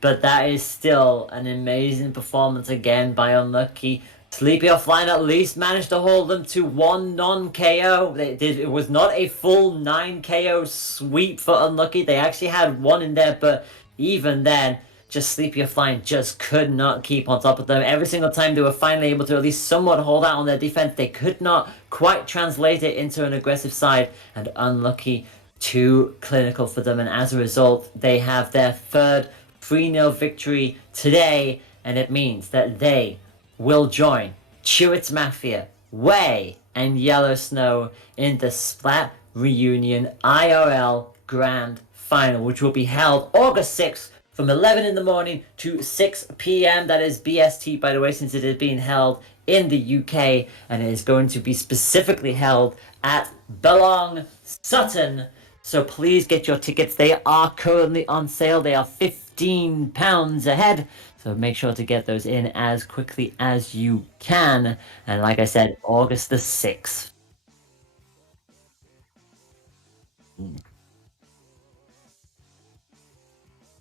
But that is still an amazing performance again by Unlucky. Sleepy Offline at least managed to hold them to 1 non-KO. It was not a full 9 KO sweep for Unlucky. They actually had 1 in there, but even then, just Sleepy Offline just could not keep on top of them. Every single time they were finally able to at least somewhat hold out on their defense, they could not quite translate it into an aggressive side, and Unlucky too clinical for them, and as a result, they have their 3rd 3-0 victory today, and it means that they will join Chewits Mafia, Way, and Yellow Snow in the Splat Reunion IRL Grand Final, which will be held August 6th from 11 in the morning to 6 p.m. That is BST, by the way, since it is being held in the UK, and it is going to be specifically held at Belong Sutton. So please get your tickets. They are currently on sale. They are £15 ahead. So make sure to get those in as quickly as you can. And like I said, August the 6th.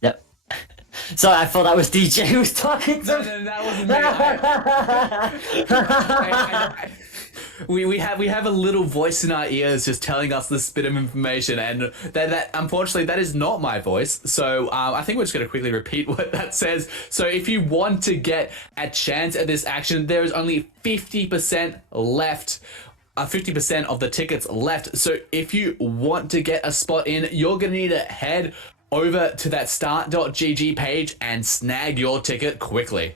Yep. Sorry, I thought that was DJ who was talking to me. No, that wasn't me. We have a little voice in our ears just telling us this bit of information, and that unfortunately that is not my voice. So I think we're just going to quickly repeat what that says. So if you want to get a chance at this action, there is only 50% left. 50% of the tickets left. So if you want to get a spot in, you're going to need to head over to that start.gg page and snag your ticket quickly.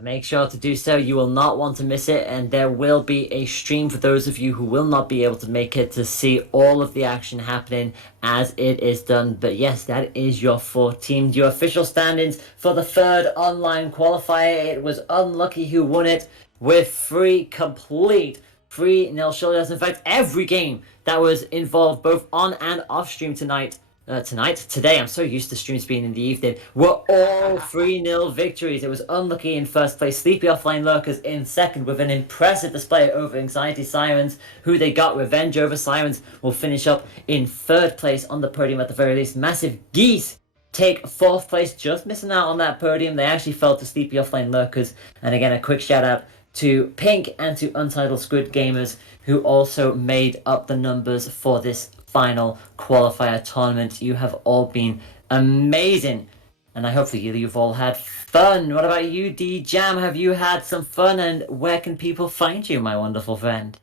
Make sure to do so. You will not want to miss it, and there will be a stream for those of you who will not be able to make it to see all of the action happening as it is done. But yes, that is your 4 teams, your official standings for the 3rd online qualifier. It was Unlucky who won it with 3 complete 3-0 shoulders. In fact, every game that was involved both on and off stream today, I'm so used to streams being in the evening, were all 3-0 victories. It was Unlucky in first place, Sleepy Offline Lurkers in second with an impressive display over Inkxiety Sirens, who they got revenge over. Sirens will finish up in 3rd place on the podium at the very least. Massive Geese take 4th place, just missing out on that podium. They actually fell to Sleepy Offline Lurkers. And again, a quick shout out to Pink and to Untitled Squid Gamers, who also made up the numbers for this final qualifier tournament. You have all been amazing, and I hope that you've all had fun. What about you, D-Jam? Have you had some fun, and where can people find you, my wonderful friend?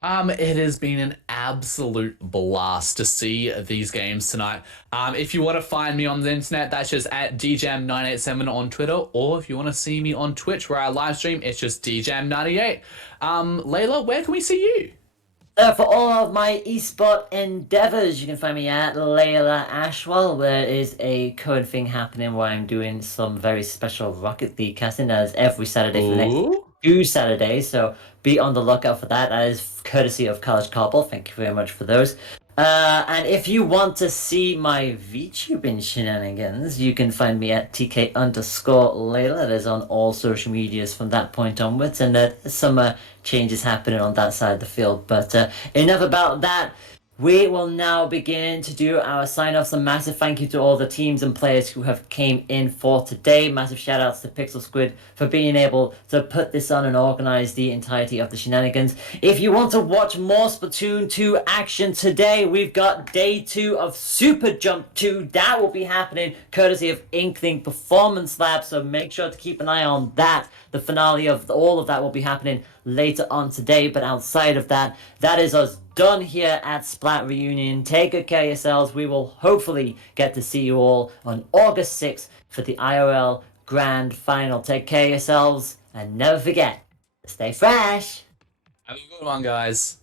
It has been an absolute blast to see these games tonight. If you want to find me on the internet, that's just at djam987 on Twitter, or if you want to see me on Twitch where I live stream, it's just djam98. Layla, where can we see you? For all of my esport endeavors, you can find me at Layla Ashwell. There is a current thing happening where I'm doing some very special Rocket League casting as every Saturday for the next 2 Saturdays, so be on the lookout for that. That is courtesy of College Cobble. Thank you very much for those. And if you want to see my VTubing shenanigans, you can find me at TK_Layla. That is on all social medias from that point onwards, and some changes happening on that side of the field. But enough about that. We will now begin to do our sign-offs. A massive thank you to all the teams and players who have came in for today. Massive shout-outs to Pixel Squid for being able to put this on and organize the entirety of the shenanigans. If you want to watch more Splatoon 2 action today, we've got Day 2 of Super Jump 2. That will be happening courtesy of Inkling Performance Lab, so make sure to keep an eye on that. The finale of all of that will be happening later on today, but outside of that, that is us done here at Splat Reunion. Take good care of yourselves. We will hopefully get to see you all on August 6th for the IRL Grand Final. Take care of yourselves, and never forget to stay fresh. Have a good one, guys.